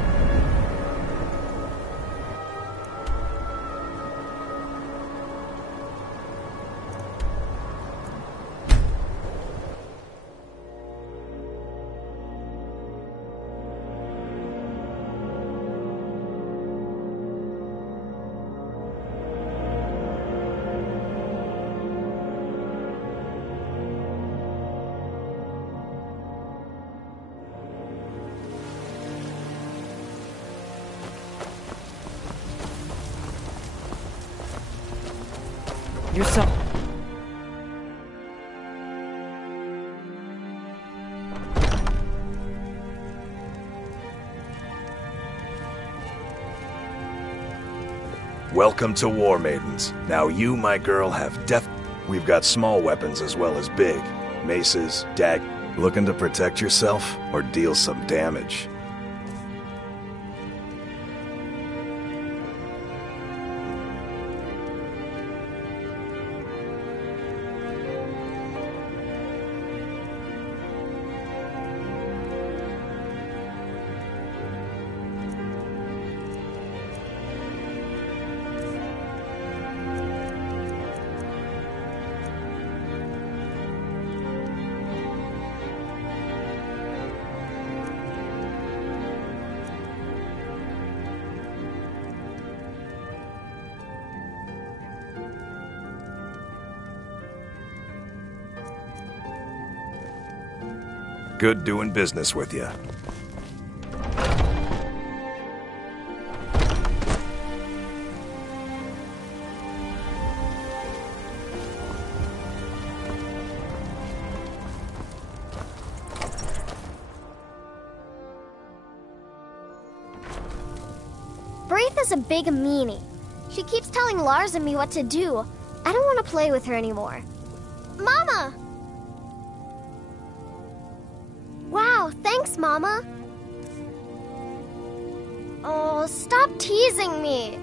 You're so... Welcome to War Maidens. Now you, my girl, have death. We've got small weapons as well as big. Maces, Looking to protect yourself or deal some damage? good doing business with you. Braith is a big meanie. She keeps telling Lars and me what to do. I don't want to play with her anymore. Mama! Wow, thanks, Mama. Oh, stop teasing me.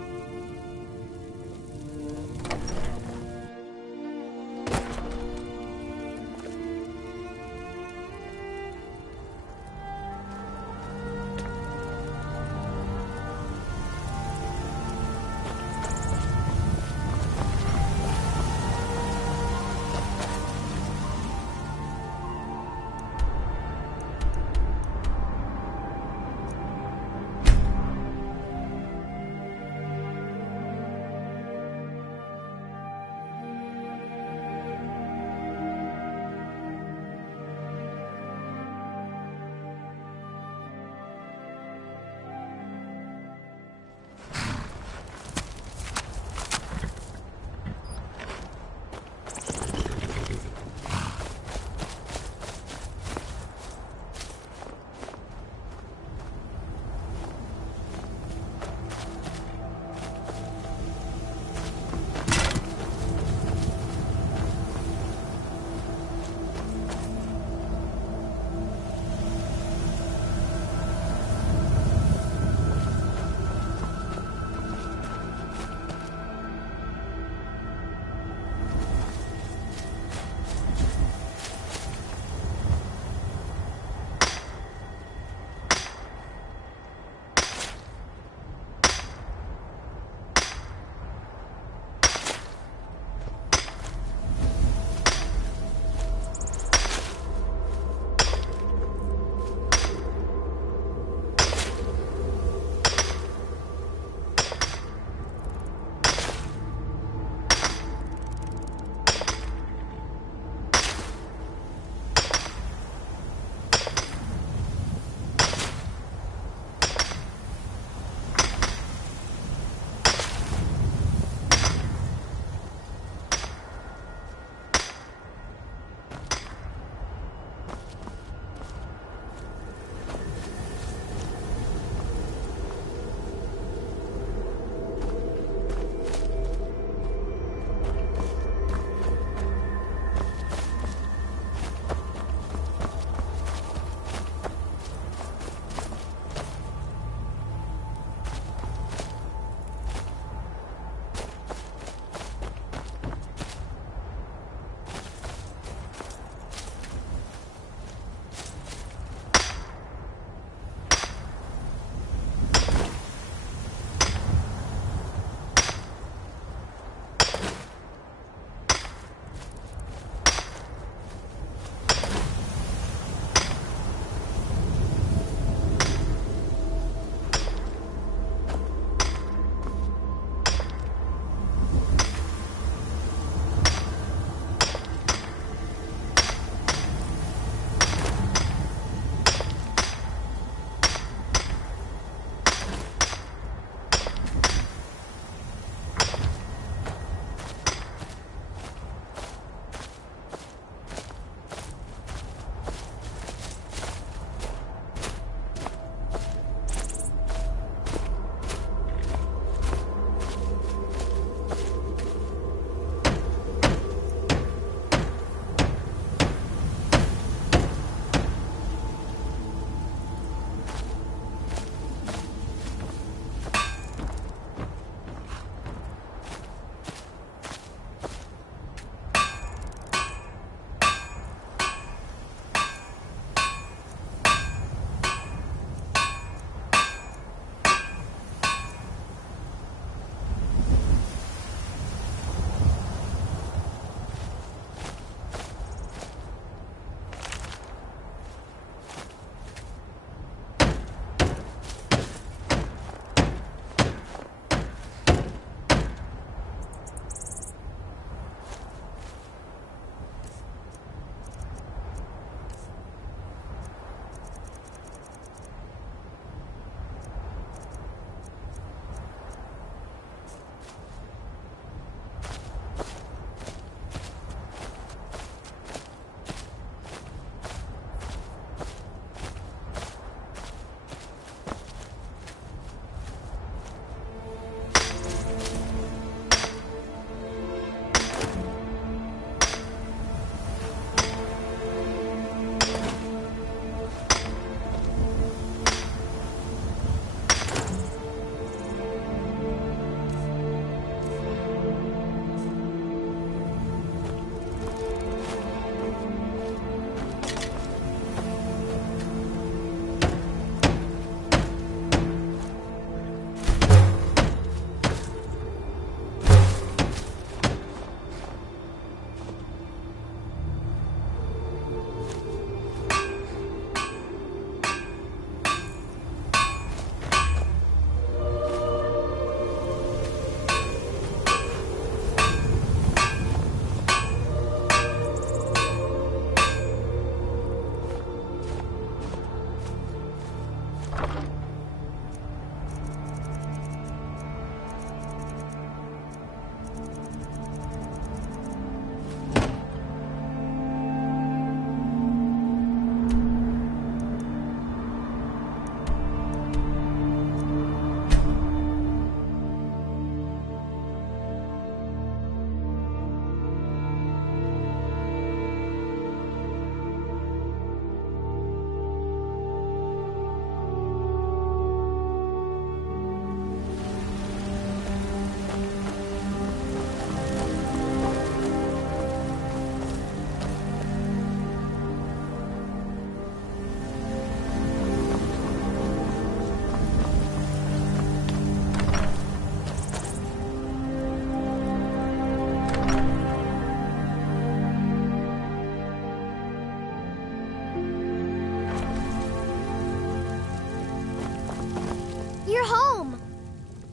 You're home.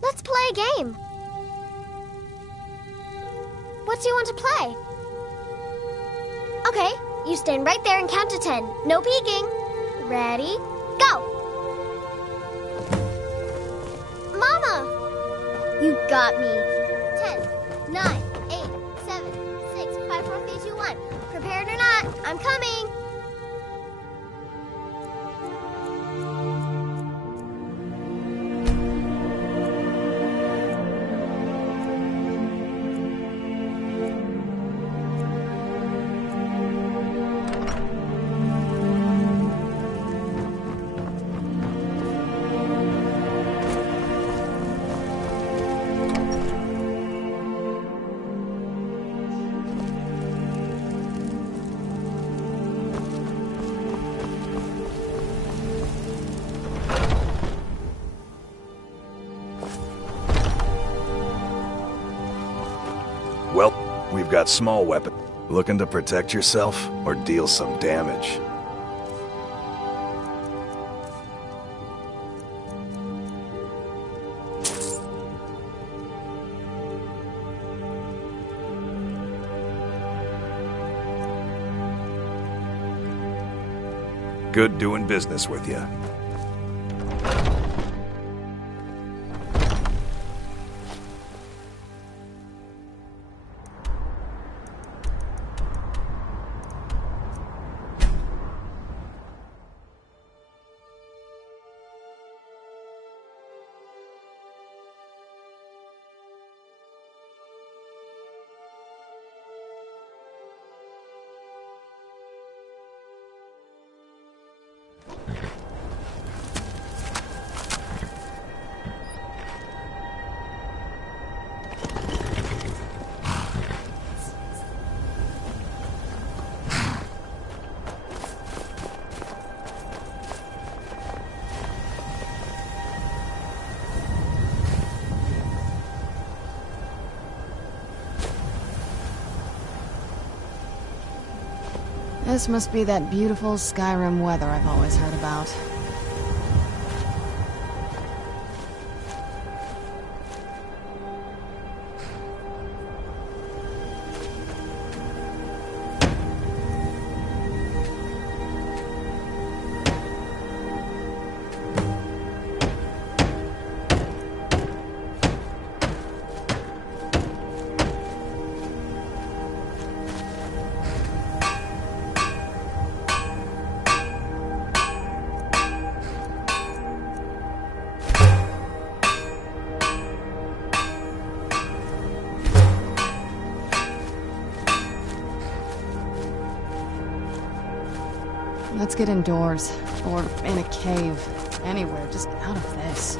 Let's play a game. What do you want to play? Okay, you stand right there and count to 10. No peeking. Ready? Go! Mama! You got me. 10, 9, 8, 7, 6, 5, 4, 3, 2, 1. Prepared or not, I'm coming. Well, we've got small weapon. Looking to protect yourself or deal some damage? Good doing business with you. This must be that beautiful Skyrim weather I've always heard about. Let's get indoors, or in a cave, anywhere, just out of this.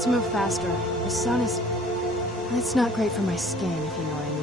Let's move faster. The sun is... It's not great for my skin, if you know what I mean.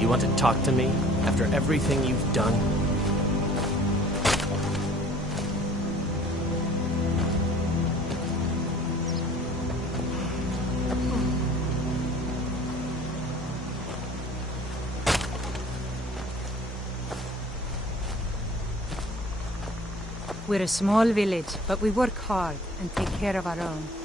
You want to talk to me after everything you've done? We're a small village, but we work hard and take care of our own.